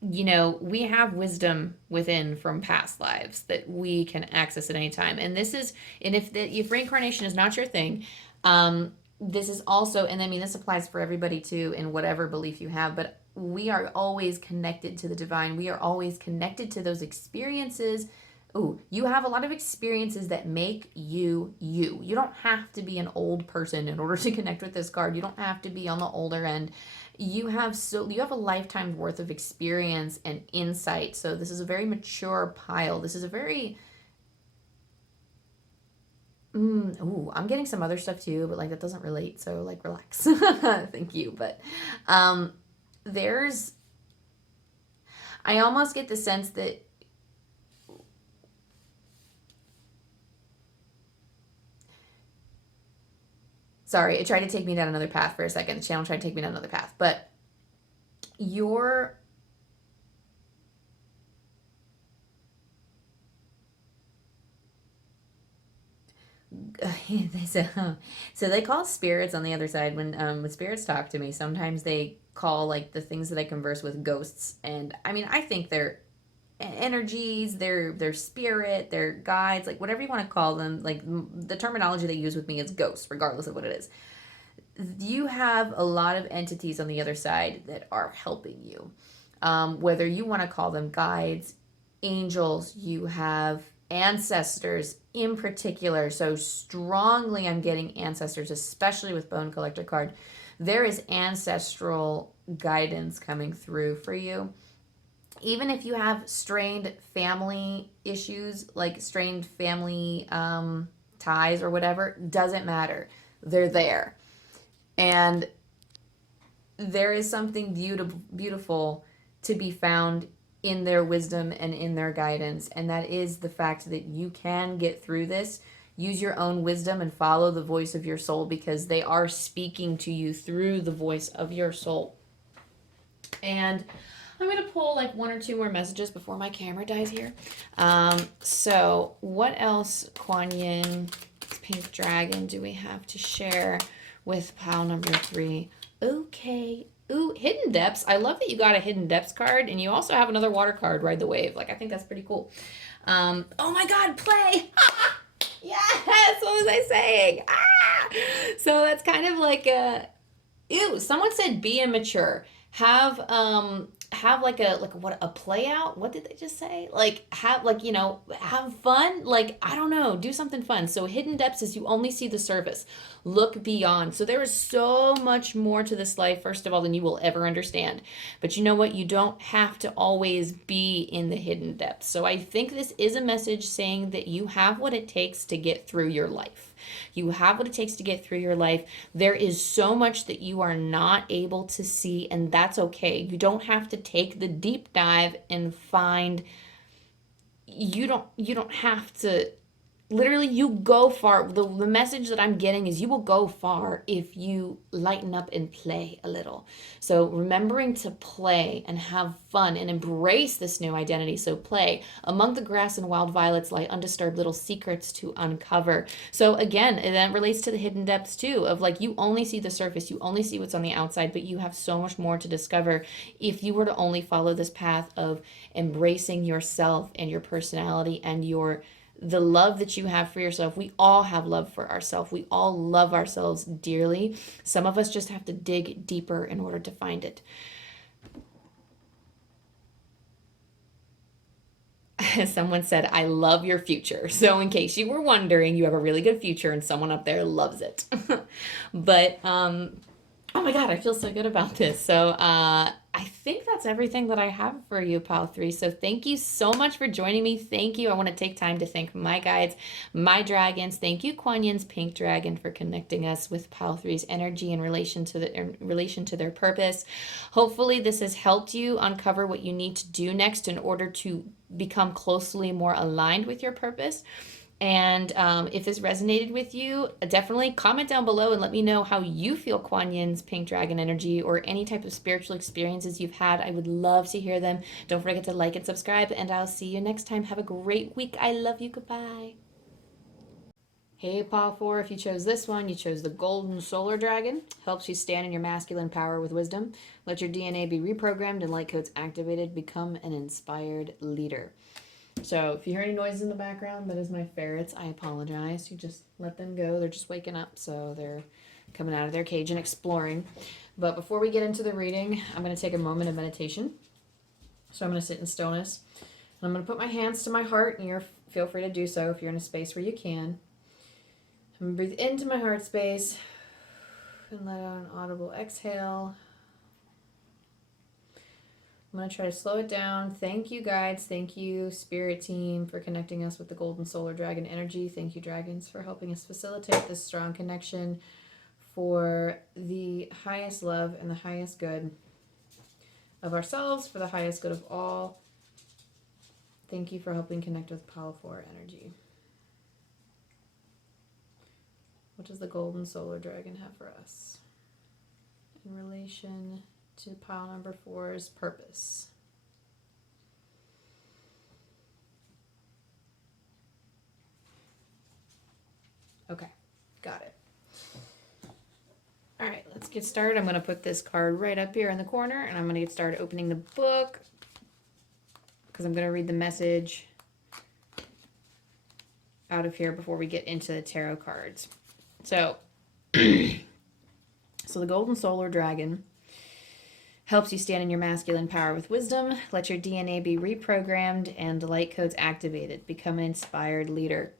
you know, we have wisdom within from past lives that we can access at any time. And this is, and if reincarnation is not your thing, this is also, and I mean, this applies for everybody too, in whatever belief you have, but we are always connected to the divine. We are always connected to those experiences. Ooh, you have a lot of experiences that make you you. You don't have to be an old person in order to connect with this card. You don't have to be on the older end. You have a lifetime's worth of experience and insight. So this is a very mature pile. This is a very ooh, I'm getting some other stuff too, but like that doesn't relate. So like relax. Thank you. But I almost get the sense that sorry, it tried to take me down another path for a second. The channel tried to take me down another path. But your so they call spirits on the other side when spirits talk to me. Sometimes they call like the things that I converse with ghosts, and I mean I think they're energies, their spirit, their guides, like whatever you want to call them. Like the terminology they use with me is ghosts, regardless of what it is. You have a lot of entities on the other side that are helping you, whether you want to call them guides, angels. You have ancestors in particular. So strongly I'm getting ancestors, especially with bone collector card. There is ancestral guidance coming through for you. Even if you have strained family issues, like strained family ties or whatever, doesn't matter. They're there. And there is something beautiful to be found in their wisdom and in their guidance. And that is the fact that you can get through this. Use your own wisdom and follow the voice of your soul, because they are speaking to you through the voice of your soul. And I'm going to pull like one or two more messages before my camera dies here. So what else, Kuan Yin, Pink Dragon, do we have to share with pile number 3? Okay. Ooh, Hidden Depths. I love that you got a Hidden Depths card, and you also have another water card, Ride the Wave. Like, I think that's pretty cool. Oh my God, play! Yes! What was I saying? So that's kind of like ew, someone said be immature. Have like a play out. What did they just say? Like have have fun. Like I don't know, do something fun. So Hidden Depths is you only see the surface. Look beyond. So there is so much more to this life, first of all, than you will ever understand. But you know what? You don't have to always be in the hidden depths. So I think this is a message saying that you have what it takes to get through your life. You have what it takes to get through your life. There is so much that you are not able to see, and that's okay. You don't have to take the deep dive and find, you don't have to, literally you go far. The message that I'm getting is you will go far if you lighten up and play a little. So remembering to play and have fun and embrace this new identity. So play. Among the grass and wild violets lie undisturbed little secrets to uncover. So again, that relates to the hidden depths too, of like you only see the surface, you only see what's on the outside, but you have so much more to discover if you were to only follow this path of embracing yourself and your personality and the love that you have for yourself. We all have love for ourselves. We all love ourselves dearly. Some of us just have to dig deeper in order to find it. Someone said, I love your future. So in case you were wondering, you have a really good future and someone up there loves it. But, oh my God, I feel so good about this. So I think that's everything that I have for you, Pile 3. So thank you so much for joining me. Thank you. I want to take time to thank my guides, my dragons. Thank you, Kuan Yin's Pink Dragon, for connecting us with Pile 3's energy in relation to their purpose. Hopefully this has helped you uncover what you need to do next in order to become closely more aligned with your purpose. And if this resonated with you, definitely comment down below and let me know how you feel Kuan Yin's Pink Dragon energy or any type of spiritual experiences you've had. I would love to hear them. Don't forget to like and subscribe, and I'll see you next time. Have a great week. I love you. Goodbye. Hey, Pile 4, if you chose this one, you chose the Golden Solar Dragon. Helps you stand in your masculine power with wisdom. Let your DNA be reprogrammed and light codes activated. Become an inspired leader. So if you hear any noises in the background, that is my ferrets. I apologize. You just let them go. They're just waking up, so they're coming out of their cage and exploring. But before we get into the reading, I'm going to take a moment of meditation. So I'm going to sit in stillness. And I'm going to put my hands to my heart, and you feel free to do so if you're in a space where you can. I'm going to breathe into my heart space and let out an audible exhale. I'm going to try to slow it down. Thank you, guides. Thank you, Spirit Team, for connecting us with the Golden Solar Dragon energy. Thank you, dragons, for helping us facilitate this strong connection for the highest love and the highest good of ourselves, for the highest good of all. Thank you for helping connect with Pile 4 energy. What does the Golden Solar Dragon have for us in relation to pile number 4's purpose? Okay, got it. All right, let's get started. I'm going to put this card right up here in the corner, and I'm going to get started opening the book because I'm going to read the message out of here before we get into the tarot cards. So, the Golden Solar Dragon helps you stand in your masculine power with wisdom. Let your DNA be reprogrammed and light codes activated. Become an inspired leader.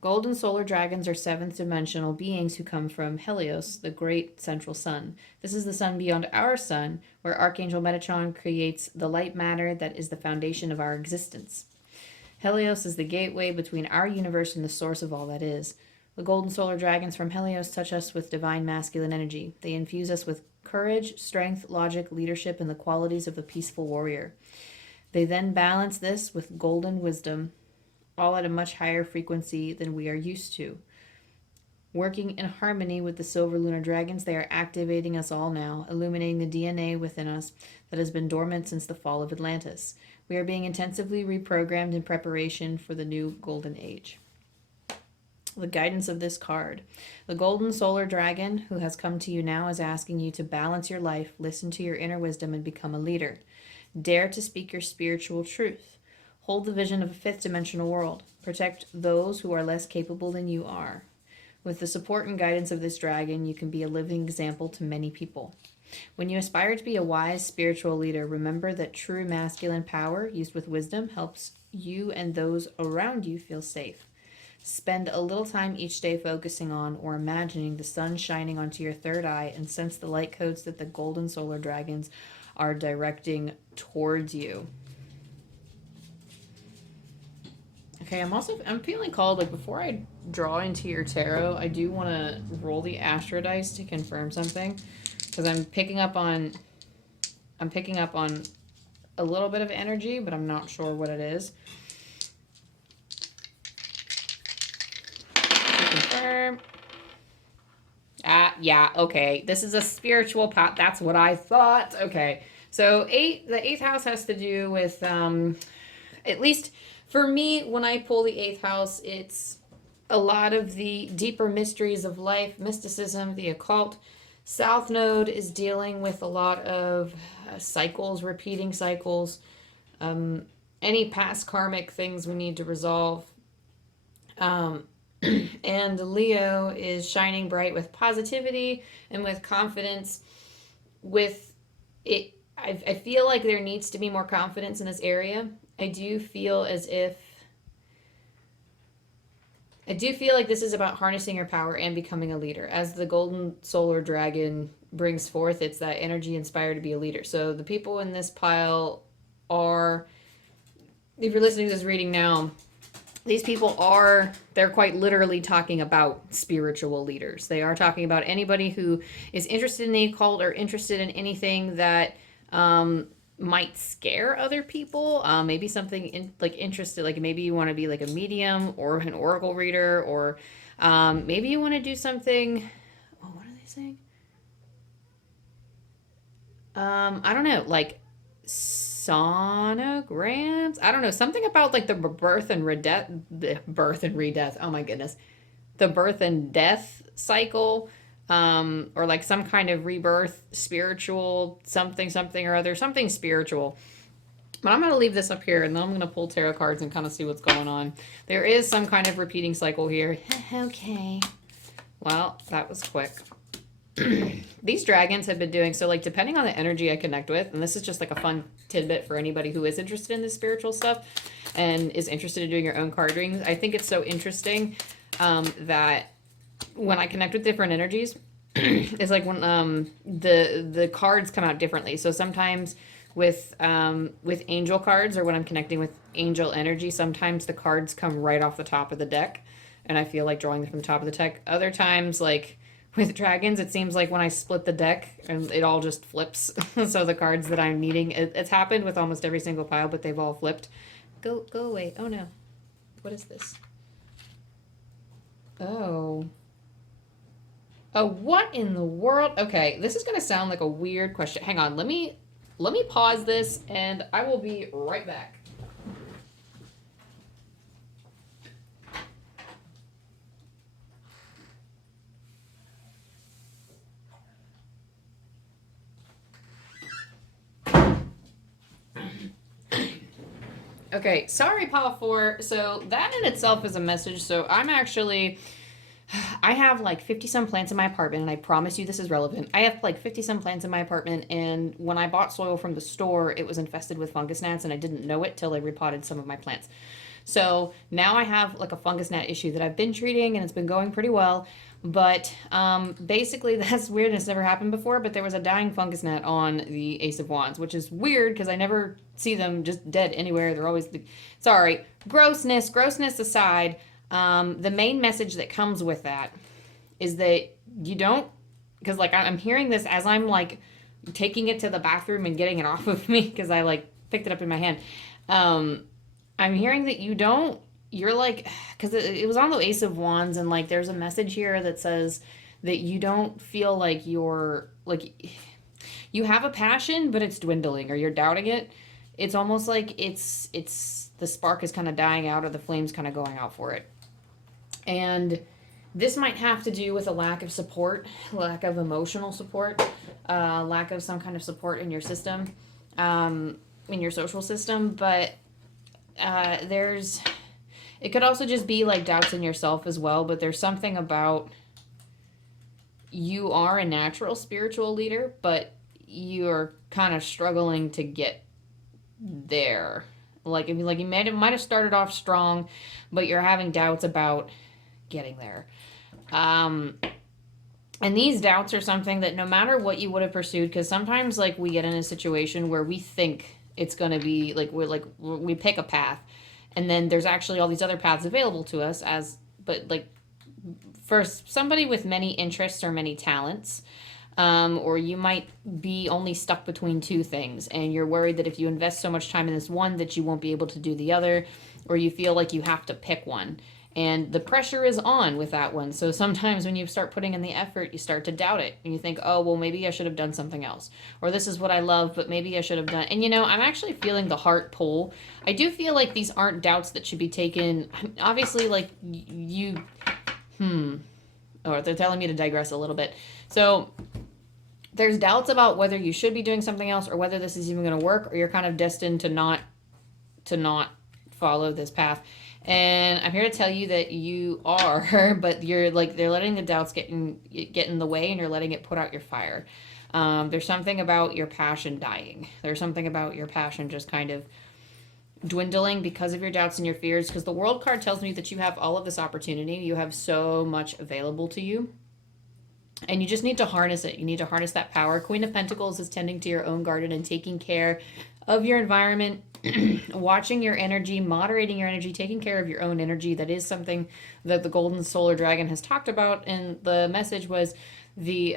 Golden solar dragons are seventh dimensional beings who come from Helios, the great central sun. This is the sun beyond our sun, where Archangel Metatron creates the light matter that is the foundation of our existence. Helios is the gateway between our universe and the source of all that is. The golden solar dragons from Helios touch us with divine masculine energy. They infuse us with courage, strength, logic, leadership, and the qualities of the peaceful warrior. They then balance this with golden wisdom, all at a much higher frequency than we are used to. Working in harmony with the silver lunar dragons, they are activating us all now, illuminating the DNA within us that has been dormant since the fall of Atlantis. We are being intensively reprogrammed in preparation for the new golden age. The guidance of this card. The golden solar dragon who has come to you now is asking you to balance your life, listen to your inner wisdom, and become a leader. Dare to speak your spiritual truth. Hold the vision of a fifth dimensional world. Protect those who are less capable than you are. With the support and guidance of this dragon, you can be a living example to many people. When you aspire to be a wise spiritual leader, remember that true masculine power used with wisdom helps you and those around you feel safe. Spend a little time each day focusing on or imagining the sun shining onto your third eye and sense the light codes that the golden solar dragons are directing towards you. Okay, I'm feeling called, like, before I draw into your tarot, I do want to roll the astro dice to confirm something, because I'm picking up on a little bit of energy, but I'm not sure what it is. Confirm. Yeah, okay. This is a spiritual pot. That's what I thought. Okay. So the eighth house has to do with, at least for me, when I pull the eighth house, it's a lot of the deeper mysteries of life, mysticism, the occult. South Node is dealing with a lot of cycles, repeating cycles, any past karmic things we need to resolve. Um, and Leo is shining bright with positivity and with confidence. With it, I feel like there needs to be more confidence in this area. I do feel like this is about harnessing your power and becoming a leader. As the golden solar dragon brings forth, it's that energy inspired to be a leader. So the people in this pile are, if you're listening to this reading now, these people they're quite literally talking about spiritual leaders. They are talking about anybody who is interested in the occult or interested in anything that might scare other people. Maybe something interested, like maybe you want to be like a medium or an oracle reader, or maybe you want to do something. Oh, what are they saying? I don't know, like sonograms. I don't know, something about like the birth and redeath. The birth and redeath. Oh my goodness, the birth and death cycle. Or like some kind of rebirth, spiritual, something or other, something spiritual. But I'm going to leave this up here, and then I'm going to pull tarot cards and kind of see what's going on. There is some kind of repeating cycle here. Okay. Well, that was quick. These dragons have been doing, so like depending on the energy I connect with, and this is just like a fun tidbit for anybody who is interested in this spiritual stuff and is interested in doing your own card readings. I think it's so interesting that when I connect with different energies, it's like when the cards come out differently. So sometimes with angel cards, or when I'm connecting with angel energy, sometimes the cards come right off the top of the deck, and I feel like drawing them from the top of the deck. Other times, like with dragons, it seems like when I split the deck, and it all just flips. So the cards that I'm needing, it's happened with almost every single pile, but they've all flipped. Go away. Oh no. What is this? Oh, what in the world? Okay, this is going to sound like a weird question. Hang on, let me pause this, and I will be right back. Okay, sorry, Paw 4. So that in itself is a message. So I have like 50 some plants in my apartment, and I promise you this is relevant. I have like 50 some plants in my apartment, and when I bought soil from the store, it was infested with fungus gnats, and I didn't know it till I repotted some of my plants. So now I have like a fungus gnat issue that I've been treating, and it's been going pretty well. But basically, that's weird, and it's never happened before, but there was a dying fungus gnat on the Ace of Wands, which is weird because I never see them just dead anywhere. They're always, sorry, grossness aside. The main message that comes with that is that you don't, because like I'm hearing this as I'm like taking it to the bathroom and getting it off of me because I like picked it up in my hand. I'm hearing that you're like, because it was on the Ace of Wands, and like there's a message here that says that you don't feel like you're like, you have a passion, but it's dwindling, or you're doubting it. It's almost like it's the spark is kind of dying out, or the flame's kind of going out for it. And this might have to do with a lack of support, lack of emotional support, lack of some kind of support in your system, in your social system. But it could also just be like doubts in yourself as well. But there's something about, you are a natural spiritual leader, but you're kind of struggling to get there. Like, if you might have started off strong, but you're having doubts about getting there. And these doubts are something that no matter what you would have pursued, because sometimes like we get in a situation where we think it's going to be like, we pick a path, and then there's actually all these other paths available to us but like for somebody with many interests or many talents, or you might be only stuck between two things, and you're worried that if you invest so much time in this one that you won't be able to do the other, or you feel like you have to pick one. And the pressure is on with that one. So sometimes when you start putting in the effort, you start to doubt it. And you think, oh, well, maybe I should have done something else. Or this is what I love, but maybe I should have done. And, I'm actually feeling the heart pull. I do feel like these aren't doubts that should be taken. Obviously, like, or they're telling me to digress a little bit. So there's doubts about whether you should be doing something else, or whether this is even going to work, or you're kind of destined to not follow this path. And I'm here to tell you that you are, but you're like, they're letting the doubts get in the way, and you're letting it put out your fire. There's something about your passion dying. There's something about your passion just kind of dwindling because of your doubts and your fears. Because the World card tells me that you have all of this opportunity. You have so much available to you. And you just need to harness it. You need to harness that power. Queen of Pentacles is tending to your own garden and taking care of your environment, watching your energy, moderating your energy, taking care of your own energy. That is something that the Golden Solar Dragon has talked about. And the message was the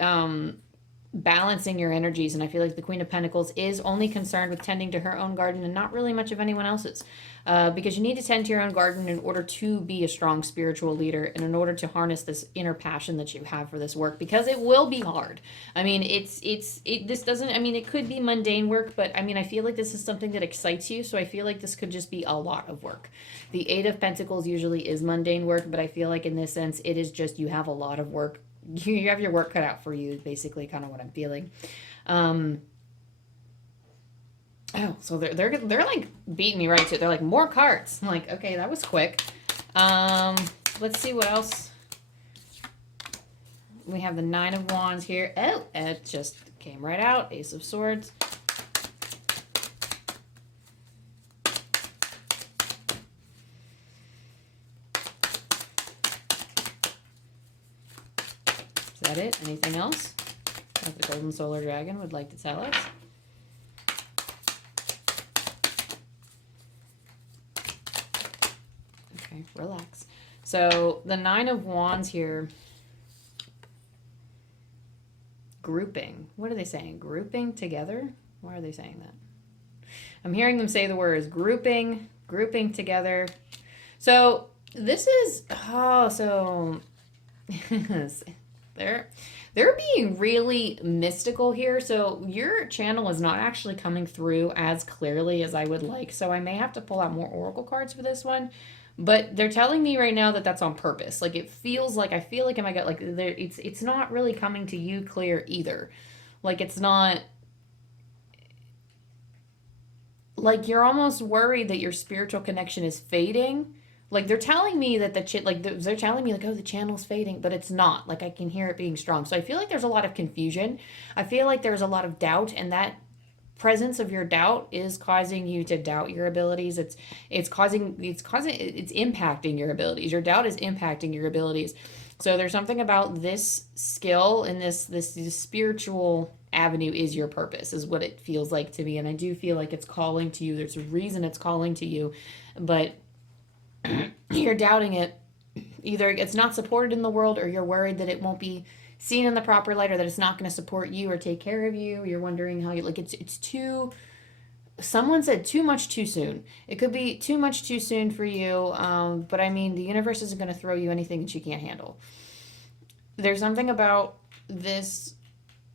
balancing your energies. And I feel like the Queen of Pentacles is only concerned with tending to her own garden and not really much of anyone else's. Because you need to tend to your own garden in order to be a strong spiritual leader and in order to harness this inner passion that you have for this work, because it will be hard. I mean, this doesn't, I mean, it could be mundane work, but I mean, I feel like this is something that excites you. So I feel like this could just be a lot of work. The Eight of Pentacles usually is mundane work, but I feel like in this sense, it is just, you have a lot of work. You have your work cut out for you, basically, kind of what I'm feeling. Oh, so they're like beating me right to it. They're like, more cards. I'm like, okay, that was quick. Let's see what else. We have the Nine of Wands here. Oh, it just came right out. Ace of Swords. Is that it? Anything else that the Golden Solar Dragon would like to tell us? Okay, relax. So the Nine of Wands here, grouping. What are they saying? Grouping together? Why are they saying that? I'm hearing them say the words grouping together. So this is, oh, so they're being really mystical here. So your channel is not actually coming through as clearly as I would like. So I may have to pull out more oracle cards for this one. But they're telling me right now that that's on purpose. Like, it feels like, I feel like in my gut, like, it's not really coming to you clear either. Like, it's not, like, you're almost worried that your spiritual connection is fading. Like, they're telling me that they're telling me, like, oh, the channel's fading, but it's not. Like, I can hear it being strong. So I feel like there's a lot of confusion. I feel like there's a lot of doubt, and that presence of your doubt is causing you to doubt your abilities. It's impacting your abilities. Your doubt is impacting your abilities. So there's something about this skill and this spiritual avenue is your purpose, is what it feels like to me. And I do feel like it's calling to you. There's a reason it's calling to you, but you're doubting it. Either it's not supported in the world, or you're worried that it won't be seen in the proper light, or that it's not going to support you or take care of you. You're wondering how you, like, it's too, someone said too much too soon. It could be too much too soon for you. But I mean, the universe isn't going to throw you anything that you can't handle. There's something about this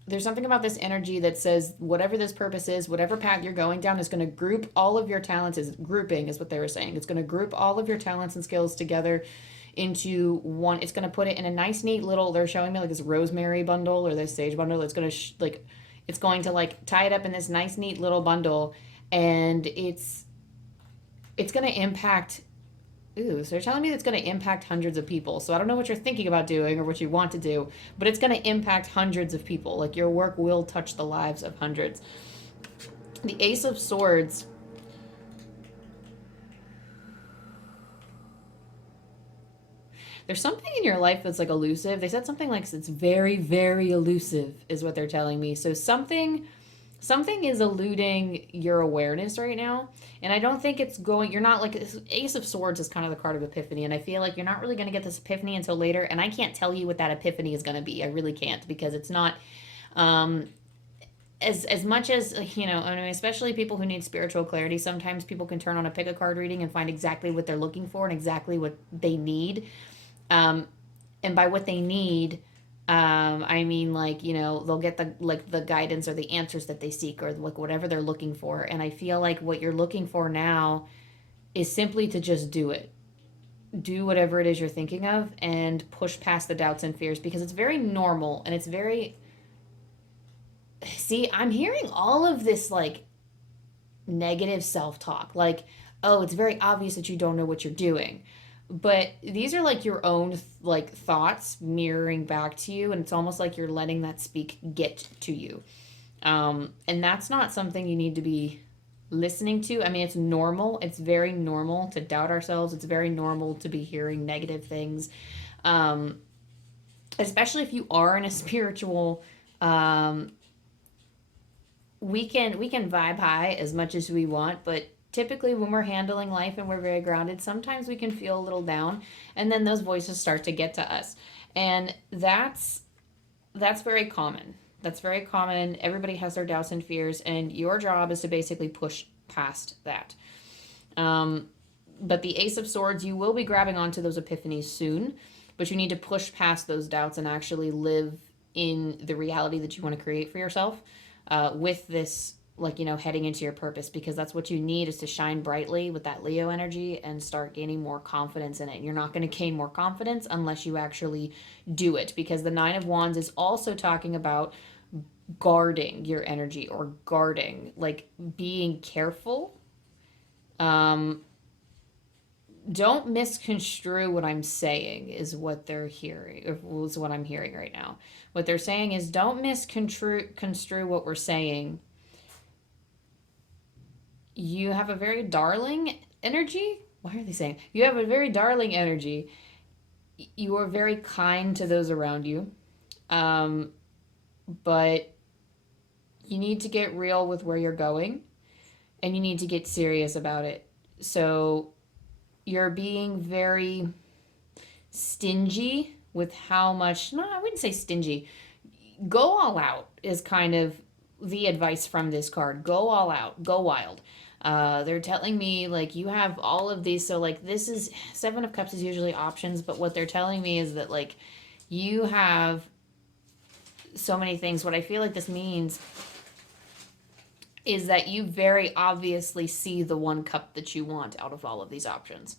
energy that says whatever this purpose is, whatever path you're going down, is going to group all of your talents. Is grouping is what they were saying. It's going to group all of your talents and skills together into one. It's going to put it in a nice, neat little, they're showing me like this rosemary bundle or this sage bundle. It's going to it's going to like tie it up in this nice, neat little bundle, and it's going to impact. Ooh, so they're telling me it's going to impact hundreds of people. So I don't know what you're thinking about doing or what you want to do, but it's going to impact hundreds of people. Like, your work will touch the lives of hundreds. The Ace of Swords. There's something in your life that's like elusive. They said something like it's very, very elusive is what they're telling me. So something is eluding your awareness right now. And I don't think it's going, you're not like, Ace of Swords is kind of the card of epiphany. And I feel like you're not really going to get this epiphany until later. And I can't tell you what that epiphany is going to be. I really can't, because it's not, as much as, you know, I mean, especially people who need spiritual clarity, sometimes people can turn on a pick a card reading and find exactly what they're looking for and exactly what they need. And by what they need, I mean, like, you know, they'll get the guidance or the answers that they seek, or like whatever they're looking for. And I feel like what you're looking for now is simply to just do it. Do whatever it is you're thinking of and push past the doubts and fears, because it's very normal and it's very, see, I'm hearing all of this like negative self-talk. Like, oh, it's very obvious that you don't know what you're doing. But these are like your own like thoughts mirroring back to you, and it's almost like you're letting that speak get to you. And that's not something you need to be listening to. I mean, it's normal. It's very normal to doubt ourselves. It's very normal to be hearing negative things. Um, Especially if you are in a spiritual we can vibe high as much as we want, but typically when we're handling life and we're very grounded, sometimes we can feel a little down, and then those voices start to get to us. And that's very common. That's very common. Everybody has their doubts and fears, and your job is to basically push past that. But the Ace of Swords, you will be grabbing onto those epiphanies soon, but you need to push past those doubts and actually live in the reality that you want to create for yourself, with this, like, heading into your purpose, because that's what you need, is to shine brightly with that Leo energy and start gaining more confidence in it. And you're not going to gain more confidence unless you actually do it, because the Nine of Wands is also talking about guarding your energy, or guarding, like being careful. Don't misconstrue what I'm saying, is what they're hearing, or is what I'm hearing right now. What they're saying is, don't misconstrue what we're saying. You have a very darling energy. Why are they saying? You have a very darling energy. You are very kind to those around you. But you need to get real with where you're going, and you need to get serious about it. So you're being very stingy with how much, no, I wouldn't say stingy. Go all out is kind of the advice from this card. Go all out, go wild. They're telling me, like, you have all of these. So, like, this is Seven of Cups is usually options, but what they're telling me is that, like, you have so many things. What I feel like this means is that you very obviously see the one cup that you want out of all of these options.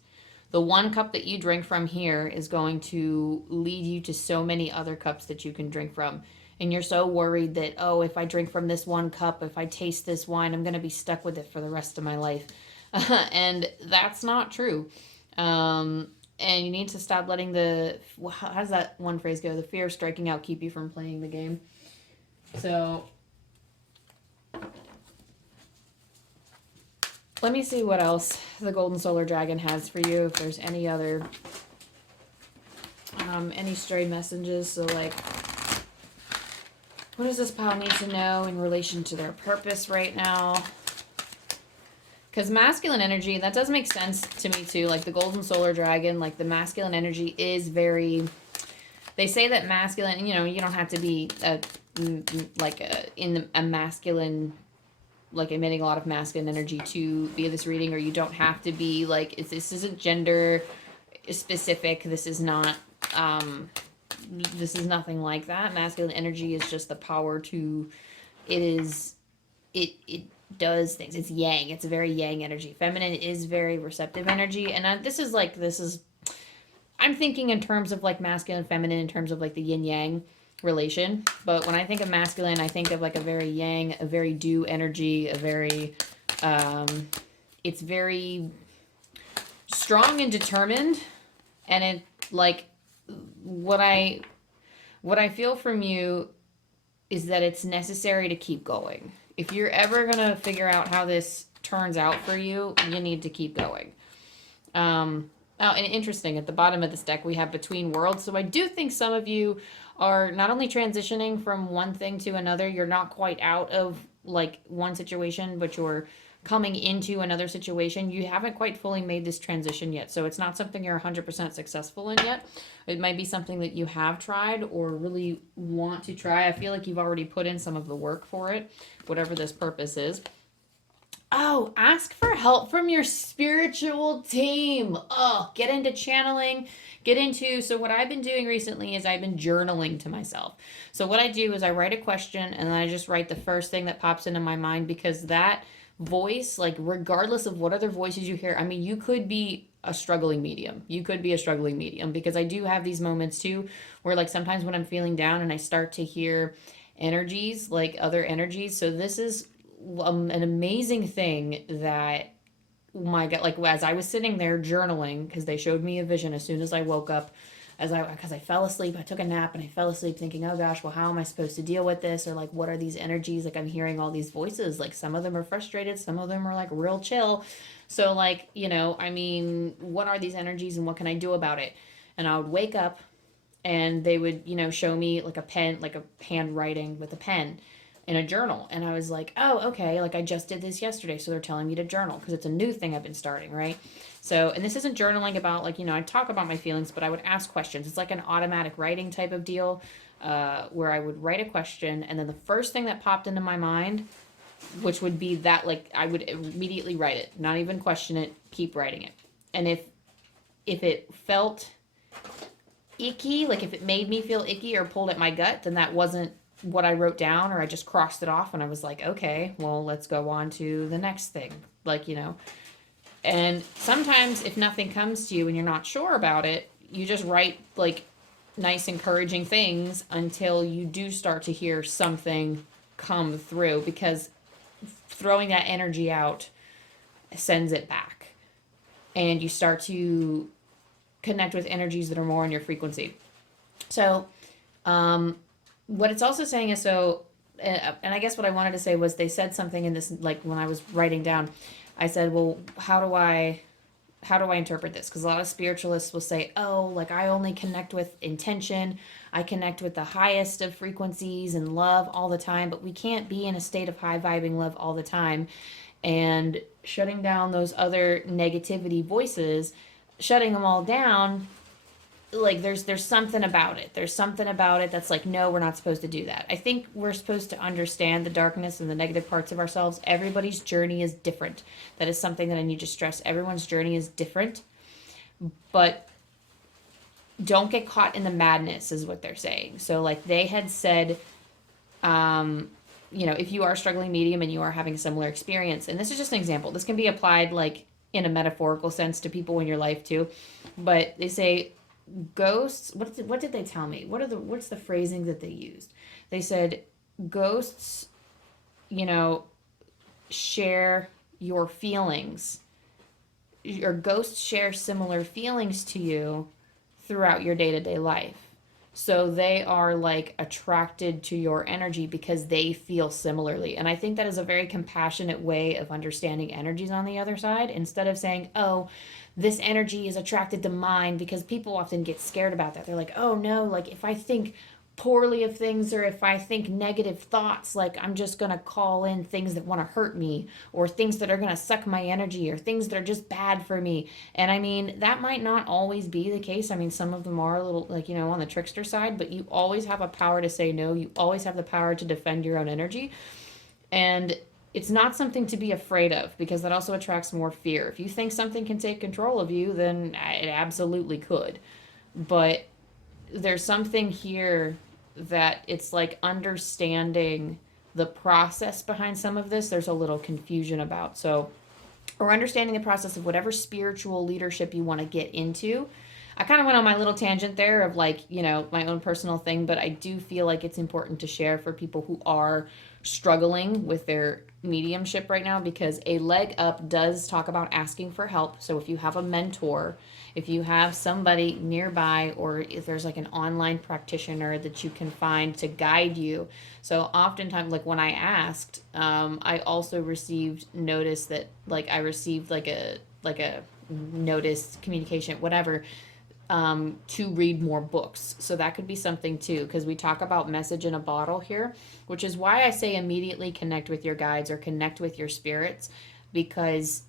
The one cup that you drink from here is going to lead you to so many other cups that you can drink from. And you're so worried that, oh, if I drink from this one cup, if I taste this wine, I'm going to be stuck with it for the rest of my life. And that's not true. And you need to stop letting how does that one phrase go? The fear of striking out keep you from playing the game. So let me see what else the Golden Solar Dragon has for you, if there's any other, any stray messages. So, like, what does this pile need to know in relation to their purpose right now? Because masculine energy, that does make sense to me too. Like the Golden Solar Dragon, like the masculine energy is very, they say that masculine, you don't have to be in a masculine, like emitting a lot of masculine energy to be in this reading, or you don't have to be like, this isn't gender specific. This is not, this is nothing like that. Masculine energy is just the power to, it does things. It's yang. It's a very yang energy. Feminine is very receptive energy. And I'm thinking in terms of like masculine and feminine, in terms of like the yin yang relation. But when I think of masculine, I think of like a very yang, a very do energy, a very, it's very strong and determined. And it, like, what I feel from you is that it's necessary to keep going. If you're ever going to figure out how this turns out for you, you need to keep going. Oh, and interesting, at the bottom of this deck, we have Between Worlds. So I do think some of you are not only transitioning from one thing to another, you're not quite out of like one situation, but you're coming into another situation. You haven't quite fully made this transition yet. So it's not something you're 100% successful in yet. It might be something that you have tried or really want to try. I feel like you've already put in some of the work for it, whatever this purpose is. Oh, ask for help from your spiritual team. Oh, get into channeling, so what I've been doing recently is I've been journaling to myself. So what I do is I write a question and then I just write the first thing that pops into my mind, because that voice, like regardless of what other voices you hear, I mean, you could be a struggling medium. Because I do have these moments too, where like sometimes when I'm feeling down and I start to hear energies, like other energies. So this is an amazing thing that my God, like as I was sitting there journaling, because they showed me a vision as soon as I woke up, because I fell asleep, I took a nap and I fell asleep thinking, oh gosh, well, how am I supposed to deal with this? Or like, what are these energies? Like, I'm hearing all these voices. Like, some of them are frustrated, some of them are like real chill. So, like, I mean, what are these energies and what can I do about it? And I would wake up and they would, show me like a pen, like a handwriting with a pen in a journal. And I was like, oh, okay, like I just did this yesterday. So they're telling me to journal because it's a new thing I've been starting, right? So, and this isn't journaling about like, I talk about my feelings, but I would ask questions. It's like an automatic writing type of deal, where I would write a question. And then the first thing that popped into my mind, which would be that, like, I would immediately write it, not even question it, keep writing it. And if it felt icky, like if it made me feel icky or pulled at my gut, then that wasn't what I wrote down, or I just crossed it off and I was like, okay, well, let's go on to the next thing. Like, and sometimes if nothing comes to you and you're not sure about it, you just write like nice, encouraging things until you do start to hear something come through, because throwing that energy out sends it back. And you start to connect with energies that are more in your frequency. So, what it's also saying is, and I guess what I wanted to say was, they said something in this, like when I was writing down, I said, well, how do I interpret this? Because a lot of spiritualists will say, oh, like I only connect with intention. I connect with the highest of frequencies and love all the time, but we can't be in a state of high vibing love all the time. And shutting down those other negativity voices, shutting them all down, like there's something about it. There's something about it that's like, no, we're not supposed to do that. I think we're supposed to understand the darkness and the negative parts of ourselves. Everybody's journey is different. That is something that I need to stress. Everyone's journey is different, but don't get caught in the madness is what they're saying. So like they had said, if you are a struggling medium and you are having a similar experience, and this is just an example, this can be applied like in a metaphorical sense to people in your life too, but they say ghosts, what did they tell me? What's the phrasing that they used? They said ghosts, share your feelings. Your ghosts share similar feelings to you throughout your day-to-day life. So they are like attracted to your energy because they feel similarly. And I think that is a very compassionate way of understanding energies on the other side, instead of saying, oh, this energy is attracted to mine, because people often get scared about that. They're like, oh no, like if I think poorly of things, or if I think negative thoughts, like I'm just going to call in things that want to hurt me, or things that are going to suck my energy, or things that are just bad for me. And I mean, that might not always be the case. I mean, some of them are a little like, on the trickster side, but you always have a power to say no. You always have the power to defend your own energy. And it's not something to be afraid of, because that also attracts more fear. If you think something can take control of you, then it absolutely could. But there's something here that it's like understanding the process behind some of this, there's a little confusion about. So, or understanding the process of whatever spiritual leadership you want to get into. I kind of went on my little tangent there of like, my own personal thing, but I do feel like it's important to share for people who are struggling with their mediumship right now, because a leg up does talk about asking for help. So if you have a mentor, if you have somebody nearby, or if there's like an online practitioner that you can find to guide you. So oftentimes, like when I asked, I also received notice that like I received like a notice, communication, whatever, to read more books. So that could be something too, because we talk about message in a bottle here, which is why I say immediately connect with your guides or connect with your spirits, because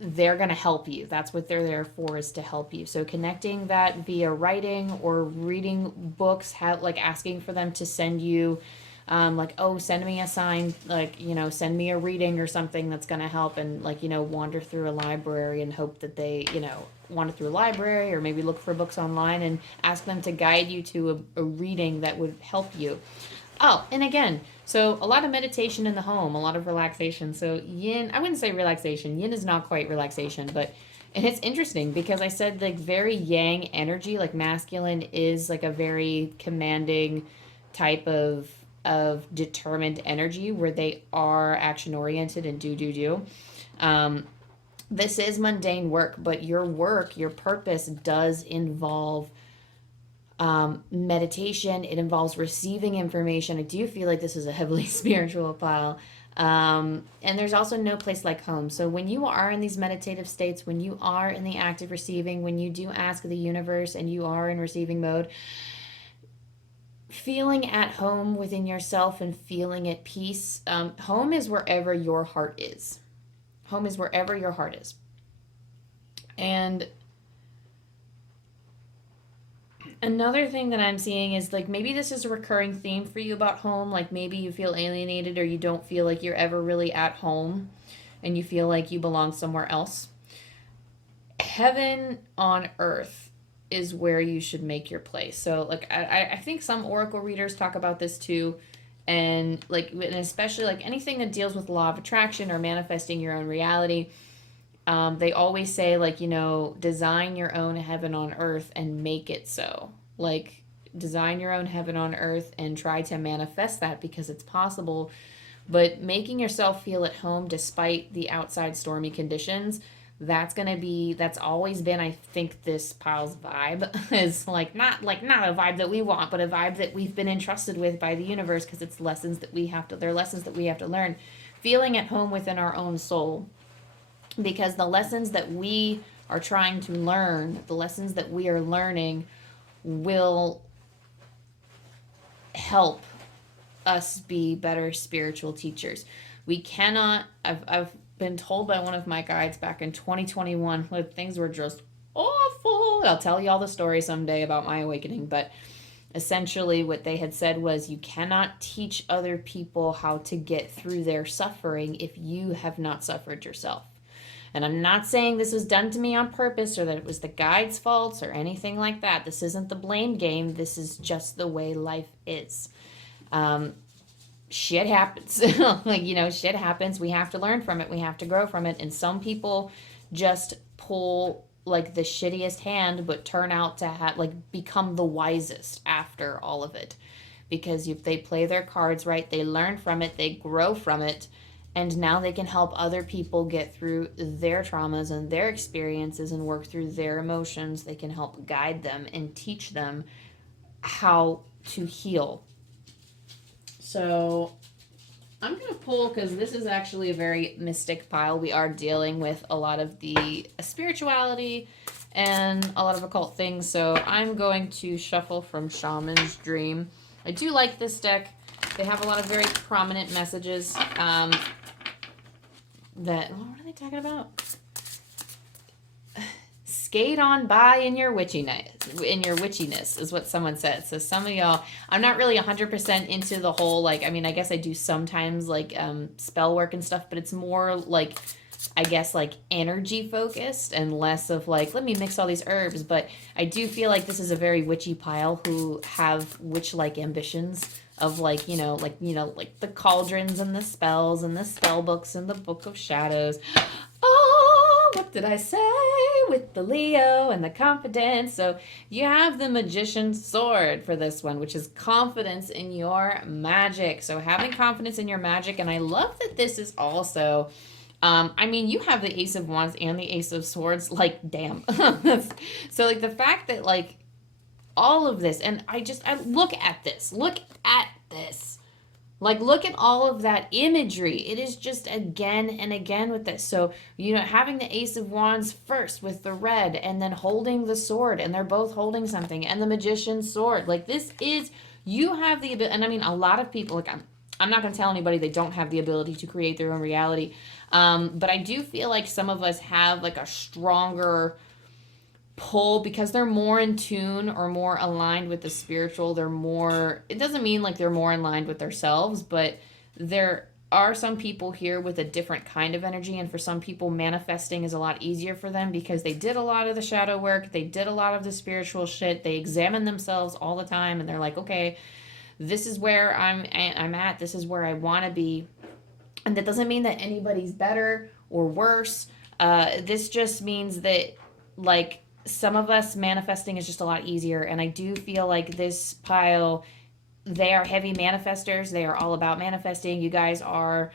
they're going to help you. That's what they're there for, is to help you. So connecting that via writing or reading books, like asking for them to send you like, oh, send me a sign, like, send me a reading or something that's going to help, and like, wander through a library and hope that they, wander through a library, or maybe look for books online and ask them to guide you to a reading that would help you. Oh, and again, so a lot of meditation in the home, a lot of relaxation. So yin, I wouldn't say relaxation. Yin is not quite relaxation, but, and it's interesting because I said like very yang energy, like masculine is like a very commanding type of determined energy where they are action oriented and do. This is mundane work, but your work, your purpose does involve meditation. It involves receiving information. I do feel like this is a heavily spiritual pile. And there's also no place like home. So when you are in these meditative states, when you are in the active receiving, when you do ask the universe and you are in receiving mode, feeling at home within yourself and feeling at peace. Home is wherever your heart is. Home is wherever your heart is. And another thing that I'm seeing is like maybe this is a recurring theme for you about home. Like maybe you feel alienated or you don't feel like you're ever really at home and you feel like you belong somewhere else. Heaven on earth is where you should make your place. So like I think some oracle readers talk about this too. And like, and especially like anything that deals with law of attraction or manifesting your own reality, they always say like, you know, design your own heaven on earth and make it so. Like design your own heaven on earth and try to manifest that because it's possible. But making yourself feel at home despite the outside stormy conditions, that's always been, I think, this pile's vibe is not a vibe that we want, but a vibe that we've been entrusted with by the universe because it's lessons that they're lessons that we have to learn. Feeling at home within our own soul. Because the lessons that we are trying to learn, the lessons that we are learning will help us be better spiritual teachers. We cannot, I've been told by one of my guides back in 2021 when things were just awful. I'll tell you all the story someday about my awakening, but essentially what they had said was you cannot teach other people how to get through their suffering if you have not suffered yourself. And I'm not saying this was done to me on purpose or that it was the guide's faults or anything like that. This isn't the blame game. This is just the way life is. Shit happens. Like, you know, shit happens. We have to learn from it. We have to grow from it. And some people just pull like the shittiest hand, but turn out to have like become the wisest after all of it. Because if they play their cards right, they learn from it, they grow from it, and now they can help other people get through their traumas and their experiences and work through their emotions. They can help guide them and teach them how to heal. So I'm going to pull, because this is actually a very mystic pile. We are dealing with a lot of the spirituality and a lot of occult things. So I'm going to shuffle from Shaman's Dream. I do like this deck. They have a lot of very prominent messages that, what are they talking about? Skate on by in your witchiness is what someone said. So some of y'all, I'm not really 100% into the whole, like, I mean, I guess I do sometimes like spell work and stuff, but it's more like, I guess, like energy focused and less of like, let me mix all these herbs. But I do feel like this is a very witchy pile who have witch-like ambitions of like the cauldrons and the spells and the spell books and the Book of Shadows. Oh, what did I say? With the Leo and the confidence. So you have the Magician's Sword for this one, which is confidence in your magic. So having confidence in your magic. And I love that this is also, I mean, you have the Ace of Wands and the Ace of Swords. Like, damn. So like the fact that like all of this, and I look at this. Like, look at all of that imagery. It is just again and again with this. So, you know, having the Ace of Wands first with the red and then holding the sword, and they're both holding something, and the Magician's Sword. Like, this is, you have the ability, and I mean, a lot of people, like, I'm not going to tell anybody they don't have the ability to create their own reality. But I do feel like some of us have, like, a stronger pull because they're more in tune or more aligned with the spiritual. They're more, it doesn't mean like they're more aligned with themselves, but there are some people here with a different kind of energy, and for some people manifesting is a lot easier for them because they did a lot of the shadow work, they did a lot of the spiritual shit, they examine themselves all the time, and they're like, okay, this is where I'm at, this is where I want to be. And that doesn't mean that anybody's better or worse. This just means that like some of us manifesting is just a lot easier. And I do feel like this pile, they are heavy manifestors. They are all about manifesting. You guys are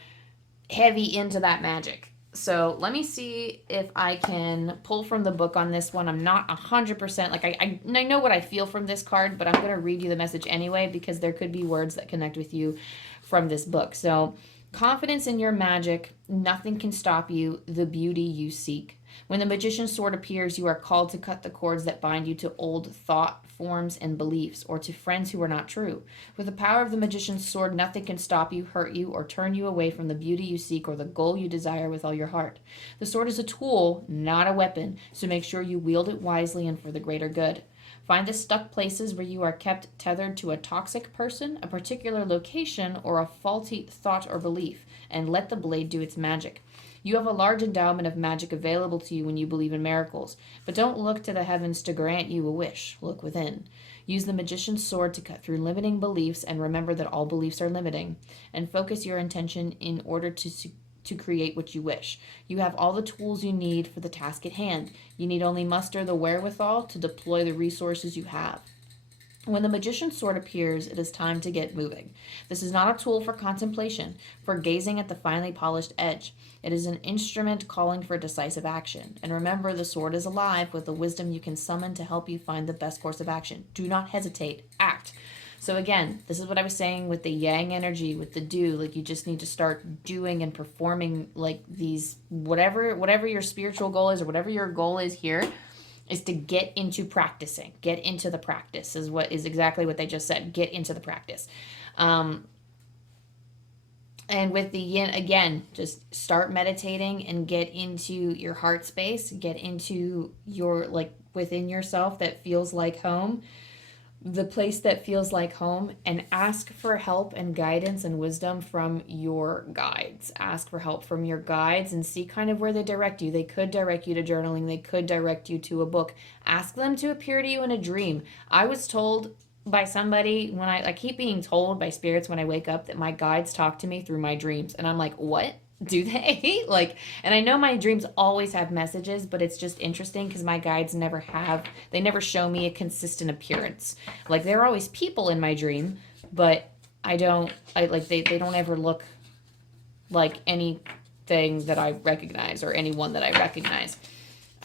heavy into that magic. So let me see if I can pull from the book on this one. I'm not 100%, like I know what I feel from this card, but I'm going to read you the message anyway because there could be words that connect with you from this book. So, confidence in your magic, nothing can stop you, the beauty you seek. When the magician's sword appears, you are called to cut the cords that bind you to old thought forms and beliefs, or to friends who are not true. With the power of the magician's sword, nothing can stop you, hurt you, or turn you away from the beauty you seek or the goal you desire with all your heart. The sword is a tool, not a weapon, so make sure you wield it wisely and for the greater good. Find the stuck places where you are kept tethered to a toxic person, a particular location, or a faulty thought or belief, and let the blade do its magic. You have a large endowment of magic available to you when you believe in miracles, but don't look to the heavens to grant you a wish. Look within. Use the magician's sword to cut through limiting beliefs, and remember that all beliefs are limiting, and focus your intention in order to create what you wish. You have all the tools you need for the task at hand. You need only muster the wherewithal to deploy the resources you have. When the magician's sword appears, it is time to get moving. This is not a tool for contemplation, for gazing at the finely polished edge. It is an instrument calling for decisive action. And remember, the sword is alive with the wisdom you can summon to help you find the best course of action. Do not hesitate. Act. So again, this is what I was saying with the yang energy, with the do. Like, you just need to start doing and performing, like, these, whatever your spiritual goal is, or whatever your goal is here, is to get into practicing. Get into the practice is exactly what they just said. Get into the practice. And with the yin, again, just start meditating and get into your heart space. Get into your, like, within yourself that feels like home. The place that feels like home, and ask for help and guidance and wisdom from your guides. Ask for help from your guides and see kind of where they direct you. They could direct you to journaling. They could direct you to a book. Ask them to appear to you in a dream. I was told by somebody, when I keep being told by spirits when I wake up that my guides talk to me through my dreams. And I'm like, what? Do they? Like, and I know my dreams always have messages, but it's just interesting because my guides never show me a consistent appearance. Like, there are always people in my dream, but they don't ever look like anything that I recognize or anyone that I recognize.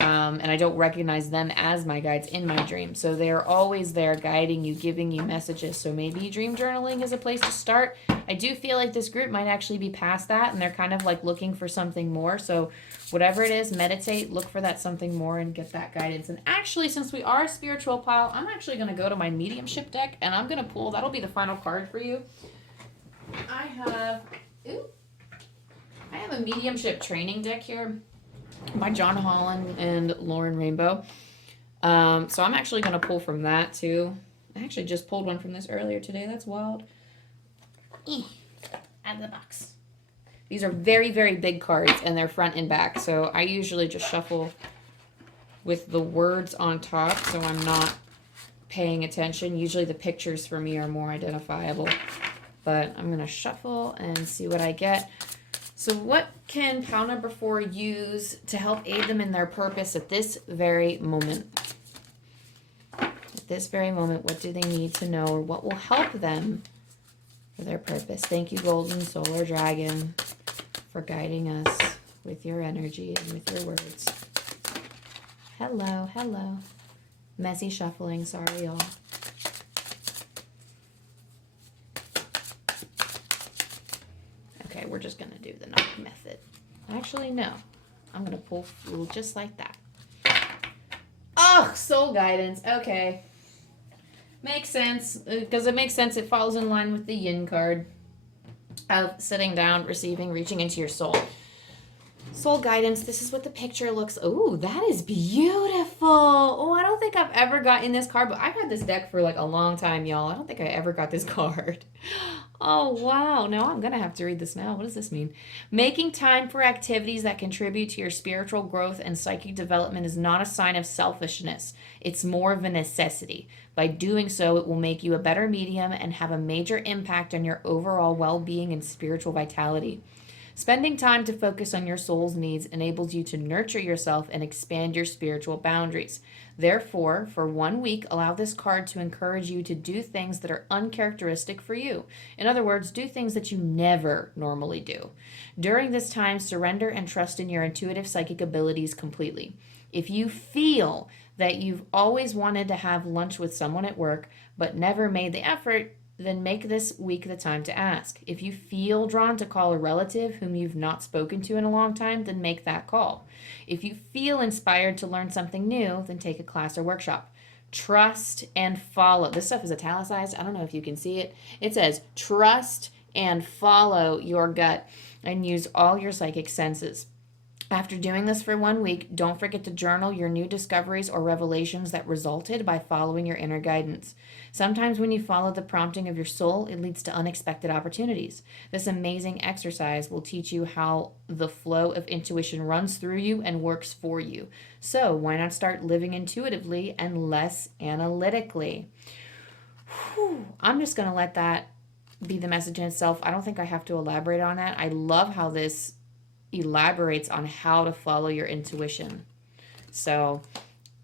And I don't recognize them as my guides in my dream. So they're always there guiding you, giving you messages. So maybe dream journaling is a place to start. I do feel like this group might actually be past that, and they're kind of like looking for something more. So whatever it is, meditate, look for that something more, and get that guidance. And actually, since we are a spiritual pile, I'm actually going to go to my mediumship deck, and I'm going to pull, that'll be the final card for you. I have a mediumship training deck here by John Holland and Lauren Rainbow. So I'm actually going to pull from that too. I actually just pulled one from this earlier today. That's wild. Out of the box. These are very, very big cards, and they're front and back. So I usually just shuffle with the words on top, so I'm not paying attention. Usually the pictures for me are more identifiable. But I'm going to shuffle and see what I get. So what can pile number 4 use to help aid them in their purpose at this very moment? At this very moment, what do they need to know, or what will help them for their purpose? Thank you, Golden Solar Dragon, for guiding us with your energy and with your words. Hello, hello. Messy shuffling, sorry, y'all. Okay, we're just going to do the knock method. Actually, no. I'm going to pull just like that. Oh, soul guidance. Okay. Makes sense. Because it makes sense. It falls in line with the yin card of sitting down, receiving, reaching into your soul. Soul guidance. This is what the picture looks. Oh, that is beautiful. Oh, I don't think I've ever gotten this card, but I've had this deck for like a long time, y'all. I don't think I ever got this card. Oh, wow. No, I'm going to have to read this now. What does this mean? Making time for activities that contribute to your spiritual growth and psychic development is not a sign of selfishness. It's more of a necessity. By doing so, it will make you a better medium and have a major impact on your overall well-being and spiritual vitality. Spending time to focus on your soul's needs enables you to nurture yourself and expand your spiritual boundaries. Therefore, for 1 week, allow this card to encourage you to do things that are uncharacteristic for you. In other words, do things that you never normally do. During this time, surrender and trust in your intuitive psychic abilities completely. If you feel that you've always wanted to have lunch with someone at work but never made the effort, then make this week the time to ask. If you feel drawn to call a relative whom you've not spoken to in a long time, then make that call. If you feel inspired to learn something new, then take a class or workshop. Trust and follow. This stuff is italicized. I don't know if you can see it. It says, trust and follow your gut and use all your psychic senses. After doing this for 1 week, don't forget to journal your new discoveries or revelations that resulted by following your inner guidance. Sometimes when you follow the prompting of your soul, it leads to unexpected opportunities. This amazing exercise will teach you how the flow of intuition runs through you and works for you. So why not start living intuitively and less analytically? I'm just going to let that be the message in itself. I don't think I have to elaborate on that. I love how this elaborates on how to follow your intuition. So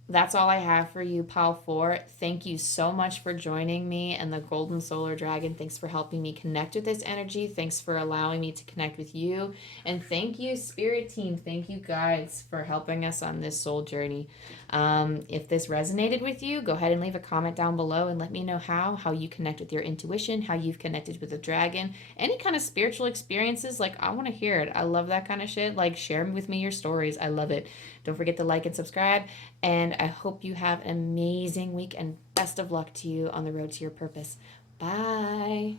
that's all I have for you, Pile 4. Thank you so much for joining me and the Golden Solar Dragon. Thanks for helping me connect with this energy. Thanks for allowing me to connect with you. And thank you, Spirit Team. Thank you, guys, for helping us on this soul journey. If this resonated with you, go ahead and leave a comment down below and let me know how you connect with your intuition, how you've connected with the dragon, any kind of spiritual experiences. Like, I want to hear it. I love that kind of shit. Like, share with me your stories. I love it. Don't forget to like and subscribe. And I hope you have an amazing week and best of luck to you on the road to your purpose. Bye.